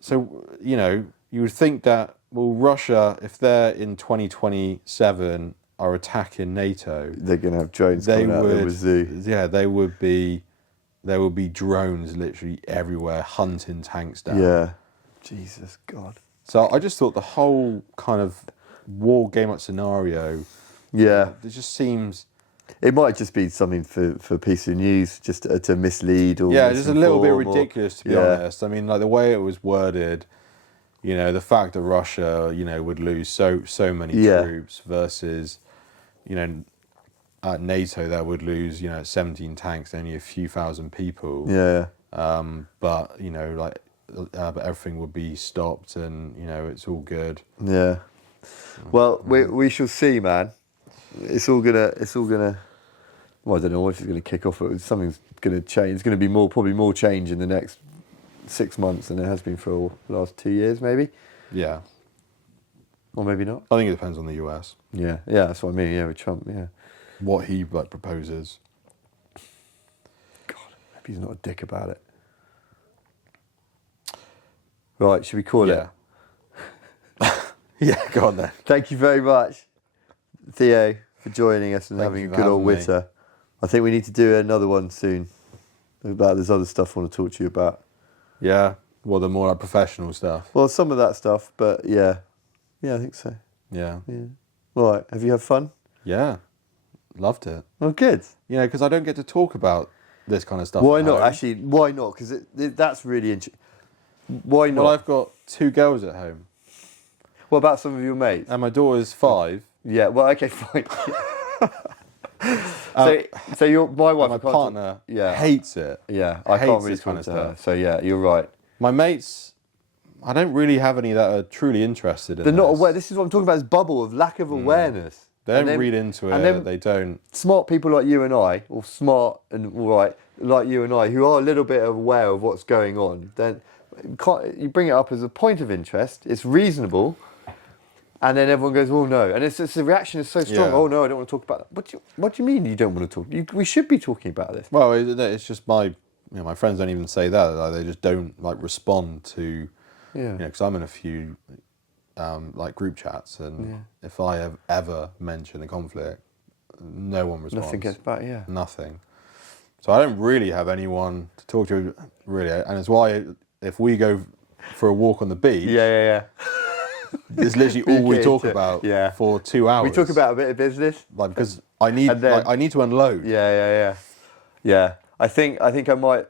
So you would think that, well, Russia, if they're in 2027 are attacking NATO, they're going to have drones coming out of the zoo. Yeah, there would be drones literally everywhere hunting tanks down. Yeah. Jesus God. So I just thought the whole kind of war game up scenario, yeah, it just seems... It might just be something for piece of news, just to mislead or just a little bit ridiculous, to be honest. I mean, like the way it was worded, the fact that Russia, would lose so many troops versus, at NATO that would lose, 17 tanks, only a few thousand people. Yeah. But but everything would be stopped, and it's all good. Yeah. Well, we shall see, man. It's all gonna. Well, I don't know if it's gonna kick off, but something's gonna change. It's gonna be probably more change in the next 6 months than there has been for the last 2 years, maybe. Yeah. Or maybe not. I think it depends on the US. Yeah, that's what I mean. Yeah, with Trump. Yeah. What he proposes. God, I hope he's not a dick about it. Right, should we call it? Yeah, go on then. Thank you very much, Theo, for joining us and having a good old witter. I think we need to do another one soon. There's other stuff I want to talk to you about. Yeah, well, the more like professional stuff. Well, some of that stuff, but yeah, I think so. Yeah. All right, have you had fun? Yeah, loved it. Oh, good. Because I don't get to talk about this kind of stuff. Why not? Actually, why not? Because that's really interesting. Why not? Well, I've got 2 girls at home. What about some of your mates? And my daughter's 5. Yeah, well, okay, fine. So my wife, my partner, hates it. Yeah, I can't really kind of talk to her. stuff. So yeah, you're right. My mates, I don't really have any that are truly interested in They're not this. aware. This is what I'm talking about, is bubble of lack of awareness. They don't read into it. And then they don't. Smart people like you and I, or smart and all right, like you and I, who are a little bit aware of what's going on, then you bring it up as a point of interest. It's reasonable. And then everyone goes, oh no. And the reaction is so strong. Yeah. Oh no, I don't want to talk about that. What do you mean you don't want to talk? We should be talking about this. Well, it's just my friends don't even say that. Like, they just don't respond to, because I'm in a few group chats, and if I have ever mention a conflict, no one responds. Nothing gets back, Nothing. So I don't really have anyone to talk to, really. And it's why if we go for a walk on the beach... Yeah. It's literally all we talk about for 2 hours. We talk about a bit of business. Because I need to unload. Yeah. I think I might,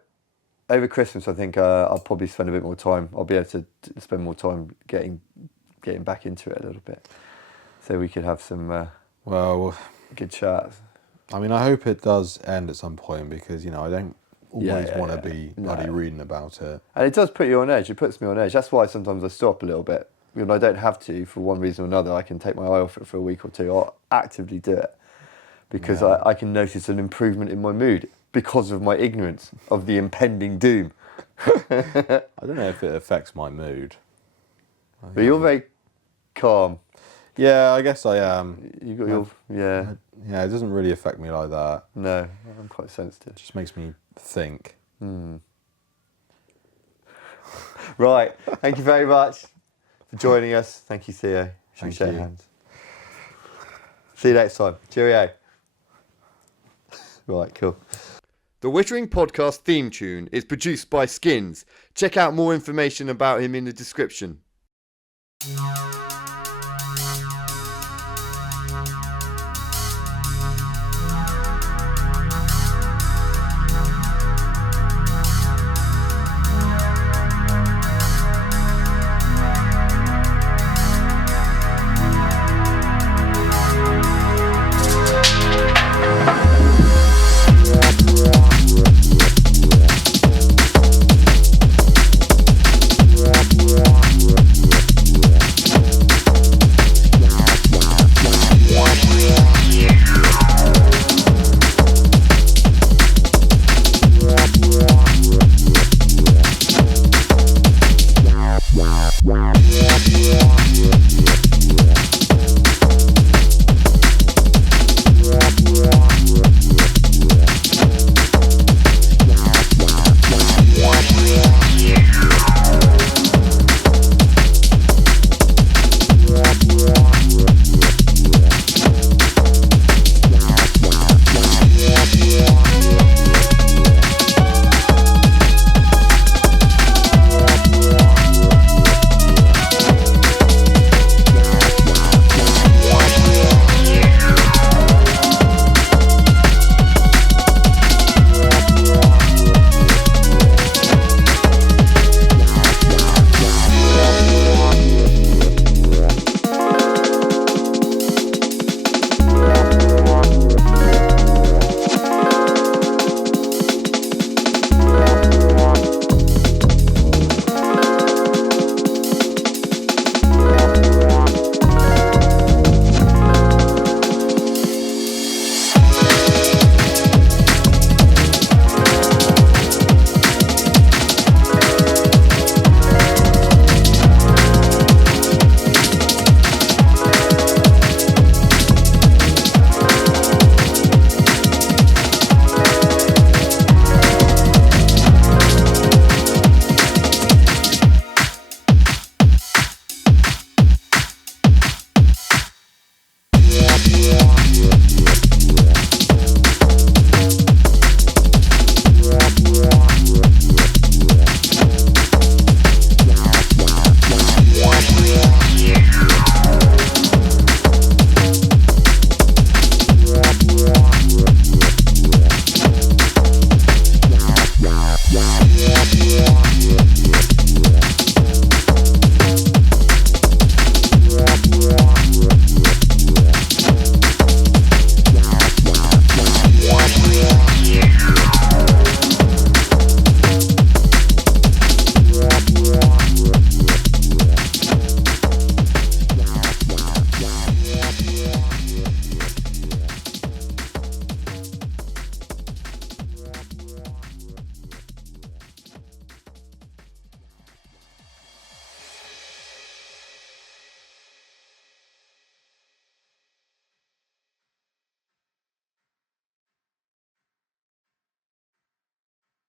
over Christmas, I think I'll probably spend a bit more time. I'll be able to spend more time getting back into it a little bit. So we could have some... good chat. I mean, I hope it does end at some point because, I don't always want to be bloody reading about it. And it does put you on edge. It puts me on edge. That's why sometimes I stop a little bit. When I don't have to, for one reason or another, I can take my eye off it for a week or two. I'll actively do it because I can notice an improvement in my mood because of my ignorance of the impending doom. I don't know if it affects my mood. But you're very calm. Yeah, I guess I am. You got your Yeah, it doesn't really affect me like that. No, I'm quite sensitive. It just makes me think. Right, thank you very much for joining us. Thank you, Theo. Should we shake hands? See you next time. Cheerio. Right, cool. The Wittering Podcast theme tune is produced by Skins. Check out more information about him in the description. Yeah.